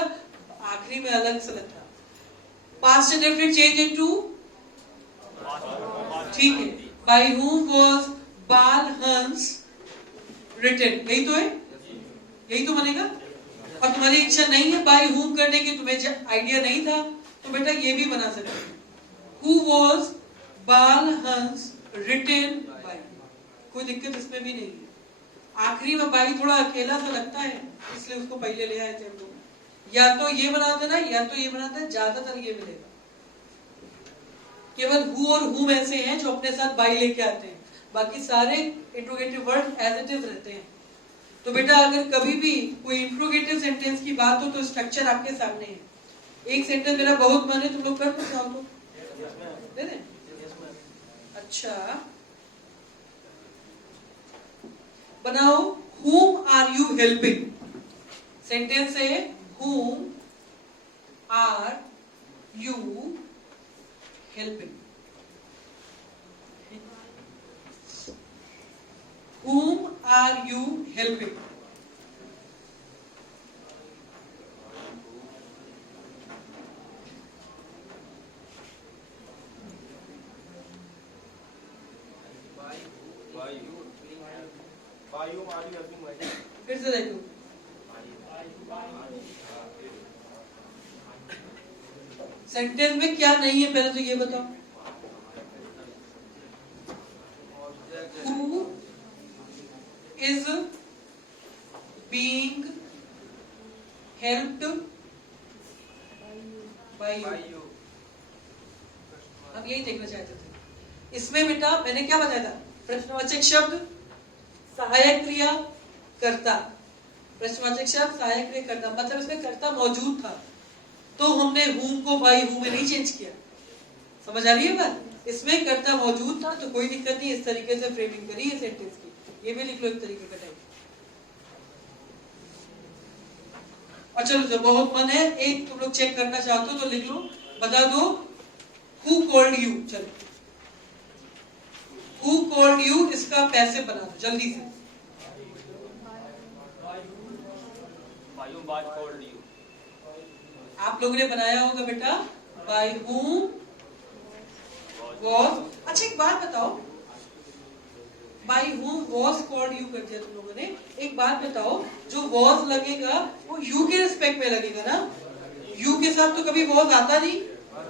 आखिरी में अलग से लगता। पास्ट इंडेफिनिट चेंज इनटू, ठीक है, by whom was Balhans written, यही तो है, यही तो बनेगा। और तुम्हारी इच्छा नहीं है बाई हूम करने की, तुम्हें आइडिया नहीं था, तो बेटा ये भी बना सकते हैं who was Balhans written by. कोई दिक्कत इसमें भी नहीं है। आखिरी में बाई थोड़ा अकेला सा लगता है, इसलिए उसको पहले ले आए थे हम लोग। या तो ये बना देना या तो ये बना देना, ज्यादातर ये मिलेगा। केवल हु और हुम ऐसे हैं जो अपने साथ बाई लेके आते हैं, बाकी सारे interrogative word as it is रहते हैं। तो बेटा अगर कभी भी कोई इंट्रोगेटिव सेंटेंस की बात हो तो स्ट्रक्चर आपके सामने है। एक सेंटेंस मेरा बहुत मन है, तुम लोग कर दो, दे दें? अच्छा बनाओ, whom are you helping? Sentence है whom are you helping? Whom are you helping? फिर से देखो, सेंटेंस में क्या नहीं है पहले तो ये बताओ। Who is being helped by you? हम यही देखना चाहते थे। इसमें बेटा मैंने क्या बताया था? प्रश्नवाचक शब्द, सहायक क्रिया, कर्ता। प्रश्नवाचक शब्द, सहायक क्रिया, कर्ता, मतलब इसमें कर्ता मौजूद था, तो हमने whom को by who में नहीं चेंज किया। समझ आ रही है बात? इसमें कर्ता मौजूद था तो कोई दिक्कत नहीं, इस तरीके से फ्रेमिंग करी है सेंटेंस की। ये भी लिख लो एक तरीके का टाइप। और चलो जो बहुत मन है, एक तुम लोग चेक करना चाहते हो तो लिख लो, बता दो who called you। चलो who called you इसका पैसे बना दो जल्दी से। आप लोगों ने बनाया होगा बेटा by whom was। अच्छा एक बात बताओ, bye whom was called you कर दिया तुम लोगों ने। एक बात बताओ, जो was लगेगा वो you के रिस्पेक्ट में लगेगा ना? you के साथ तो कभी was आता नहीं,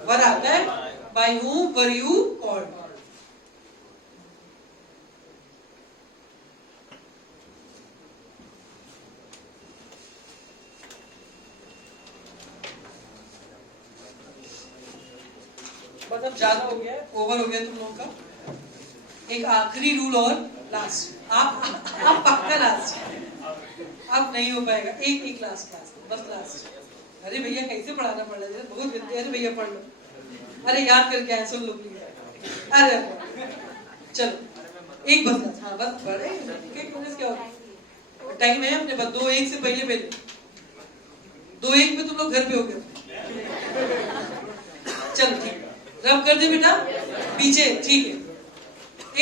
वर आता है। by whom were you called? मतलब ज्यादा हो गया, ओवर हो गया तुम लोगों का। एक आखिरी रूल और लास्ट, आप पक्का लास्ट, अब नहीं हो पाएगा। एक लास्ट क्लास, बस लास्ट। अरे भैया कैसे पढ़ाना पड़ रहा है, बहुत विद्या। अरे भैया पढ़ लो, अरे याद करके आए, सुन लो प्लीज। अरे चलो एक बस, हाँ बस पढ़े। क्या होगा, टाइम है अपने पास, 2:01 से पहले 2:01 में तुम लोग घर पे हो गए। चलो ठीक, रब कर दे बेटा पीछे, ठीक है।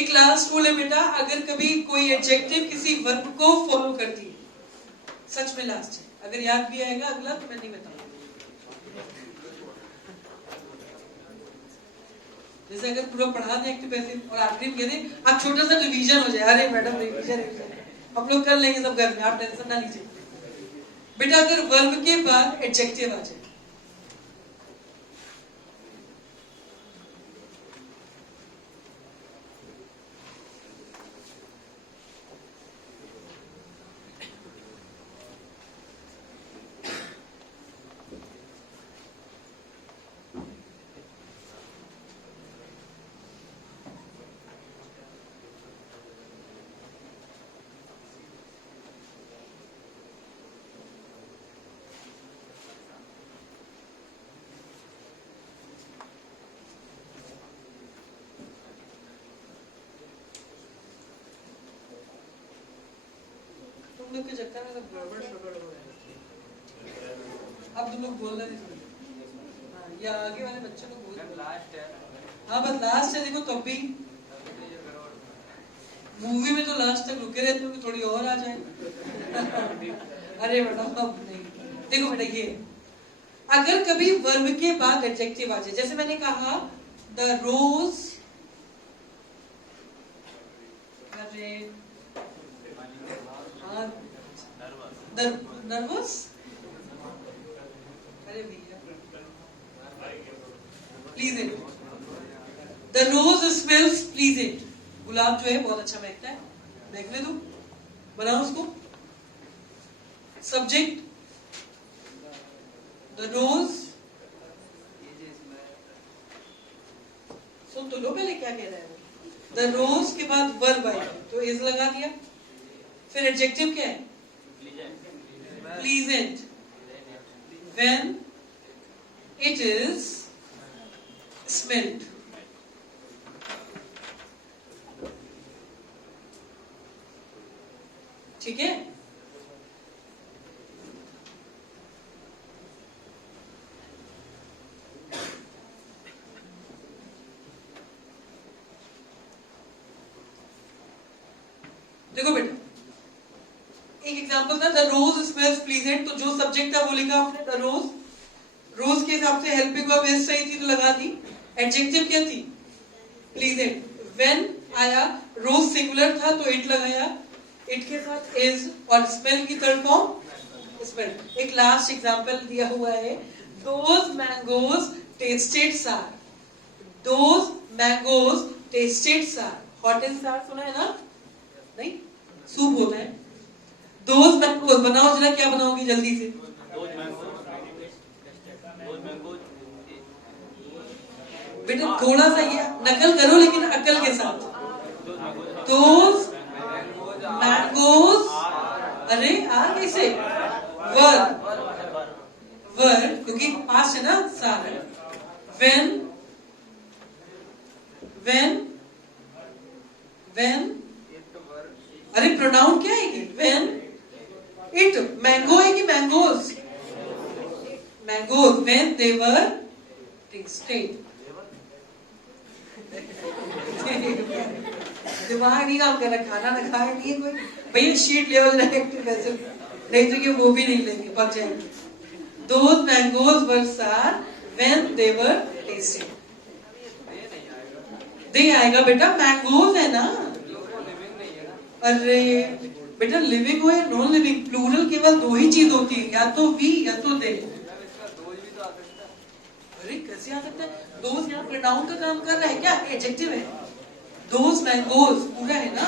एक लास्ट रूल है बेटा, अगर कभी कोई एडजेक्टिव किसी वर्ब को फॉलो करती है, सच में लास्ट है, अगर याद भी आएगा अगला तो मैं नहीं बताऊंगा। जैसे अगर पूरा पढ़ा दें एक्टिव पैसिव और आखिरी में कह दें आप छोटा सा रिवीजन हो जाए, अरे मैडम रिवीजन हम लोग कर लेंगे सब घर में, आप टेंशन ना लीजिए बेटा। अगर वर्ब के बाद एडजेक्टिव आ जाए, तुम लोग के चक्कर में सब गड़बड़ सड़बड़ हो रहा है। अब तुम लोग बोल रहे थे, हाँ ये आगे वाले बच्चों को बोल लास्ट है। हाँ बस लास्ट है, देखो तब भी मूवी में तो लास्ट तक रुके रहते हो, थोड़ी और आ जाए। अरे बेटा अब नहीं, देखो बेटा ये अगर कभी वर्ब के बाद एडजेक्टिव आ जाए, जैसे मैंने कहा द रोज, नर्वस, अरे भैया pleasant, the rose smells pleasant, गुलाब जो है बहुत अच्छा महकता है, महकने दो, बनाओ उसको। सब्जेक्ट द रोज, सुन तो लो पहले क्या कह रहा है। द रोज के बाद वर्ब आएगा तो इज लगा दिया, फिर एडजेक्टिव क्या है pleasant, when it is smelled। ठीक है, देखो बेटा एक एग्जांपल था, द रोज स्मेल्स प्लीजेंट, तो जो सब्जेक्ट था वो लिखा आपने द रोज, रोज के हिसाब से हेल्पिंग वर्ब एस सही थी तो लगा दी। एडजेक्टिव क्या थी प्लीजेंट, व्हेन आया रोज सिंगुलर था तो इट लगाया, इट के साथ इज, और स्मेल की थर्ड फॉर्म स्मेल। एक लास्ट एग्जांपल दिया हुआ है, दोज मैंगोज टेस्टेड सार, दोज मैंगोज टेस्टेड सार, हॉट एंड सार सुना है ना, नहीं सूप होता है। दोज मैंगोज बनाओ जरा, क्या बनाओगी जल्दी से, बेटा थोड़ा सा ये नकल करो लेकिन अकल के साथ। दोज मैंगोज, अरे आ कैसे, वर्ब, वर्ब क्योंकि पास्ट है ना सार है। व्हेन, व्हेन, व्हेन, अरे प्रोनाउन क्या आएगी, व्हेन इट, मैंगो आएगी mangoes, mangoes when they were tested. दिमाग नहीं काम कर रहा, खाना ना खाए नहीं कोई भैया, शीट ले आओ नहीं तो ये वो भी नहीं लेंगे, पक जाएंगे। Those mangoes were sour when they were tasted। दे आएगा बेटा, मैंगोज है ना, अरे बेटा, लिविंग हो या नॉन लिविंग, प्लूरल केवल दो ही चीज होती है, या तो वी या तो दे। अरे कैसे आ सकता है? दोज यहाँ प्रोनाउन का काम कर रहा है क्या? एडजेक्टिव है। दोज मैंगोज पूरा है ना।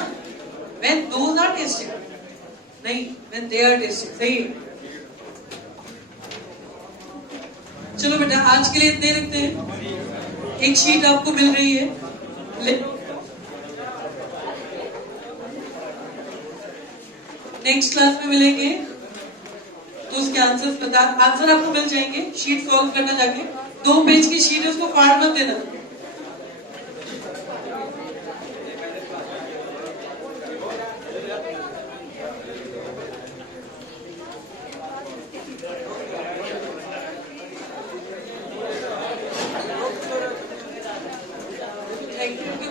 When those are tasting, नहीं, when they are tasting, सही है। चलो बेटा, आज के लिए इतने लिखते हैं। एक शीट आपको मिल रही है, नेक्स्ट क्लास में मिलेंगे तो उसके आंसर आपको मिल जाएंगे। शीट सॉल्व करना जाके, 2 पेज की शीट है, उसको फाड़ मत देना।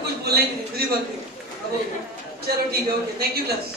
कुछ बोलेंगे खुद ही बोलते। चलो ठीक है, ओके, थैंक यू क्लास।